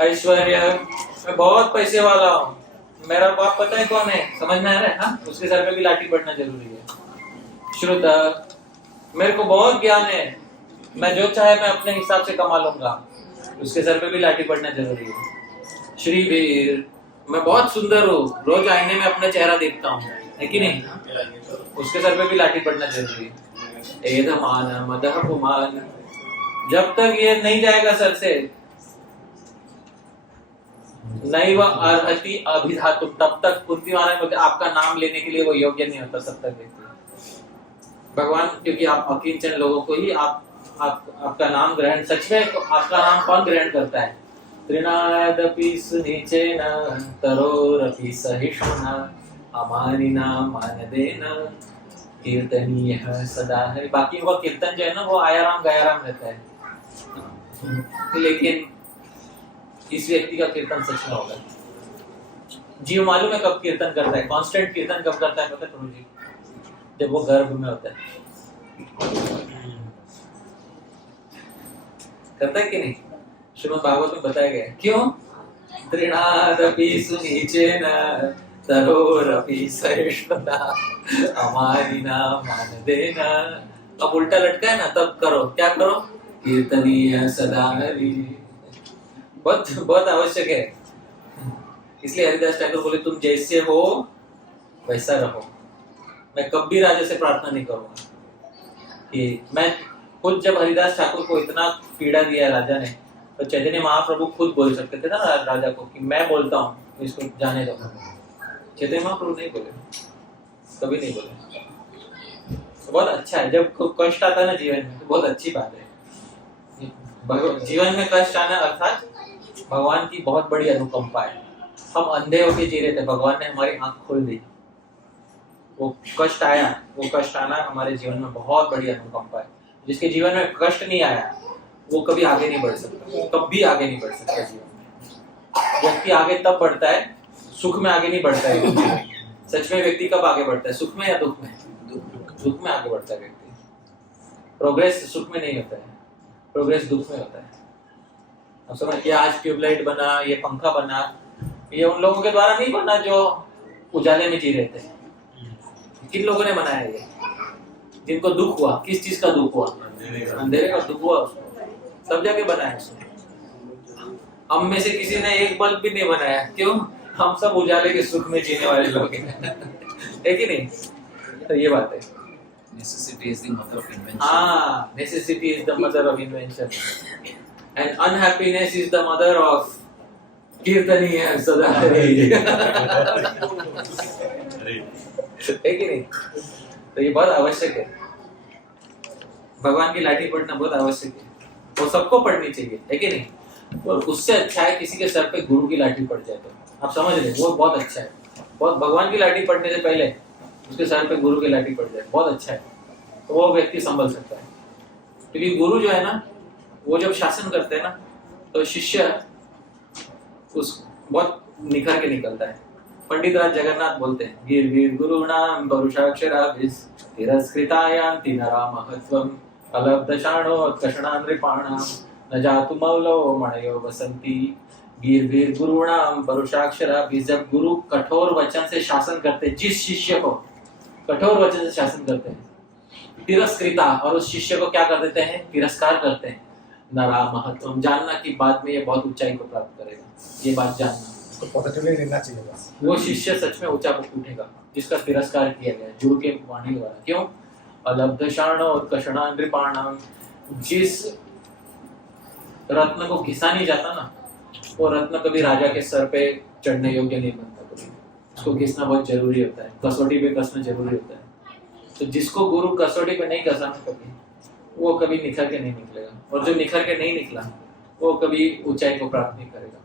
ऐश्वर्य, मैं बहुत पैसे वाला हूँ, मेरा बाप पता है कौन है, समझ में आ रहा है? हाँ, उसके सर पे भी लाठी पड़ना जरूरी है। श्रुत, मेरे को बहुत ज्ञान है, मैं जो चाहे मैं अपने हिसाब से कमा लूंगा, उसके सर पे भी लाठी पड़ना जरूरी है। श्रीवीर, मैं बहुत सुंदर हूँ, रोज आईने में अपना चेहरा देखता हूँ, है कि नहीं? उसके सर पे भी लाठी पड़ना जरूरी है। एधमान मदह पुमान, जब तक ये नहीं जाएगा सर से, नैव अर्हति अभिधातुम, तब तक कुंती महारानी बोलते आपका नाम लेने के लिए वो योग्य नहीं होता तब तक व्यक्ति। भगवान, क्योंकि आप अकिंचन लोगों को ही आपका नाम ग्रहण, सच में आपका नाम कौन ग्रहण करता है? त्रिनादपि सुनिचेन तरोरपि सहिष्णुना अमानिना मानदेन कीर्तनीय सदा है। बाकी वो कीर्तन जो है ना, वो आयाराम गयाराम रहता है, लेकिन इस व्यक्ति का कीर्तन सच में होगा। जीव मालूम है कब कीर्तन करता है, कांस्टेंट कीर्तन कब करता है पता है प्रभु जी? जब वो गर्भ में होता है। करता है कि नहीं? श्रीमद् भागवत में बताया गया है। क्यों? तृणादपि सुनीचेन तरोरपि सहिष्णुना अमानिना मानदेना। अब उल्टा लटका है ना, तब करो, क्या करो? कीर्तनीय सदा हरि। बहुत बहुत आवश्यक है। इसलिए हरिदास ठाकुर बोले तुम जैसे हो वैसा रहो। मैं कभी राजा से प्रार्थना नहीं करूंगा कि मैं खुद, जब हरिदास ठाकुर को इतना पीड़ा दिया राजा ने, तो चैतन्य महाप्रभु खुद बोल सकते थे ना राजा को कि मैं बोलता हूँ इसको जाने दो। चैतन्य महाप्रभु नहीं बोले, कभी नहीं बोले। तो बहुत अच्छा है जब कष्ट आता है ना जीवन में, तो बहुत अच्छी बात है। जीवन में कष्ट आना अर्थात भगवान की बहुत बड़ी अनुकंपा है। हम अंधे होके जी रहे थे, भगवान ने हमारी आंख खोल दी। वो कष्ट आया, वो कष्ट आना हमारे जीवन में बहुत बड़ी अनुकंपा है। जिसके जीवन में कष्ट नहीं आया वो कभी आगे नहीं बढ़ सकता, कभी आगे नहीं बढ़ सकता जीवन में। व्यक्ति आगे तब बढ़ता है, सुख में आगे नहीं बढ़ता है। सच में व्यक्ति कब आगे बढ़ता है? सुख में या दुख में? दुख में आगे बढ़ता है व्यक्ति। प्रोग्रेस सुख में नहीं होता है, प्रोग्रेस दुख में होता है। अब समझ, ये आज ट्यूबलाइट बना, ये पंखा बना, ये उन लोगों के द्वारा नहीं बना जो उजाले में जी रहे थे। किन लोगों ने बनाया ये? जिनको दुख हुआ। किस चीज का दुख हुआ? अंधेरे का दुख हुआ उसको, सब जगह बनाया उसने। हम में से किसी ने एक बल्ब भी नहीं बनाया। क्यों? हम सब उजाले के सुख में जीने वाले लोग हैं। है कि नहीं? तो ये बात है। Necessity is the mother of invention. हाँ, necessity is the mother of invention, and unhappiness is the mother of कीर्तनीय सदा हरि। है कि नहीं? तो ये बहुत आवश्यक है। भगवान की लाठी पढ़ना बहुत आवश्यक है। वो सबको पढ़नी चाहिए, है कि नहीं? और उससे अच्छा है किसी के सर पे गुरु की लाठी पड़ जाए। तो आप समझ रहे, वो बहुत अच्छा है। बहुत, भगवान की लाठी पढ़ने से पहले उसके सर पे गुरु की लाठी पड़ जाए, बहुत अच्छा है। तो वो व्यक्ति संभल सकता है। क्योंकि गुरु जो है ना, वो जब शासन करते हैं ना, तो शिष्य उस बहुत निखर के निकलता है। पंडित राज जगन्नाथ बोलते हैं, गिर गिर गुरुणाम परुषाक्षराभिः तिरस्कृतायान्ति नरा महत्वम् अलब्धशाणोत्कषणान् नृपाणाम् न जातु मौलो मणयो वसन्ति। गिर गिर गुरुणाम परुषाक्षराभिः। जब गुरु कठोर वचन से शासन करते हैं, जिस शिष्य को कठोर वचन से शासन करते हैं, तिरस्कृता, और उस शिष्य को क्या कर देते हैं? तिरस्कार करते हैं। नरा महत्वम, जानना कि बाद में ये बहुत ऊंचाई को प्राप्त करेगा। ये बात जानना, तो पॉजिटिवली लेना चाहिए बस। वो शिष्य सच में ऊंचा उठेगा जिसका तिरस्कार किया गया गुरु के वाणी द्वारा। क्यों? अलब्धशाणोत्कषणान् नृपाणाम्। जिस रत्न को घिसा नहीं जाता ना, वो रत्न कभी राजा के सर पे चढ़ने योग्य नहीं बनता। कभी उसको घिसना बहुत जरूरी होता है, कसौटी पे कसना जरूरी होता है। तो जिसको गुरु कसौटी पे नहीं कसा ना कभी, वो कभी निखर के नहीं निकलेगा। और जो निखर के नहीं निकला वो कभी ऊंचाई को प्राप्त नहीं करेगा।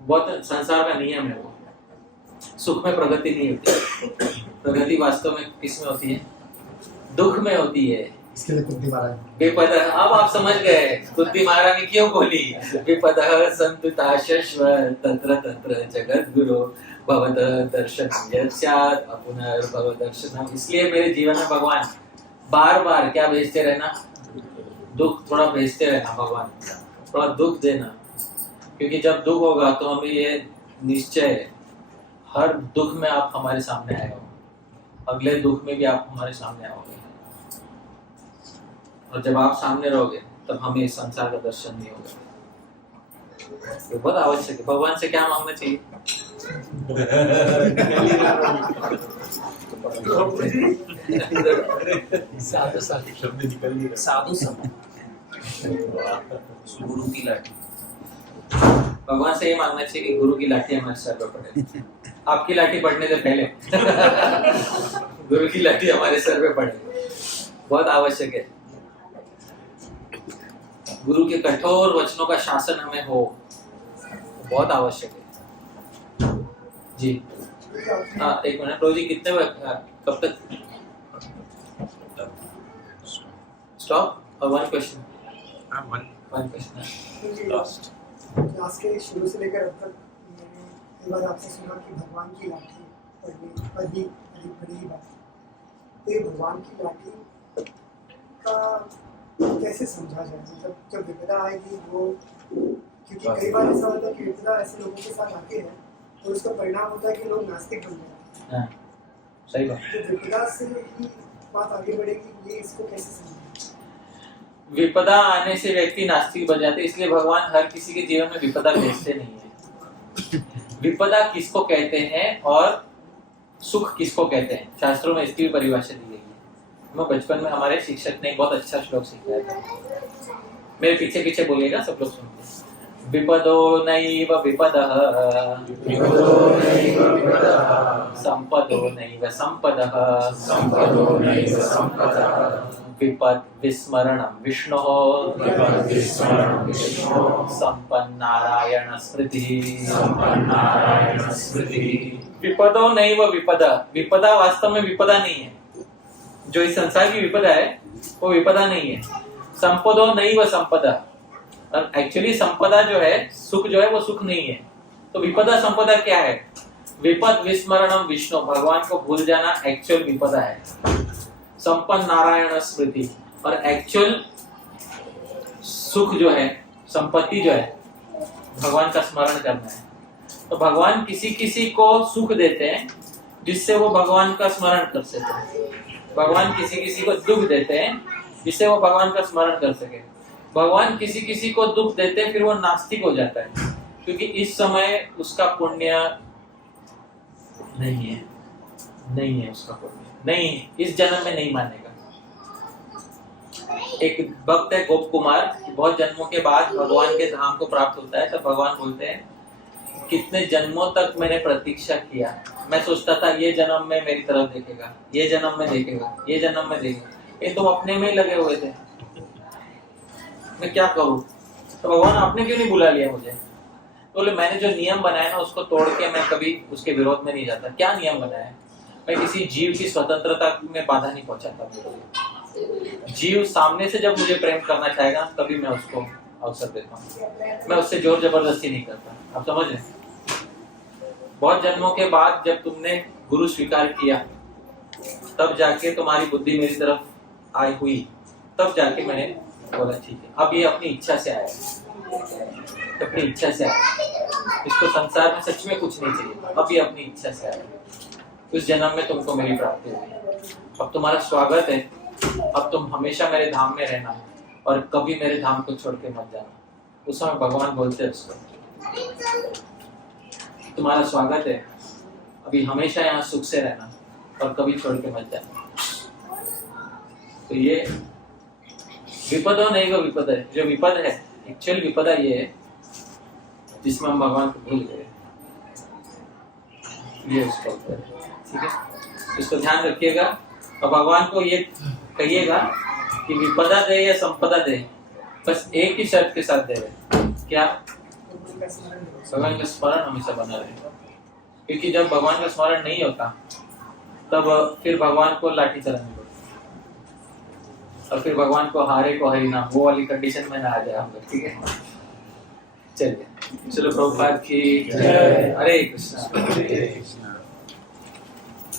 बहुत संसार का नियम है वो। सुख में प्रगति नहीं होती। प्रगति वास्तव में किस में होती है? दुख में होती है। इसके लिए कुंती महाराज विपद, अब आप समझ गए कुंती महारानी क्यों बोली विपद संतुता शश्व तत्र तत्र जगत गुरु भवत दर्शनम यत् स्यात् अपुनर्भव दर्शनम। इसलिए मेरे जीवन में भगवान बार बार क्या भेजते रहना? दुख थोड़ा भेजते रहना भगवान, थोड़ा दुख देना। क्योंकि जब दुख होगा तो हमें ये निश्चय है, हर दुख में आप हमारे सामने आए हो, अगले दुख में भी आप हमारे सामने आओगे। और जब आप सामने रहोगे तब हमें इस संसार का दर्शन नहीं होगा। तो बहुत आवश्यक है। भगवान से क्या मांगना चाहिए? साधु संत, गुरु की लाठी। भगवान से ये मांगना चाहिए कि गुरु की लाठी हमारे सर पर पड़े। आपकी लाठी पड़ने से पहले गुरु की लाठी हमारे सर पे पड़े, बहुत आवश्यक है। गुरु के कठोर वचनों का शासन हमें हो, बहुत आवश्यक है। जी हाँ, एक मिनट रोजी, कितने कब तक स्टॉप? और one question, one question last class के शुरू से लेकर अब तक मैंने कई बार आपसे सुना कि भगवान की लाठी पढ़ने पर ही बड़ी बात। तो ये भगवान की लाठी का कैसे समझा जाए, मतलब जब विपदा आएगी वो, क्योंकि कई बार ऐसा होता है कि विपदा ऐसे लोगों के साथ आती है और उसका परिणाम होता है कि लोग नास्तिक बन जाते हैं। हाँ, सही बात। तो विपदा से ही बात आगे बढ़ेगी, ये इसको कैसे समझें? विपदा आने से व्यक्ति नास्तिक बन जाते, इसलिए भगवान हर किसी के जीवन में विपदा भेजते नहीं है। विपदा किसको कहते हैं और सुख किसको कहते हैं, शास्त्रों में इसकी भी परिभाषा दी गई है। मैं बचपन में हमारे शिक्षक ने एक बहुत अच्छा श्लोक सिखाया था, मेरे पीछे पीछे बोलिएगा, सब लोग सुनते। विपदो नैव विपदः संपदो नैव संपदः विपद विस्मरणं विष्णोः संपन्नारायण स्मृतिः। विपदो नैव विपदा, विपदा वास्तव में विपदा नहीं है। जो इस संसार की विपदा है वो विपदा नहीं है। संपदो नैव संपदा, और एक्चुअली संपदा जो है, सुख जो है वो सुख नहीं है। तो विपदा संपदा क्या है? विपद विस्मरणम विष्णु, भगवान को भूल जाना एक्चुअल विपदा है। संपन्न नारायण स्मृति, और एक्चुअल सुख जो है, संपत्ति जो है, भगवान का स्मरण करना है। तो भगवान किसी किसी को सुख देते हैं जिससे वो भगवान का स्मरण कर सके। भगवान किसी किसी को दुख देते हैं जिससे वो भगवान का स्मरण कर सके। भगवान किसी किसी को दुख देते हैं, फिर वो नास्तिक हो जाता है, क्योंकि इस समय उसका पुण्य नहीं है उसका पुण्य नहीं है, इस जन्म में नहीं मानेगा। एक भक्त है गोप कुमार, बहुत जन्मों के बाद भगवान के धाम को प्राप्त होता है। तब भगवान बोलते हैं, कितने जन्मों तक मैंने प्रतीक्षा किया, मैं सोचता था ये जन्म में मेरी तरफ देखेगा, ये जन्म में देखेगा, ये जन्म में देखेगा, ये तुम अपने में ही लगे हुए थे, मैं क्या करूं? तो भगवान आपने क्यों नहीं बुला लिया मुझे? तो बोले, मैंने जो नियम बनाया ना उसको तोड़ के मैं कभी उसके विरोध में नहीं जाता। क्या नियम बनाया? मैं किसी जीव की स्वतंत्रता में बाधा नहीं पहुंचाता। जीव सामने से जब मुझे प्रेम करना चाहेगा तभी मैं उसको अवसर देता हूँ, मैं उससे जोर जबरदस्ती नहीं करता। आप समझ रहे? बहुत जन्मों के बाद जब तुमने गुरु स्वीकार किया, तब जाके तुम्हारी बुद्धि मेरी तरफ आई हुई, तब जाके मैंने बोला ठीक है, अब ये अपनी इच्छा से आया, अपनी इच्छा से आया, इसको संसार में सच में कुछ नहीं चाहिए, अब ये अपनी इच्छा से आया। उस जन्म में तुमको मेरी प्राप्ति हुई, अब तुम्हारा स्वागत है, अब तुम हमेशा मेरे धाम में रहना और कभी मेरे धाम को छोड़ के मत जाना। उस समय भगवान बोलते हैं उसको, तुम्हारा स्वागत है, अभी हमेशा यहाँ सुख से रहना और कभी छोड़ के मत जाना। तो ये विपद नहीं, वो विपद है। जो विपद है, एक्चुअल विपदा ये है जिसमें हम भगवान को भूल गए, ये उसका उत्तर है। ठीक है, इसको ध्यान रखिएगा और भगवान को ये कहिएगा कि विपदा दे या संपदा दे, बस एक ही शर्त के साथ दे रहे, क्या? भगवान का स्मरण हमेशा बना रहे। क्योंकि जब भगवान का स्मरण नहीं होता तब फिर भगवान को लाठी चलानी पड़ती और फिर भगवान को हारे को हरी नाम, वो वाली कंडीशन में ना आ जाए हम लोग। ठीक है, चलिए, चलो प्रभुपाद की जय। हरे कृष्णा।